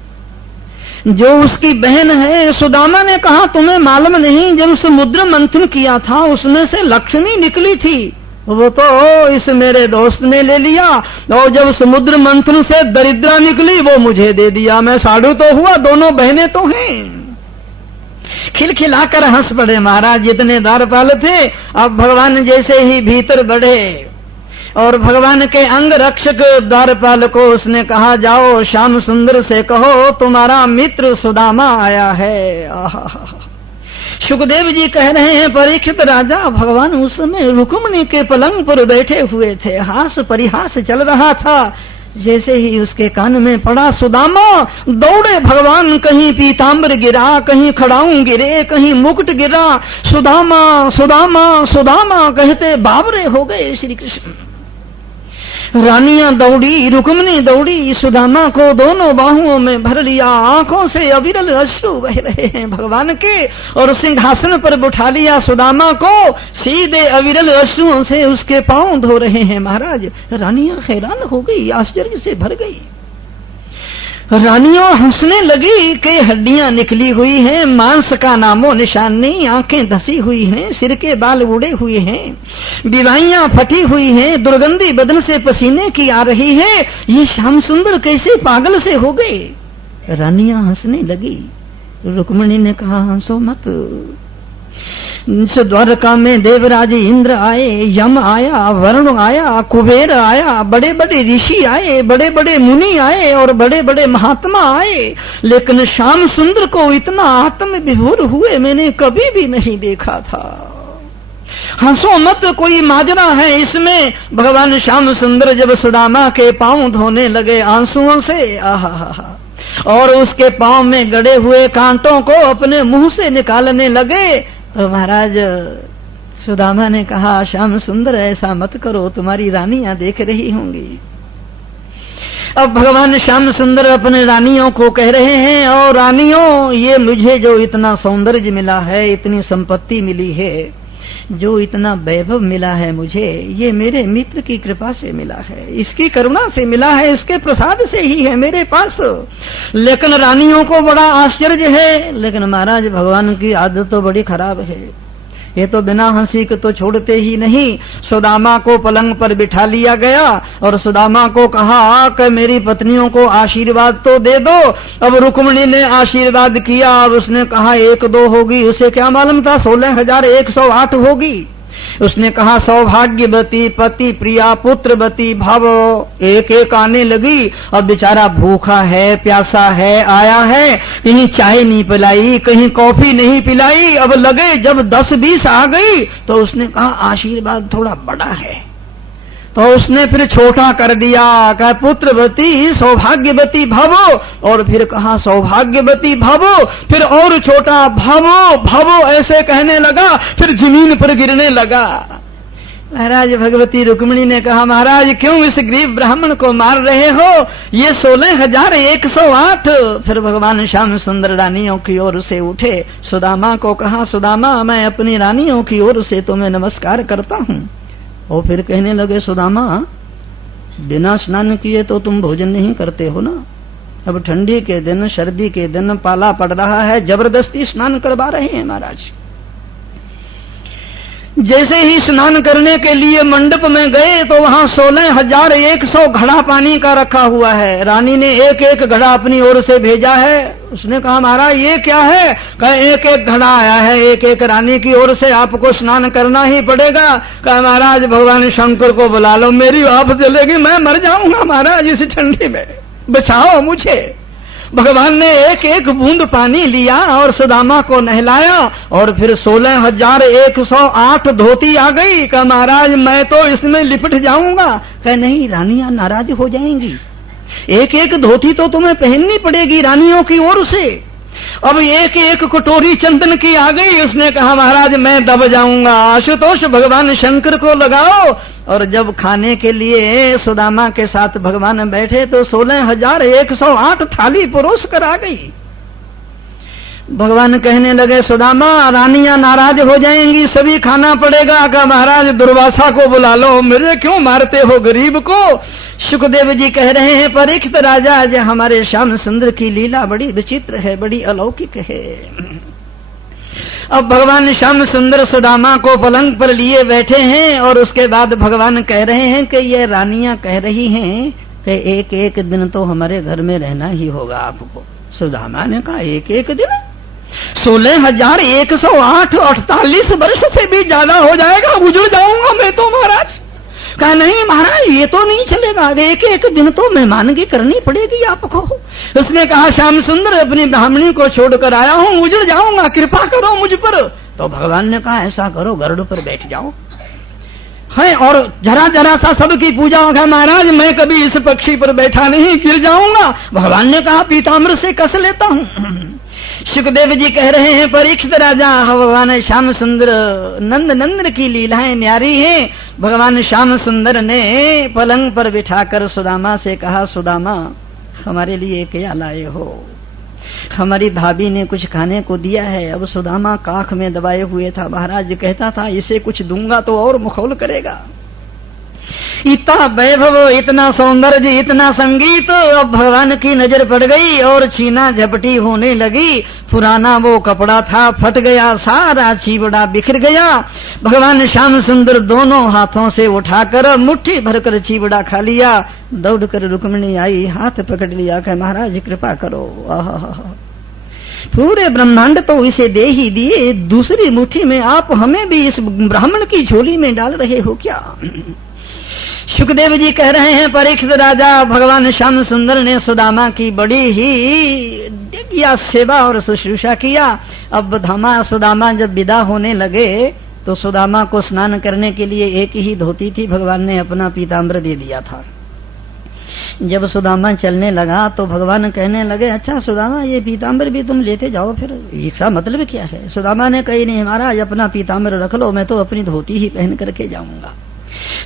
जो उसकी बहन है। सुदामा ने कहा तुम्हें मालूम नहीं जब समुद्र मंथन किया था उसमें से लक्ष्मी निकली थी, वो तो इस मेरे दोस्त ने ले लिया और जब समुद्र मंथन से दरिद्रा निकली वो मुझे दे दिया। मैं साधु तो हुआ, दोनों बहनें तो हैं। खिलखिलाकर हंस पड़े महाराज। जितने द्वारपाल थे अब भगवान जैसे ही भीतर बढ़े और भगवान के अंग रक्षक द्वारपाल को उसने कहा जाओ श्याम सुंदर से कहो तुम्हारा मित्र सुदामा आया है। सुखदेव जी कह रहे हैं परीक्षित राजा भगवान उस समय रुक्मिणी के पलंग पर बैठे हुए थे, हास परिहास चल रहा था। जैसे ही उसके कान में पड़ा सुदामा, दौड़े भगवान। कहीं पीताम्बर गिरा, कहीं खड़ाऊं गिरे, कहीं मुकुट गिरा। सुदामा सुदामा सुदामा कहते बावरे हो गए श्री कृष्ण। रानियां दौड़ी, रुक्मिणी दौड़ी, सुदामा को दोनों बाहुओं में भर लिया, आंखों से अविरल अश्रु बह रहे हैं भगवान के, और सिंहासन पर बिठा लिया सुदामा को, सीधे अविरल अश्रुओं से उसके पांव धो रहे हैं महाराज। रानियां हैरान हो गई, आश्चर्य से भर गई। रानियों हंसने लगी कि हड्डियां निकली हुई हैं, मांस का नामो निशान नहीं, आंखें धसी हुई हैं, सिर के बाल उड़े हुए हैं, विवाहियां फटी हुई हैं, दुर्गंधी बदन से पसीने की आ रही है, ये श्याम सुंदर कैसे पागल से हो गए। रानियां हंसने लगी। रुक्मिणी ने कहा हंसो मत, द्वारका में देवराज इंद्र आए, यम आया, वरुण आया, कुबेर आया, बड़े बड़े ऋषि आए, बड़े बड़े मुनि आए और बड़े बड़े महात्मा आए, लेकिन श्याम सुंदर को इतना आत्म विभोर हुए मैंने कभी भी नहीं देखा था। हंसो मत, कोई माजरा है इसमें। भगवान श्याम सुंदर जब सुदामा के पांव धोने लगे आंसुओं से, आहा, और उसके पांव में गड़े हुए कांटों को अपने मुंह से निकालने लगे, तो महाराज सुदामा ने कहा श्याम सुंदर ऐसा मत करो, तुम्हारी रानियां देख रही होंगी। अब भगवान श्याम सुंदर अपने रानियों को कह रहे हैं, और रानियों ये मुझे जो इतना सौंदर्य मिला है, इतनी संपत्ति मिली है, जो इतना वैभव मिला है मुझे, ये मेरे मित्र की कृपा से मिला है, इसकी करुणा से मिला है, इसके प्रसाद से ही है मेरे पास। लेकिन रानियों को बड़ा आश्चर्य है, लेकिन महाराज भगवान की आदत तो बड़ी खराब है, ये तो बिना हंसी के तो छोड़ते ही नहीं। सुदामा को पलंग पर बिठा लिया गया और सुदामा को कहा कि मेरी पत्नियों को आशीर्वाद तो दे दो। अब रुक्मिणी ने आशीर्वाद किया, अब उसने कहा 1-2 होगी, उसे क्या मालूम था 16,108 होगी। उसने कहा सौभाग्यवती, पति प्रिया, पुत्रवती भव, एक एक आने लगी। अब बेचारा भूखा है, प्यासा है, आया है, कहीं चाय नहीं पिलाई, कहीं कॉफी नहीं पिलाई। अब लगे जब 10-20 आ गई तो उसने कहा आशीर्वाद थोड़ा बड़ा है, तो उसने फिर छोटा कर दिया, कहा पुत्रवती सौभाग्यवती भवो, और फिर कहा सौभाग्यवती भवो, फिर और छोटा भवो भवो ऐसे कहने लगा, फिर जमीन पर गिरने लगा। महाराज भगवती रुक्मिणी ने कहा महाराज क्यों इस गरीब ब्राह्मण को मार रहे हो, ये 16,108। फिर भगवान श्याम सुंदर रानियों की ओर से उठे, सुदामा को कहा सुदामा मैं अपनी रानियों की ओर से तुम्हें नमस्कार करता हूँ। और फिर कहने लगे सुदामा बिना स्नान किए तो तुम भोजन नहीं करते हो ना, अब ठंडी के दिन, सर्दी के दिन पाला पड़ रहा है, जबरदस्ती स्नान करवा रहे हैं महाराज। जैसे ही स्नान करने के लिए मंडप में गए तो वहां 16,100 घड़ा पानी का रखा हुआ है। रानी ने एक एक घड़ा अपनी ओर से भेजा है। उसने कहा महाराज ये क्या है, कहा एक एक घड़ा आया है, एक एक रानी की ओर से आपको स्नान करना ही पड़ेगा। कहा महाराज भगवान शंकर को बुला लो, मेरी आफ जलेगी, मैं मर जाऊंगा महाराज इस ठंडी में, बचाओ मुझे। भगवान ने एक एक बूंद पानी लिया और सुदामा को नहलाया, और फिर 16,108 धोती आ गई। कहा महाराज मैं तो इसमें लिपट जाऊंगा। कहा नहीं, रानियां नाराज हो जाएंगी, एक एक धोती तो तुम्हें पहननी पड़ेगी रानियों की ओर से। अब एक एक कटोरी चंदन की आ गई। उसने कहा महाराज मैं दब जाऊंगा, आशुतोष भगवान शंकर को लगाओ। और जब खाने के लिए सुदामा के साथ भगवान बैठे तो 16,108 थाली परोस कर आ गई। भगवान कहने लगे सुदामा रानियां नाराज हो जाएंगी, सभी खाना पड़ेगा। कहा महाराज दुर्वासा को बुला लो, मेरे क्यों मारते हो गरीब को। सुखदेव जी कह रहे हैं परीक्षित राजा आज हमारे श्याम सुंदर की लीला बड़ी विचित्र है, बड़ी अलौकिक है। अब भगवान श्याम सुंदर सुदामा को पलंग पर लिए बैठे हैं और उसके बाद भगवान कह रहे हैं कि ये रानियां कह रही हैं कि एक एक दिन तो हमारे घर में रहना ही होगा आपको। सुदामा ने कहा एक एक दिन, 16,108 48 वर्ष से भी ज्यादा हो जाएगा, गुजर जाऊंगा मैं तो महाराज। कहा नहीं महाराज ये तो नहीं चलेगा, एक एक दिन तो मेहमानगी करनी पड़ेगी आपको। उसने कहा श्याम सुंदर अपनी ब्राह्मणी को छोड़कर आया हूँ, गुजर जाऊंगा, कृपा करो मुझ पर। तो भगवान ने कहा ऐसा करो गरुड़ पर बैठ जाओ है, और जरा जरा सा सबकी पूजा होगा। महाराज मैं कभी इस पक्षी पर बैठा नहीं, गिर जाऊंगा। भगवान ने कहा पीताम्र से कस लेता हूँ। सुखदेव जी कह रहे हैं परीक्षित राजा, भगवान श्याम सुंदर नंद नंदन की लीलाएं न्यारी हैं। भगवान श्याम सुंदर ने पलंग पर बिठाकर सुदामा से कहा, सुदामा हमारे लिए क्या लाए हो? हमारी भाभी ने कुछ खाने को दिया है। अब सुदामा काख में दबाए हुए था। महाराज कहता था इसे कुछ दूंगा तो और मखौल करेगा। इतना वैभव, इतना सौंदर्य, इतना संगीत। अब भगवान की नजर पड़ गई और छीना झपटी होने लगी। पुराना वो कपड़ा था फट गया, सारा चिवड़ा बिखर गया। भगवान श्याम सुंदर दोनों हाथों से उठाकर मुट्ठी भरकर चिवड़ा खा लिया। दौड़कर रुक्मिणी आई, हाथ पकड़ लिया कि महाराज कृपा करो। पूरे ब्रह्मांड तो इसे दे ही दिए, दूसरी मुट्ठी में आप हमें भी इस ब्राह्मण की झोली में डाल रहे हो क्या? सुखदेव जी कह रहे हैं परीक्षित राजा, भगवान श्याम सुंदर ने सुदामा की बड़ी ही दिव्य सेवा और शुश्रूषा किया। अब सुदामा जब विदा होने लगे तो सुदामा को स्नान करने के लिए एक ही धोती थी, भगवान ने अपना पीताम्बर दे दिया था। जब सुदामा चलने लगा तो भगवान कहने लगे, अच्छा सुदामा ये पीताम्बर भी तुम लेते जाओ, फिर इसका मतलब क्या है? सुदामा ने कही, नहीं महाराज अपना पीताम्बर रख लो, मैं तो अपनी धोती ही पहन करके जाऊंगा।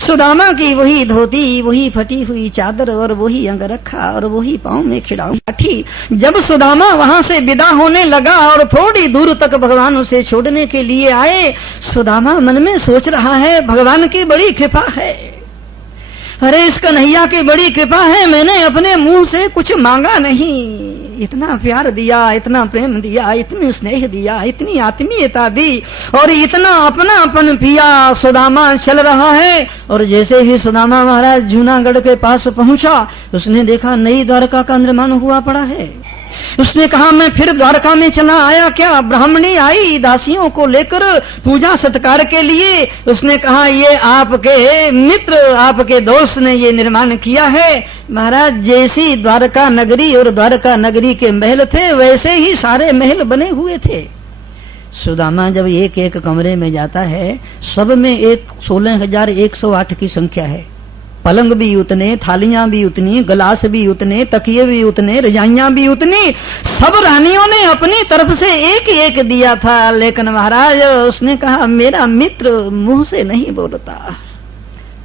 सुदामा की वही धोती, वही फटी हुई चादर और वही अंगरखा और वही पांव में खिड़ाऊ लाठी। जब सुदामा वहां से विदा होने लगा और थोड़ी दूर तक भगवान उसे छोड़ने के लिए आए, सुदामा मन में सोच रहा है भगवान की बड़ी कृपा है, अरे इस कन्हैया की बड़ी कृपा है, मैंने अपने मुंह से कुछ मांगा नहीं, इतना प्यार दिया, इतना प्रेम दिया, इतनी स्नेह दिया, इतनी आत्मीयता दी और इतना अपनापन पिया। सुदामा चल रहा है और जैसे ही सुदामा महाराज जूनागढ़ के पास पहुंचा, उसने देखा नई द्वारका का निर्माण हुआ पड़ा है। उसने कहा मैं फिर द्वारका में चला आया क्या? ब्राह्मणी आई दासियों को लेकर पूजा सत्कार के लिए। उसने कहा ये आपके मित्र, आपके दोस्त ने ये निर्माण किया है। महाराज जैसी द्वारका नगरी और द्वारका नगरी के महल थे वैसे ही सारे महल बने हुए थे। सुदामा जब एक एक कमरे में जाता है, सब में 16,108 की संख्या है। पलंग भी उतने, थालियां भी उतनी, गिलास भी उतने, तकिए भी उतने, रजाइयां भी उतनी। सब रानियों ने अपनी तरफ से एक एक दिया था, लेकिन महाराज उसने कहा मेरा मित्र मुंह से नहीं बोलता।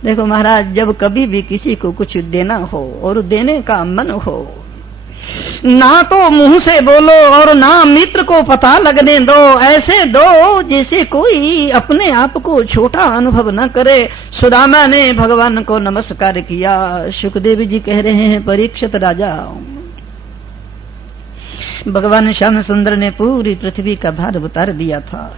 देखो महाराज, जब कभी भी किसी को कुछ देना हो और देने का मन हो, ना तो मुंह से बोलो और ना मित्र को पता लगने दो, ऐसे दो जैसे कोई अपने आप को छोटा अनुभव न करे। सुदामा ने भगवान को नमस्कार किया। सुखदेव जी कह रहे हैं परीक्षित राजा, भगवान श्याम सुंदर ने पूरी पृथ्वी का भार उतार दिया था।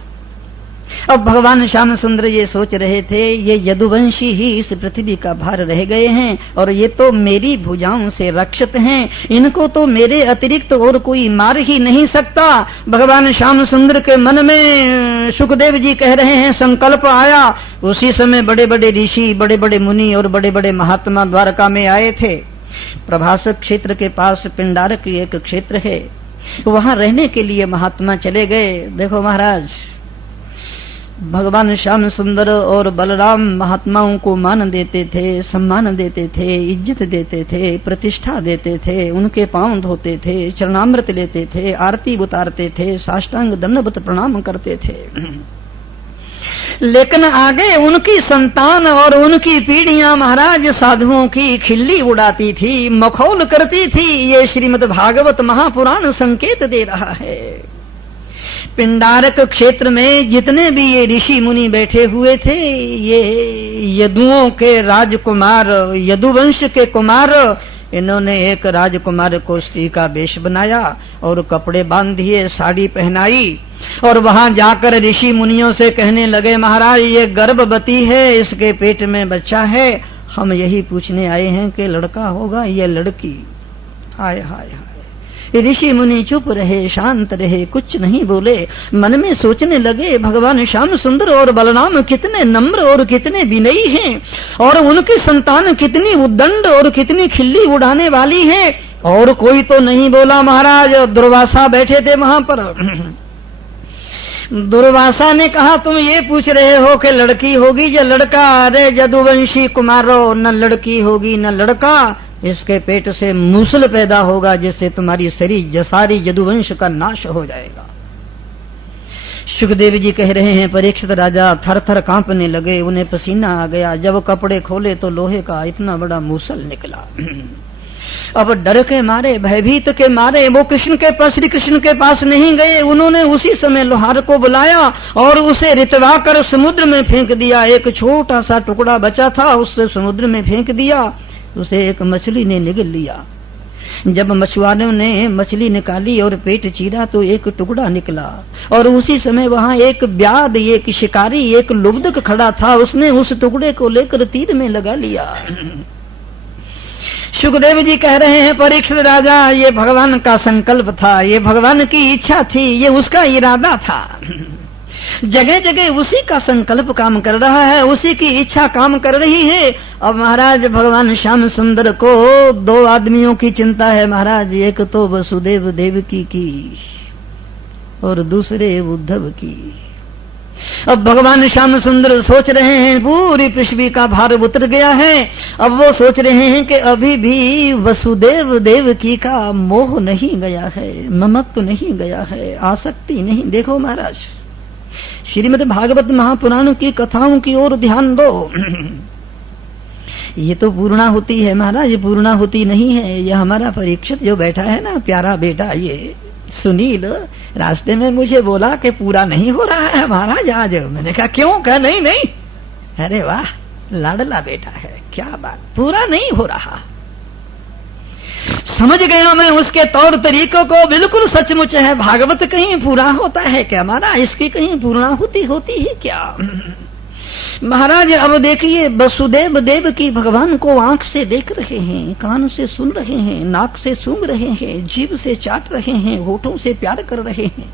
अब भगवान श्याम सुंदर ये सोच रहे थे ये यदुवंशी ही इस पृथ्वी का भार रह गए हैं और ये तो मेरी भुजाओं से रक्षित हैं, इनको तो मेरे अतिरिक्त और कोई मार ही नहीं सकता। भगवान श्याम सुंदर के मन में सुखदेव जी कह रहे हैं संकल्प आया। उसी समय बड़े बड़े ऋषि, बड़े बड़े मुनि और बड़े बड़े महात्मा द्वारका में आए थे। प्रभास क्षेत्र के पास पिंडारक एक क्षेत्र है, वहां रहने के लिए महात्मा चले गए। देखो महाराज, भगवान श्याम सुंदर और बलराम महात्माओं को मान देते थे, सम्मान देते थे, इज्जत देते थे, प्रतिष्ठा देते थे, उनके पांव धोते थे, चरणामृत लेते थे, आरती उतारते थे, साष्टांग दंडवत प्रणाम करते थे। लेकिन आगे उनकी संतान और उनकी पीढ़ियां महाराज साधुओं की खिल्ली उड़ाती थी, मखौल करती थी। ये श्रीमद् भागवत महापुराण संकेत दे रहा है। पिंडारक क्षेत्र में जितने भी ये ऋषि मुनि बैठे हुए थे, ये यदुओं के राजकुमार, यदुवंश के कुमार, इन्होंने एक राजकुमार को स्त्री का वेश बनाया और कपड़े बांध दिए, साड़ी पहनाई और वहां जाकर ऋषि मुनियों से कहने लगे महाराज ये गर्भवती है, इसके पेट में बच्चा है, हम यही पूछने आए हैं कि लड़का होगा या लड़की। हाय हाय हाय। ऋषि मुनि चुप रहे, शांत रहे, कुछ नहीं बोले। मन में सोचने लगे भगवान श्याम सुंदर और बलराम कितने नम्र और कितने विनयी हैं और उनकी संतान कितनी उद्दंड और कितनी खिल्ली उड़ाने वाली है। और कोई तो नहीं बोला महाराज, दुर्वासा बैठे थे वहां पर। दुर्वासा ने कहा तुम ये पूछ रहे हो कि लड़की होगी या लड़का? अरे जदुवंशी कुमारो, न लड़की होगी न लड़का, इसके पेट से मूसल पैदा होगा जिससे तुम्हारी सारी जदुवंश का नाश हो जाएगा। सुखदेव जी कह रहे हैं परीक्षित राजा थर थर कांपने लगे, उन्हें पसीना आ गया। जब कपड़े खोले तो लोहे का इतना बड़ा मूसल निकला। अब डर के मारे, भयभीत के मारे वो श्री कृष्ण के पास नहीं गए। उन्होंने उसी समय लोहार को बुलाया और उसे रितवा कर समुद्र में फेंक दिया। एक छोटा सा टुकड़ा बचा था, उससे समुद्र में फेंक दिया। उसे एक मछली ने निगल लिया। जब मछुआरों ने मछली निकाली और पेट चीरा तो एक टुकड़ा निकला, और उसी समय वहां एक व्याध, एक शिकारी, एक लुब्धक खड़ा था। उसने उस टुकड़े को लेकर तीर में लगा लिया। सुखदेव जी कह रहे हैं परीक्षित राजा, ये भगवान का संकल्प था, ये भगवान की इच्छा थी, ये उसका इरादा था। जगह जगह उसी का संकल्प काम कर रहा है, उसी की इच्छा काम कर रही है। अब महाराज भगवान श्याम सुंदर को दो आदमियों की चिंता है महाराज, एक तो वसुदेव देवकी की और दूसरे उद्धव की। अब भगवान श्याम सुंदर सोच रहे हैं, पूरी पृथ्वी का भार उतर गया है। अब वो सोच रहे हैं कि अभी भी वसुदेव देवकी का मोह नहीं गया है, ममत्व नहीं गया है, आसक्ति नहीं। देखो महाराज, श्रीमद् भागवत महापुराण की कथाओं की ओर ध्यान दो। ये तो पूर्णाहुति है महाराज, ये पूर्णाहुति नहीं है। ये हमारा परीक्षित जो बैठा है ना, प्यारा बेटा, ये सुनील, रास्ते में मुझे बोला कि पूरा नहीं हो रहा है महाराज आज। मैंने कहा क्यों? कहा नहीं नहीं। अरे वाह, लाडला बेटा है, क्या बात, पूरा नहीं हो रहा। समझ गया मैं उसके तौर तरीकों को, बिल्कुल सचमुच है। भागवत कहीं पूरा होता है क्या महाराज? इसकी कहीं पूर्णाहुति होती है क्या महाराज? अब देखिए, वसुदेव देव की भगवान को आंख से देख रहे हैं, कान से सुन रहे हैं, नाक से सूंघ रहे हैं, जीभ से चाट रहे हैं, होठों से प्यार कर रहे हैं,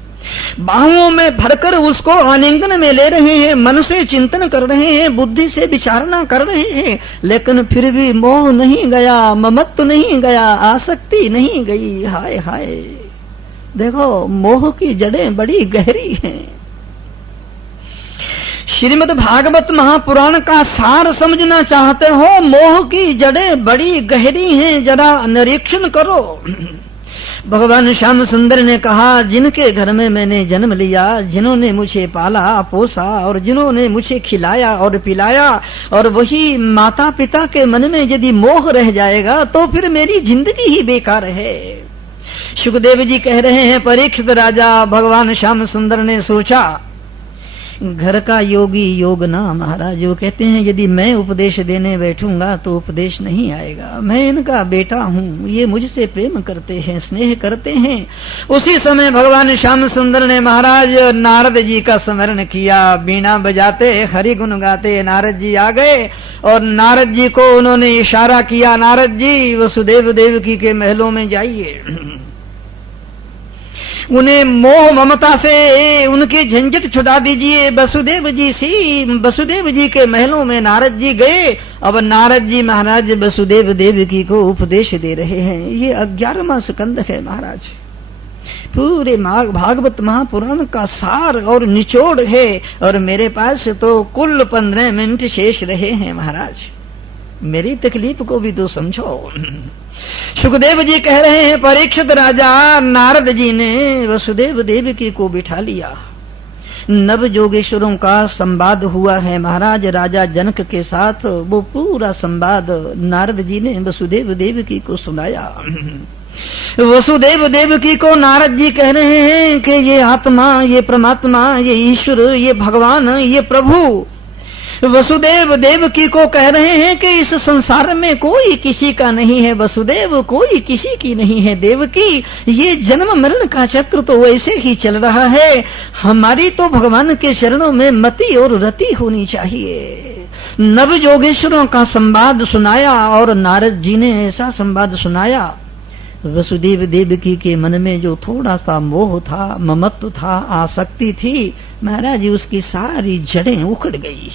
बाहुओं में भरकर उसको आलिंगन में ले रहे हैं, मन से चिंतन कर रहे हैं, बुद्धि से विचारना कर रहे हैं, लेकिन फिर भी मोह नहीं गया, ममत्व नहीं गया, आसक्ति नहीं गई। हाय हाय, देखो मोह की जड़ें बड़ी गहरी हैं। श्रीमद् भागवत महापुराण का सार समझना चाहते हो, मोह की जड़ें बड़ी गहरी हैं, जरा निरीक्षण करो। भगवान श्याम सुंदर ने कहा, जिनके घर में मैंने जन्म लिया, जिन्होंने मुझे पाला पोसा और जिन्होंने मुझे खिलाया और पिलाया, और वही माता पिता के मन में यदि मोह रह जाएगा तो फिर मेरी जिंदगी ही बेकार है। सुखदेव जी कह रहे हैं परीक्षित राजा, भगवान श्याम सुंदर ने सोचा, घर का योगी योग ना महाराज। वो कहते हैं यदि मैं उपदेश देने बैठूंगा तो उपदेश नहीं आएगा। मैं इनका बेटा हूँ, ये मुझसे प्रेम करते हैं, स्नेह करते हैं। उसी समय भगवान श्याम सुंदर ने महाराज नारद जी का स्मरण किया। बीणा बजाते, हरि गुण गाते नारद जी आ गए और नारद जी को उन्होंने इशारा किया, नारद जी वसुदेव देवकी के महलों में जाइए, उन्हें मोह ममता से उनकी झंझट छुड़ा दीजिए। वसुदेव जी के महलों में नारद जी गए। अब नारद जी महाराज वसुदेव देवकी को उपदेश दे रहे हैं। ये 11वां स्कंद है महाराज, पूरे भागवत महापुराण का सार और निचोड़ है, और मेरे पास तो कुल 15 मिनट शेष रहे हैं महाराज। मेरी तकलीफ को भी तो समझो। सुखदेव जी कह रहे हैं परीक्षित राजा, नारद जी ने वसुदेव देवकी को बिठा लिया। नव जोगेश्वरों का संवाद हुआ है महाराज राजा जनक के साथ। वो पूरा संवाद नारद जी ने वसुदेव देवकी को सुनाया। वसुदेव देवकी को नारद जी कह रहे हैं कि ये आत्मा, ये परमात्मा, ये ईश्वर, ये भगवान, ये प्रभु वसुदेव देवकी को कह रहे हैं कि इस संसार में कोई किसी का नहीं है वसुदेव, कोई किसी की नहीं है देवकी। ये जन्म मरण का चक्र तो वैसे ही चल रहा है। हमारी तो भगवान के चरणों में मति और रति होनी चाहिए। नव जोगेश्वरों का संवाद सुनाया और नारद जी ने ऐसा संवाद सुनाया, वसुदेव देवकी के मन में जो थोड़ा सा मोह था, ममत्व था, आसक्ति थी, महाराज उसकी सारी जड़ें उखड़ गई।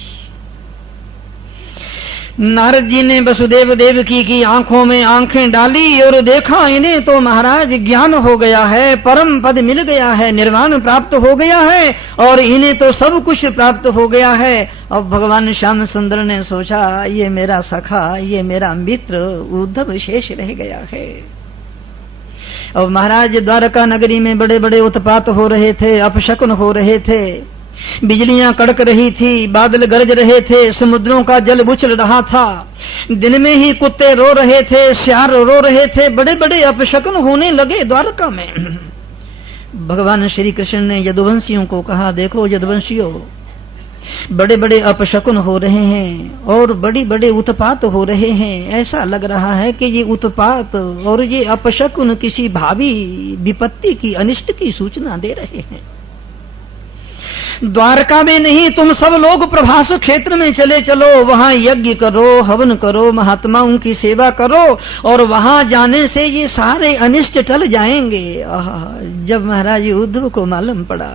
नारद जी ने वसुदेव देवकी की आंखों में आंखें डाली और देखा इन्हें तो महाराज ज्ञान हो गया है, परम पद मिल गया है, निर्वाण प्राप्त हो गया है और इन्हें तो सब कुछ प्राप्त हो गया है। अब भगवान श्याम सुंदर ने सोचा ये मेरा सखा, ये मेरा मित्र उद्धव शेष रह गया है। और महाराज द्वारका नगरी में बड़े बड़े उत्पात हो रहे थे, अपशकुन हो रहे थे, बिजलियां कड़क रही थी, बादल गरज रहे थे, समुद्रों का जल उछल रहा था, दिन में ही कुत्ते रो रहे थे, सियार रो रहे थे, बड़े बड़े अपशकुन होने लगे द्वारका में। भगवान श्री कृष्ण ने यदुवंशियों को कहा, देखो यदुवंशियों, बड़े बड़े अपशकुन हो रहे हैं और बड़ी बड़े उत्पात हो रहे हैं। ऐसा लग रहा है कि ये उत्पात और ये अपशकुन किसी भावी विपत्ति की, अनिष्ट की सूचना दे रहे हैं। द्वारका में नहीं, तुम सब लोग प्रभास क्षेत्र में चले चलो, वहां यज्ञ करो, हवन करो, महात्माओं की सेवा करो और वहां जाने से ये सारे अनिष्ट टल जाएंगे। जब महाराज उद्धव को मालूम पड़ा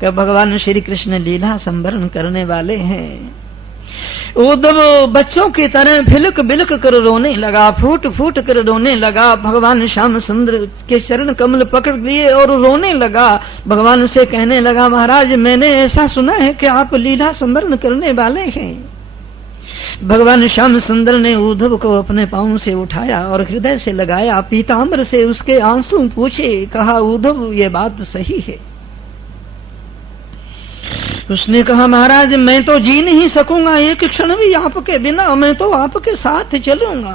कि भगवान श्री कृष्ण लीला संवरण करने वाले हैं, उद्धव बच्चों की तरह फिलक बिलक कर रोने लगा, फूट फूट कर रोने लगा। भगवान श्याम सुंदर के चरण कमल पकड़ लिए और रोने लगा। भगवान से कहने लगा, महाराज मैंने ऐसा सुना है कि आप लीला संवरण करने वाले हैं। भगवान श्याम सुंदर ने उद्धव को अपने पांव से उठाया और हृदय से लगाया, पीताम्बर से उसके आंसू पूछे, कहा उद्धव ये बात सही है? उसने कहा, महाराज मैं तो जी नहीं सकूंगा एक क्षण भी आपके बिना, मैं तो आपके साथ चलूंगा।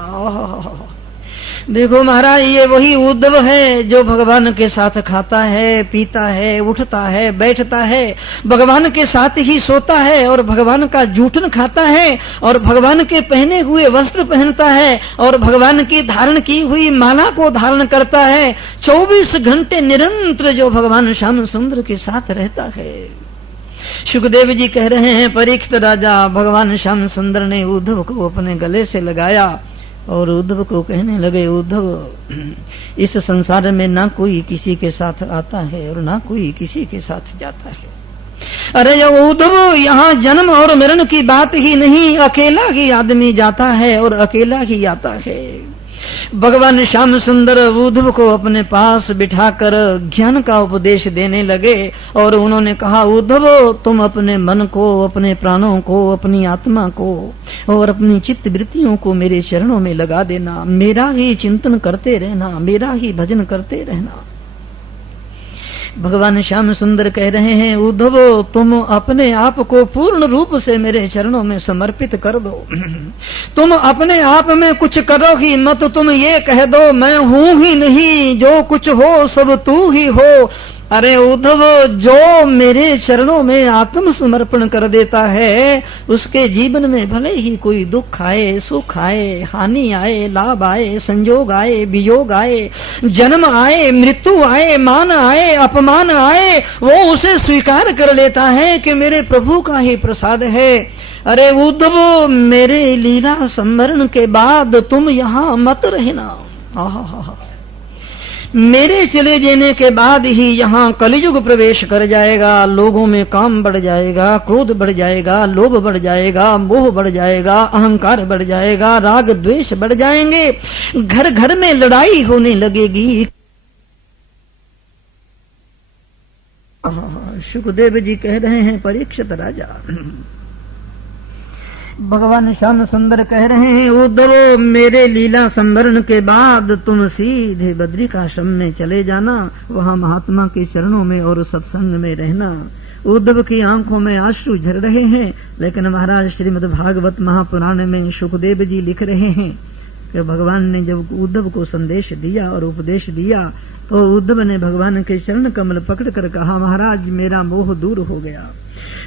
देखो महाराज, ये वही उद्धव है जो भगवान के साथ खाता है, पीता है, उठता है, बैठता है, भगवान के साथ ही सोता है और भगवान का जूठन खाता है और भगवान के पहने हुए वस्त्र पहनता है और भगवान की धारण की हुई माला को धारण करता है। 24 घंटे निरंतर जो भगवान श्याम सुंदर के साथ रहता है। सुखदेव जी कह रहे हैं, परीक्षित राजा, भगवान श्याम सुंदर ने उद्धव को अपने गले से लगाया और उद्धव को कहने लगे, उद्धव इस संसार में ना कोई किसी के साथ आता है और ना कोई किसी के साथ जाता है। अरे उद्धव, यहाँ जन्म और मरण की बात ही नहीं, अकेला ही आदमी जाता है और अकेला ही आता है। भगवान श्याम सुंदर उद्धव को अपने पास बिठाकर ज्ञान का उपदेश देने लगे और उन्होंने कहा, उद्धव तुम अपने मन को, अपने प्राणों को, अपनी आत्मा को और अपनी चित्त वृत्तियों को मेरे चरणों में लगा देना, मेरा ही चिंतन करते रहना, मेरा ही भजन करते रहना। भगवान श्याम सुंदर कह रहे हैं, उद्धव तुम अपने आप को पूर्ण रूप से मेरे चरणों में समर्पित कर दो। तुम अपने आप में कुछ करो ही मत, तुम ये कह दो मैं हूं ही नहीं, जो कुछ हो सब तू ही हो। अरे उद्धव, जो मेरे चरणों में आत्म समर्पण कर देता है उसके जीवन में भले ही कोई दुख आए, सुख आए, हानि आए, लाभ आए, संयोग आए, वियोग आए, जन्म आए, मृत्यु आए, मान आए, अपमान आए, वो उसे स्वीकार कर लेता है कि मेरे प्रभु का ही प्रसाद है। अरे उद्धव, मेरे लीला संवरण के बाद तुम यहाँ मत रहना। मेरे चले जाने के बाद ही यहाँ कलियुग प्रवेश कर जाएगा, लोगों में काम बढ़ जाएगा, क्रोध बढ़ जाएगा, लोभ बढ़ जाएगा, मोह बढ़ जाएगा, अहंकार बढ़ जाएगा, राग द्वेष बढ़ जाएंगे, घर घर में लड़ाई होने लगेगी। सुखदेव जी कह रहे हैं, परीक्षित राजा, भगवान श्याम सुंदर कह रहे हैं, उद्धव मेरे लीला संवरण के बाद तुम सीधे बद्रिकाश्रम में चले जाना, वहाँ महात्मा के चरणों में और सत्संग में रहना। उद्धव की आंखों में आंसू झर रहे हैं, लेकिन महाराज श्रीमद् भागवत महापुराण में सुखदेव जी लिख रहे हैं कि भगवान ने जब उद्धव को संदेश दिया और उपदेश दिया तो उद्धव ने भगवान के चरण कमल पकड़कर कहा, महाराज मेरा मोह दूर हो गया,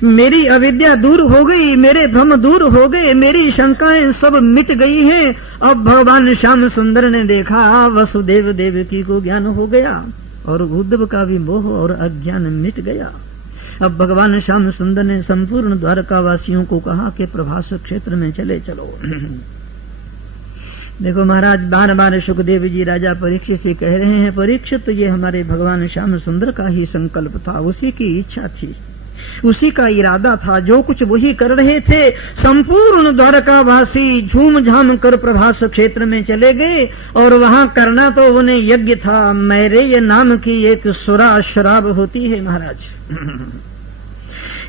मेरी अविद्या दूर हो गई, मेरे भ्रम दूर हो गए, मेरी शंकाएं सब मिट गई हैं। अब भगवान श्याम सुंदर ने देखा वसुदेव देवकी को ज्ञान हो गया और उद्धव का भी मोह और अज्ञान मिट गया। अब भगवान श्याम सुंदर ने संपूर्ण द्वारका वासियों को कहा कि प्रभास क्षेत्र में चले चलो। देखो महाराज, बार बार सुखदेव जी राजा परीक्षित से कह रहे हैं, परीक्षित ये हमारे भगवान श्याम सुंदर का ही संकल्प था, उसी की इच्छा थी। उसी का इरादा था, जो कुछ वही कर रहे थे। संपूर्ण द्वारकावासी झूम झाम कर प्रभास क्षेत्र में चले गए और वहां करना तो उन्हें यज्ञ था। मैरेय नाम की एक सुरा शराब होती है महाराज।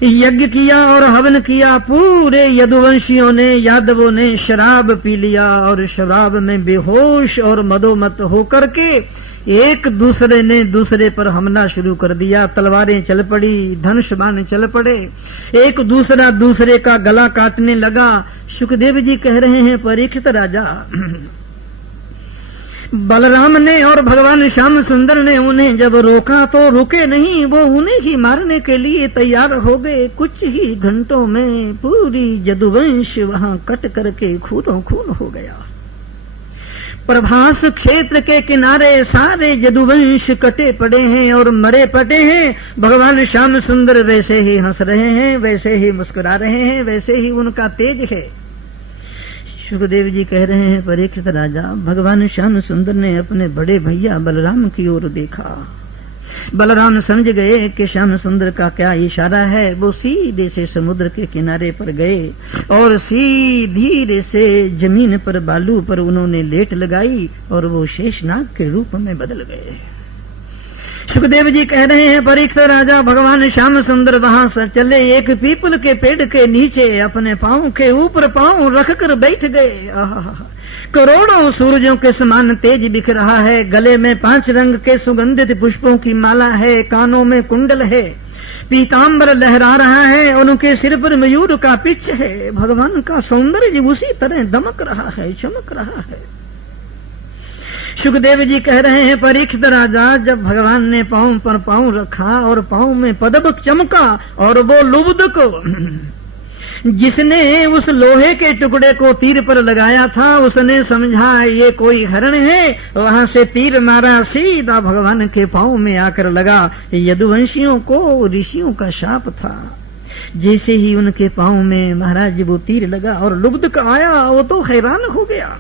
यज्ञ किया और हवन किया। पूरे यदुवंशियों ने, यादवों ने शराब पी लिया और शराब में बेहोश और मदोमत होकर के एक दूसरे ने दूसरे पर हमला शुरू कर दिया। तलवारें चल पड़ी, धनुष बाण चल पड़े, एक दूसरा दूसरे का गला काटने लगा। सुखदेव जी कह रहे हैं, परीक्षित राजा, बलराम ने और भगवान श्याम सुंदर ने उन्हें जब रोका तो रुके नहीं, वो उन्हें ही मारने के लिए तैयार हो गए। कुछ ही घंटों में पूरी यदुवंश वहां कट करके खूनों खून हो गया। प्रभास क्षेत्र के किनारे सारे यदुवंश कटे पड़े हैं और मरे पटे हैं। भगवान श्याम सुंदर वैसे ही हंस रहे हैं, वैसे ही मुस्कुरा रहे हैं, वैसे ही उनका तेज है। सुखदेव जी कह रहे हैं, परीक्षित राजा, भगवान श्याम सुंदर ने अपने बड़े भैया बलराम की ओर देखा। बलराम समझ गए कि श्याम सुंदर का क्या इशारा है। वो सीधे से समुद्र के किनारे पर गए और धीरे से जमीन पर बालू पर उन्होंने लेट लगाई और वो शेषनाग के रूप में बदल गए। सुखदेव जी कह रहे हैं, परीक्षित राजा, भगवान श्याम सुंदर वहां से चले, एक पीपल के पेड़ के नीचे अपने पांव के ऊपर पांव रखकर बैठ गए। करोड़ों सूरजों के समान तेज बिख रहा है। गले में 5 रंग के सुगंधित पुष्पों की माला है, कानों में कुंडल है, पीताम्बर लहरा रहा है, उनके सिर पर मयूर का पिच है। भगवान का सौंदर्य उसी तरह दमक रहा है, चमक रहा है। सुखदेव जी कह रहे हैं, परीक्षित राजा, जब भगवान ने पांव पर पांव रखा और पांव में पदबक चमका और वो लुब्धक जिसने उस लोहे के टुकड़े को तीर पर लगाया था, उसने समझा ये कोई हरण है। वहां से तीर मारा, सीधा भगवान के पांव में आकर लगा। यदुवंशियों को ऋषियों का शाप था। जैसे ही उनके पांव में महाराज वो तीर लगा और लुब्धक आया, वो तो हैरान हो गया।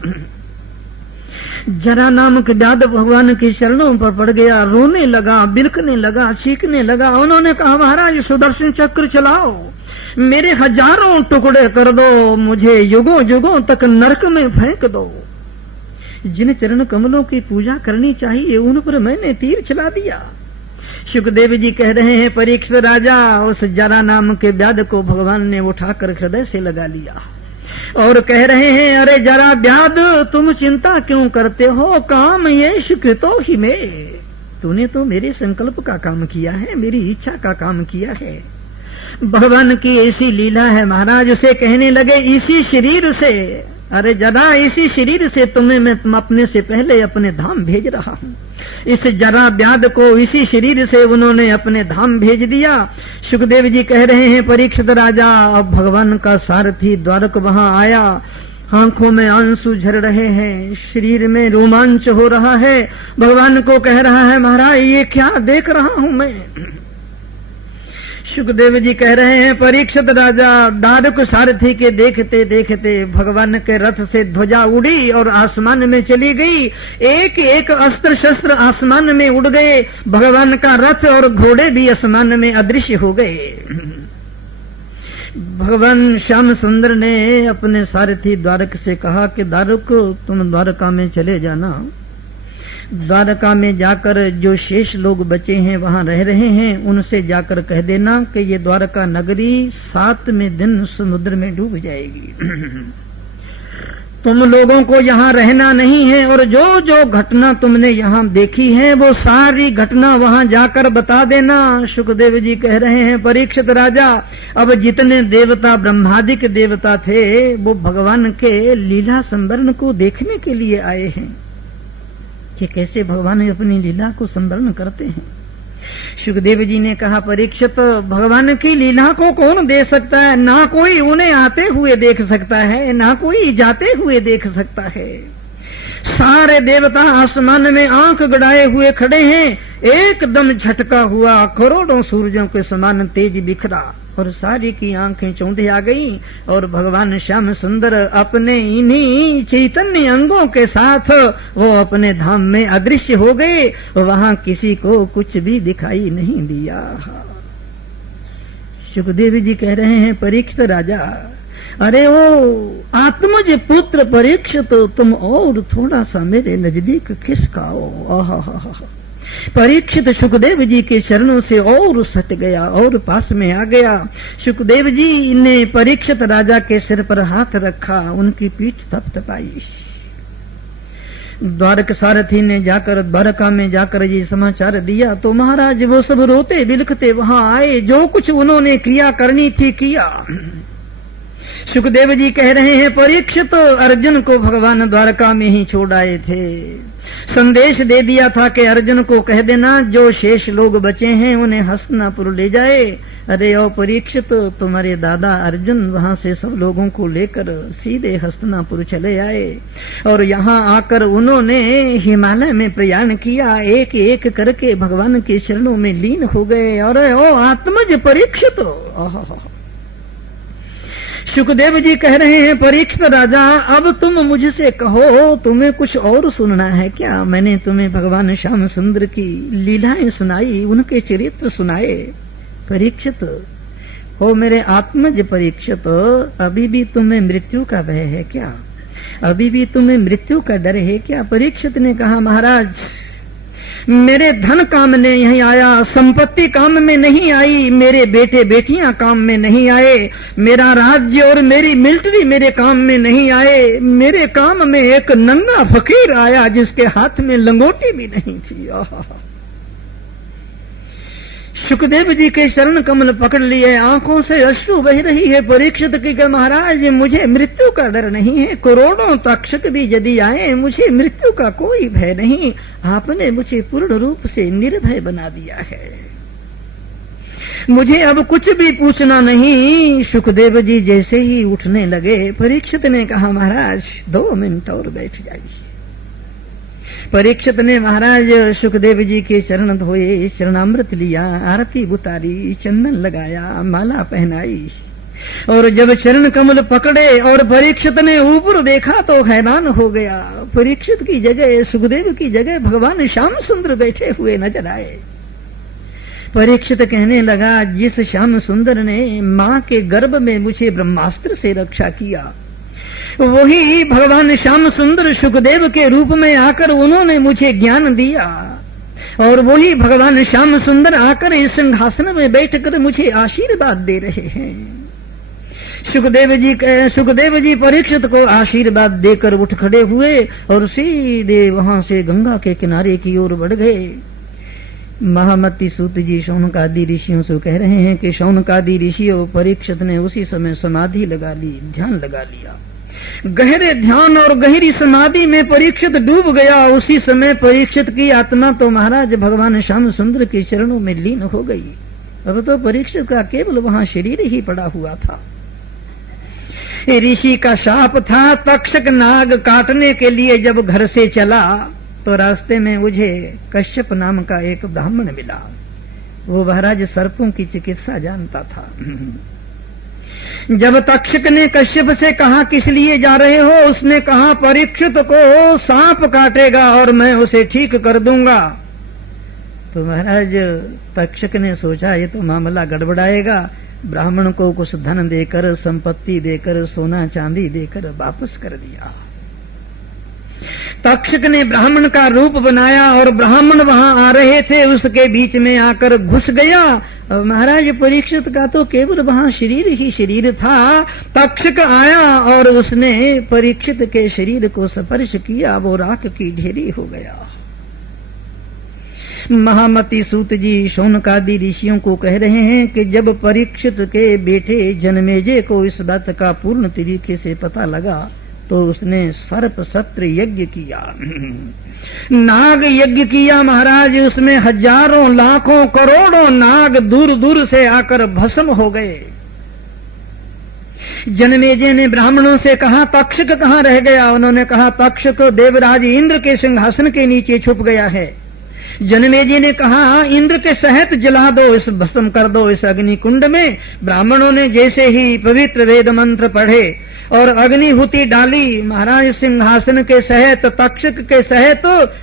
जरा नामक व्याध भगवान के चरणों पर पड़ गया, रोने लगा, बिलखने लगा, चीखने लगा। उन्होंने कहा, महाराज सुदर्शन चक्र चलाओ, मेरे हजारों टुकड़े कर दो, मुझे युगों युगों तक नरक में फेंक दो। जिन चरण कमलों की पूजा करनी चाहिए उन पर मैंने तीर चला दिया। सुखदेव जी कह रहे हैं, परीक्षित राजा, उस जरा नाम के व्याध को भगवान ने उठाकर हृदय से लगा लिया और कह रहे हैं, अरे जरा व्याध, तुम चिंता क्यों करते हो? काम ये कृतो ही में, तूने तो मेरे संकल्प का काम किया है, मेरी इच्छा का काम किया है। भगवान की ऐसी लीला है महाराज। उसे कहने लगे, इसी शरीर से, अरे जरा, इसी शरीर से तुम्हें मैं अपने से पहले अपने धाम भेज रहा हूँ। इस जरा व्याध को इसी शरीर से उन्होंने अपने धाम भेज दिया। सुखदेव जी कह रहे हैं, परीक्षित राजा, अब भगवान का सारथी द्वारक वहां आया। आंखों में आंसू झर रहे हैं, शरीर में रोमांच हो रहा है। भगवान को कह रहा है, महाराज ये क्या देख रहा हूं मैं? सुखदेव जी कह रहे हैं, परीक्षित राजा, दारुक सारथी के देखते देखते भगवान के रथ से ध्वजा उड़ी और आसमान में चली गई। एक एक अस्त्र शस्त्र आसमान में उड़ गए। भगवान का रथ और घोड़े भी आसमान में अदृश्य हो गए। भगवान श्याम सुंदर ने अपने सारथी द्वारक से कहा कि दारुक, तुम द्वारका में चले जाना। द्वारका में जाकर जो शेष लोग बचे हैं वहां रह रहे हैं, उनसे जाकर कह देना कि ये द्वारका नगरी 7वें दिन समुद्र में डूब जाएगी। तुम लोगों को यहाँ रहना नहीं है और जो जो घटना तुमने यहाँ देखी है वो सारी घटना वहाँ जाकर बता देना। सुखदेव जी कह रहे हैं, परीक्षित राजा, अब जितने देवता, ब्रह्मादिक देवता थे, वो भगवान के लीला संवरण को देखने के लिए आए हैं कि कैसे भगवान अपनी लीला को संवरण करते हैं। सुखदेव जी ने कहा, परीक्षित, भगवान की लीला को कौन देख सकता है? ना कोई उन्हें आते हुए देख सकता है, ना कोई जाते हुए देख सकता है। सारे देवता आसमान में आंख गड़ाए हुए खड़े हैं। एकदम झटका हुआ, करोड़ों सूरजों के समान तेज बिखरा और सारी की आंखें चौंधे आ गई और भगवान श्याम सुंदर अपने इन्हीं चैतन्य अंगों के साथ वो अपने धाम में अदृश्य हो गए। वहां किसी को कुछ भी दिखाई नहीं दिया। सुखदेव जी कह रहे हैं, परीक्षित राजा, अरे ओ आत्मज पुत्र परीक्षित, तुम और थोड़ा सा मेरे नजदीक खिसकाओ। आहा, परीक्षित सुखदेव जी के चरणों से और सट गया और पास में आ गया। सुखदेव जी ने परीक्षित राजा के सिर पर हाथ रखा, उनकी पीठ थपथपाई। द्वारक सारथी ने जाकर द्वारका में जाकर ये समाचार दिया तो महाराज वो सब रोते बिलखते वहां आए, जो कुछ उन्होंने क्रिया करनी थी किया। सुखदेव जी कह रहे हैं, परीक्षित अर्जुन को भगवान द्वारका में ही छोड़ आए थे। संदेश दे दिया था कि अर्जुन को कह देना जो शेष लोग बचे हैं उन्हें हस्तिनापुर ले जाए। अरे ओ परीक्षित, तुम्हारे दादा अर्जुन वहां से सब लोगों को लेकर सीधे हस्तिनापुर चले आए और यहाँ आकर उन्होंने हिमालय में प्रयाण किया, एक एक करके भगवान के चरणों में लीन हो गए। और ओ आत्मज परीक्षित, सुखदेव जी कह रहे हैं, परीक्षित राजा, अब तुम मुझसे कहो, तुम्हें कुछ और सुनना है क्या? मैंने तुम्हें भगवान श्याम सुंदर की लीलाएं सुनाई, उनके चरित्र सुनाए। परीक्षित हो मेरे आत्मज परीक्षित, अभी भी तुम्हें मृत्यु का भय है क्या? अभी भी तुम्हें मृत्यु का डर है क्या? परीक्षित ने कहा, महाराज मेरे धन काम में नहीं आया, संपत्ति काम में नहीं आई, मेरे बेटे बेटियां काम में नहीं आए, मेरा राज्य और मेरी मिलिट्री मेरे काम में नहीं आए। मेरे काम में एक नंगा फकीर आया जिसके हाथ में लंगोटी भी नहीं थी। सुखदेव जी के चरण कमल पकड़ लिए, आंखों से अश्रु बह रही है। परीक्षित की कहा, महाराज मुझे मृत्यु का डर नहीं है, करोड़ों तक्षक भी यदि आए मुझे मृत्यु का कोई भय नहीं। आपने मुझे पूर्ण रूप से निर्भय बना दिया है, मुझे अब कुछ भी पूछना नहीं। सुखदेव जी जैसे ही उठने लगे, परीक्षित ने कहा, महाराज 2 मिनट और बैठ जाइए। परीक्षित ने महाराज सुखदेव जी के चरण धोए, चरणामृत लिया, आरती उतारी, चंदन लगाया, माला पहनाई और जब चरण कमल पकड़े और परीक्षित ने ऊपर देखा तो हैरान हो गया। परीक्षित की जगह, सुखदेव की जगह भगवान श्याम सुंदर बैठे हुए नजर आए। परीक्षित कहने लगा, जिस श्याम सुंदर ने मां के गर्भ में मुझे ब्रह्मास्त्र से रक्षा किया, वही भगवान श्याम सुंदर सुखदेव के रूप में आकर उन्होंने मुझे ज्ञान दिया और वही भगवान श्याम सुंदर आकर इस सिंहासन में बैठकर मुझे आशीर्वाद दे रहे हैं। सुखदेव जी परीक्षित को आशीर्वाद देकर उठ खड़े हुए और सीधे वहां से गंगा के किनारे की ओर बढ़ गए। महामती सूत जी शौनकादि ऋषियों से कह रहे हैं कि शौनकादि ऋषियों, परीक्षित ने उसी समय समाधि लगा ली, ध्यान लगा लिया। गहरे ध्यान और गहरी समाधि में परीक्षित डूब गया। उसी समय परीक्षित की आत्मा तो महाराज भगवान श्याम सुंदर के चरणों में लीन हो गई। अब तो परीक्षित का केवल वहां शरीर ही पड़ा हुआ था। ऋषि का शाप था, तक्षक नाग काटने के लिए जब घर से चला तो रास्ते में मुझे कश्यप नाम का एक ब्राह्मण मिला। वो महाराज सर्पों की चिकित्सा जानता था। जब तक्षक ने कश्यप से कहा, किस लिए जा रहे हो? उसने कहा, परीक्षित को सांप काटेगा और मैं उसे ठीक कर दूंगा। तो महाराज तक्षक ने सोचा, ये तो मामला गड़बड़ाएगा। ब्राह्मण को कुछ धन देकर, संपत्ति देकर, सोना चांदी देकर वापस कर दिया। तक्षक ने ब्राह्मण का रूप बनाया और ब्राह्मण वहां आ रहे थे, उसके बीच में आकर घुस गया। महाराज परीक्षित का तो केवल वहां शरीर ही शरीर था। तक्षक आया और उसने परीक्षित के शरीर को स्पर्श किया, वो राख की ढेरी हो गया। महामती सूत जी शौनकादि ऋषियों को कह रहे हैं कि जब परीक्षित के बेटे जन्मेजय को इस बात का पूर्ण तरीके से पता लगा तो उसने सर्प सत्र यज्ञ किया, नाग यज्ञ किया। महाराज उसमें हजारों लाखों करोड़ों नाग दूर दूर से आकर भस्म हो गए। जन्मेजय ने ब्राह्मणों से कहा, तक्षक कहाँ रह गया? उन्होंने कहा, तक्षक देवराज इंद्र के सिंहासन के नीचे छुप गया है। जन्मेजय ने कहा, इंद्र के सहित जला दो, इस भस्म कर दो इस अग्नि कुंड में। ब्राह्मणों ने जैसे ही पवित्र वेद मंत्र पढ़े और अग्निहुति डाली, महाराज सिंहासन के सहित, तक्षक के सहित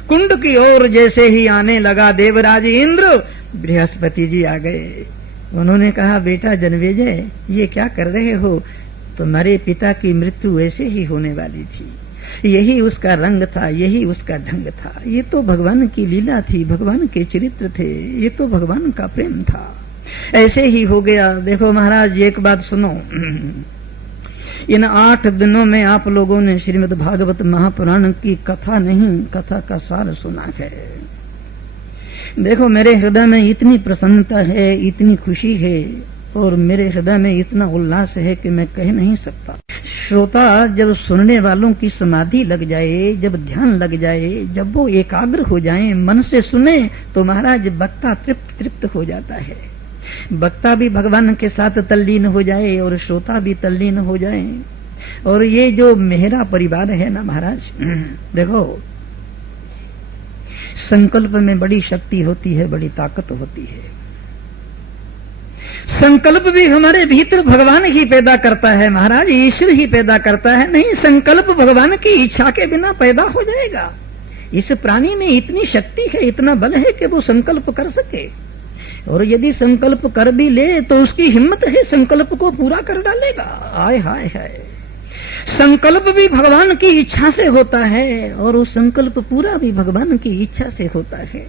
कुंड की ओर जैसे ही आने लगा देवराज इंद्र, बृहस्पति जी आ गए। उन्होंने कहा, बेटा जन्मेजय, ये क्या कर रहे हो? तुम्हारे पिता की मृत्यु ऐसे ही होने वाली थी, यही उसका रंग था, यही उसका ढंग था, ये तो भगवान की लीला थी, भगवान के चरित्र थे, ये तो भगवान का प्रेम था, ऐसे ही हो गया। देखो महाराज, एक बात सुनो, इन 8 दिनों में आप लोगों ने श्रीमद् भागवत महापुराण की कथा नहीं, कथा का सार सुना है। देखो, मेरे हृदय में इतनी प्रसन्नता है, इतनी खुशी है, और मेरे हृदय में इतना उल्लास है कि मैं कह नहीं सकता। श्रोता जब सुनने वालों की समाधि लग जाए, जब ध्यान लग जाए, जब वो एकाग्र हो जाए, मन से सुने, तो महाराज वक्ता तृप्त हो जाता है। वक्ता भी भगवान के साथ तल्लीन हो जाए और श्रोता भी तल्लीन हो जाए। और ये जो मेहरा परिवार है ना महाराज, देखो, संकल्प में बड़ी शक्ति होती है, बड़ी ताकत होती है। संकल्प भी हमारे भीतर भगवान ही पैदा करता है महाराज, ईश्वर ही पैदा करता है। नहीं, संकल्प भगवान की इच्छा के बिना पैदा हो जाएगा। इस प्राणी में इतनी शक्ति है, इतना बल है कि वो संकल्प कर सके, और यदि संकल्प कर भी ले तो उसकी हिम्मत है, संकल्प को पूरा कर डालेगा। हाय हाय हाय, संकल्प भी भगवान की इच्छा से होता है, और वो संकल्प पूरा भी भगवान की इच्छा से होता है।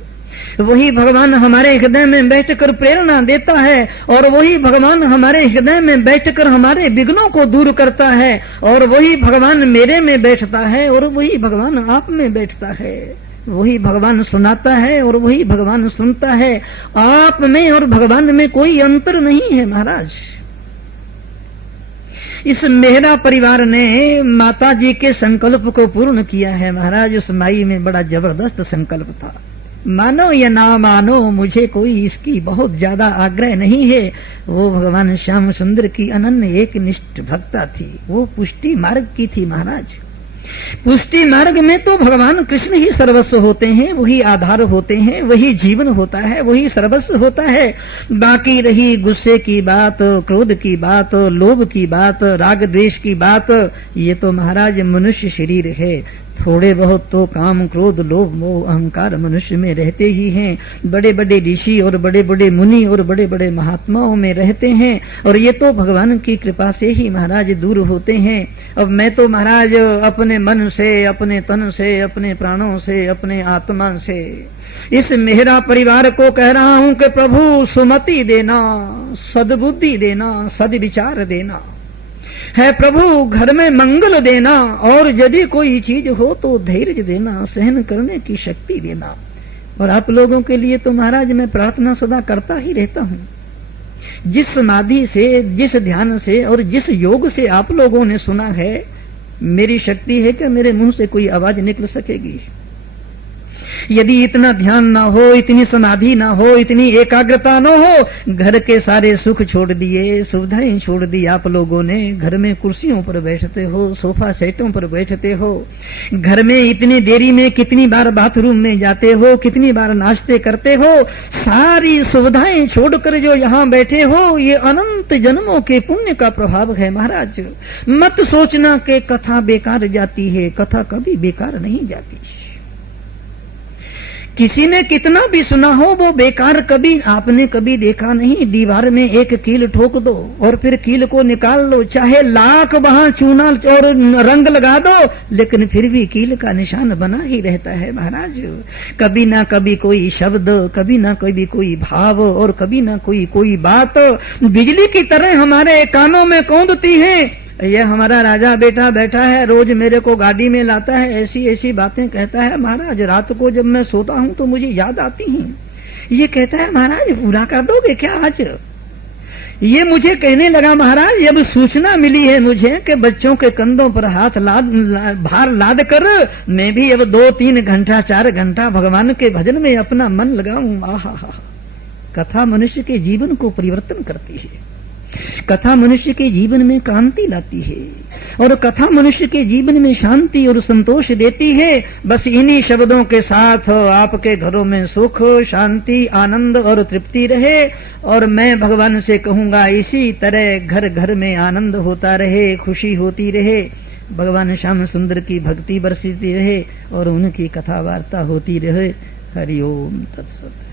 वही भगवान हमारे हृदय में बैठकर प्रेरणा देता है, और वही भगवान हमारे हृदय में बैठकर हमारे विघ्नों को दूर करता है, और वही भगवान मेरे में बैठता है, और वही भगवान आप में बैठता है। वही भगवान सुनाता है और वही भगवान सुनता है। आप में और भगवान में कोई अंतर नहीं है महाराज। इस मेहरा परिवार ने माता जी के संकल्प को पूर्ण किया है महाराज। उस माई में बड़ा जबरदस्त संकल्प था। मानो या ना मानो, मुझे कोई इसकी बहुत ज्यादा आग्रह नहीं है। वो भगवान श्याम सुंदर की अनन्य एक निष्ठ भक्ता थी। वो पुष्टि मार्ग की थी महाराज। पुष्टि मार्ग में तो भगवान कृष्ण ही सर्वस्व होते हैं, वही आधार होते हैं, वही जीवन होता है, वही सर्वस्व होता है। बाकी रही गुस्से की बात, क्रोध की बात, लोभ की बात, राग द्वेष की बात, ये तो महाराज मनुष्य शरीर है। थोड़े बहुत तो काम, क्रोध, लोभ, मोह, अहंकार मनुष्य में रहते ही हैं। बड़े बड़े ऋषि और बड़े बड़े मुनि और बड़े बड़े महात्माओं में रहते हैं, और ये तो भगवान की कृपा से ही महाराज दूर होते हैं। अब मैं तो महाराज अपने मन से, अपने तन से, अपने प्राणों से, अपने आत्मा से इस मेहरा परिवार को कह रहा हूं कि प्रभु सुमति देना, सद्बुद्धि देना, सद्विचार देना है प्रभु, घर में मंगल देना, और यदि कोई चीज हो तो धैर्य देना, सहन करने की शक्ति देना। और आप लोगों के लिए तो महाराज मैं प्रार्थना सदा करता ही रहता हूँ। जिस समाधि से, जिस ध्यान से और जिस योग से आप लोगों ने सुना है, मेरी शक्ति है कि मेरे मुंह से कोई आवाज निकल सकेगी। यदि इतना ध्यान ना हो, इतनी समाधि ना हो, इतनी एकाग्रता न हो, घर के सारे सुख छोड़ दिए, सुविधाएं छोड़ दी आप लोगों ने। घर में कुर्सियों पर बैठते हो, सोफा सेटों पर बैठते हो, घर में इतनी देरी में कितनी बार बाथरूम में जाते हो, कितनी बार नाश्ते करते हो, सारी सुविधाएं छोड़कर जो यहाँ बैठे हो, ये अनंत जन्मों के पुण्य का प्रभाव है महाराज। मत सोचना कि कथा बेकार जाती है, कथा कभी बेकार नहीं जाती। किसी ने कितना भी सुना हो वो बेकार कभी आपने कभी देखा नहीं। दीवार में एक कील ठोक दो और फिर कील को निकाल लो, चाहे लाख वहां चूना और रंग लगा दो, लेकिन फिर भी कील का निशान बना ही रहता है महाराज। कभी ना कभी कोई शब्द, कभी ना कभी कोई भाव, और कभी ना कोई बात बिजली की तरह हमारे कानों में कौंधती है। ये हमारा राजा बेटा बैठा है, रोज मेरे को गाड़ी में लाता है, ऐसी ऐसी बातें कहता है महाराज। रात को जब मैं सोता हूँ तो मुझे याद आती हैं। ये कहता है महाराज पूरा कर दोगे क्या आज? ये मुझे कहने लगा महाराज, जब सूचना मिली है मुझे कि बच्चों के कंधों पर हाथ भार लाद कर मैं भी अब 2-3 घंटा 4 घंटा भगवान के भजन में अपना मन लगाऊं। आहा, कथा मनुष्य के जीवन को परिवर्तन करती है। कथा मनुष्य के जीवन में क्रांति लाती है, और कथा मनुष्य के जीवन में शांति और संतोष देती है। बस इन्हीं शब्दों के साथ आपके घरों में सुख, शांति, आनंद और तृप्ति रहे। और मैं भगवान से कहूंगा इसी तरह घर घर में आनंद होता रहे, खुशी होती रहे, भगवान श्याम सुंदर की भक्ति बरसती रहे और उनकी कथा वार्ता होती रहे। हरि ओम तत्सत।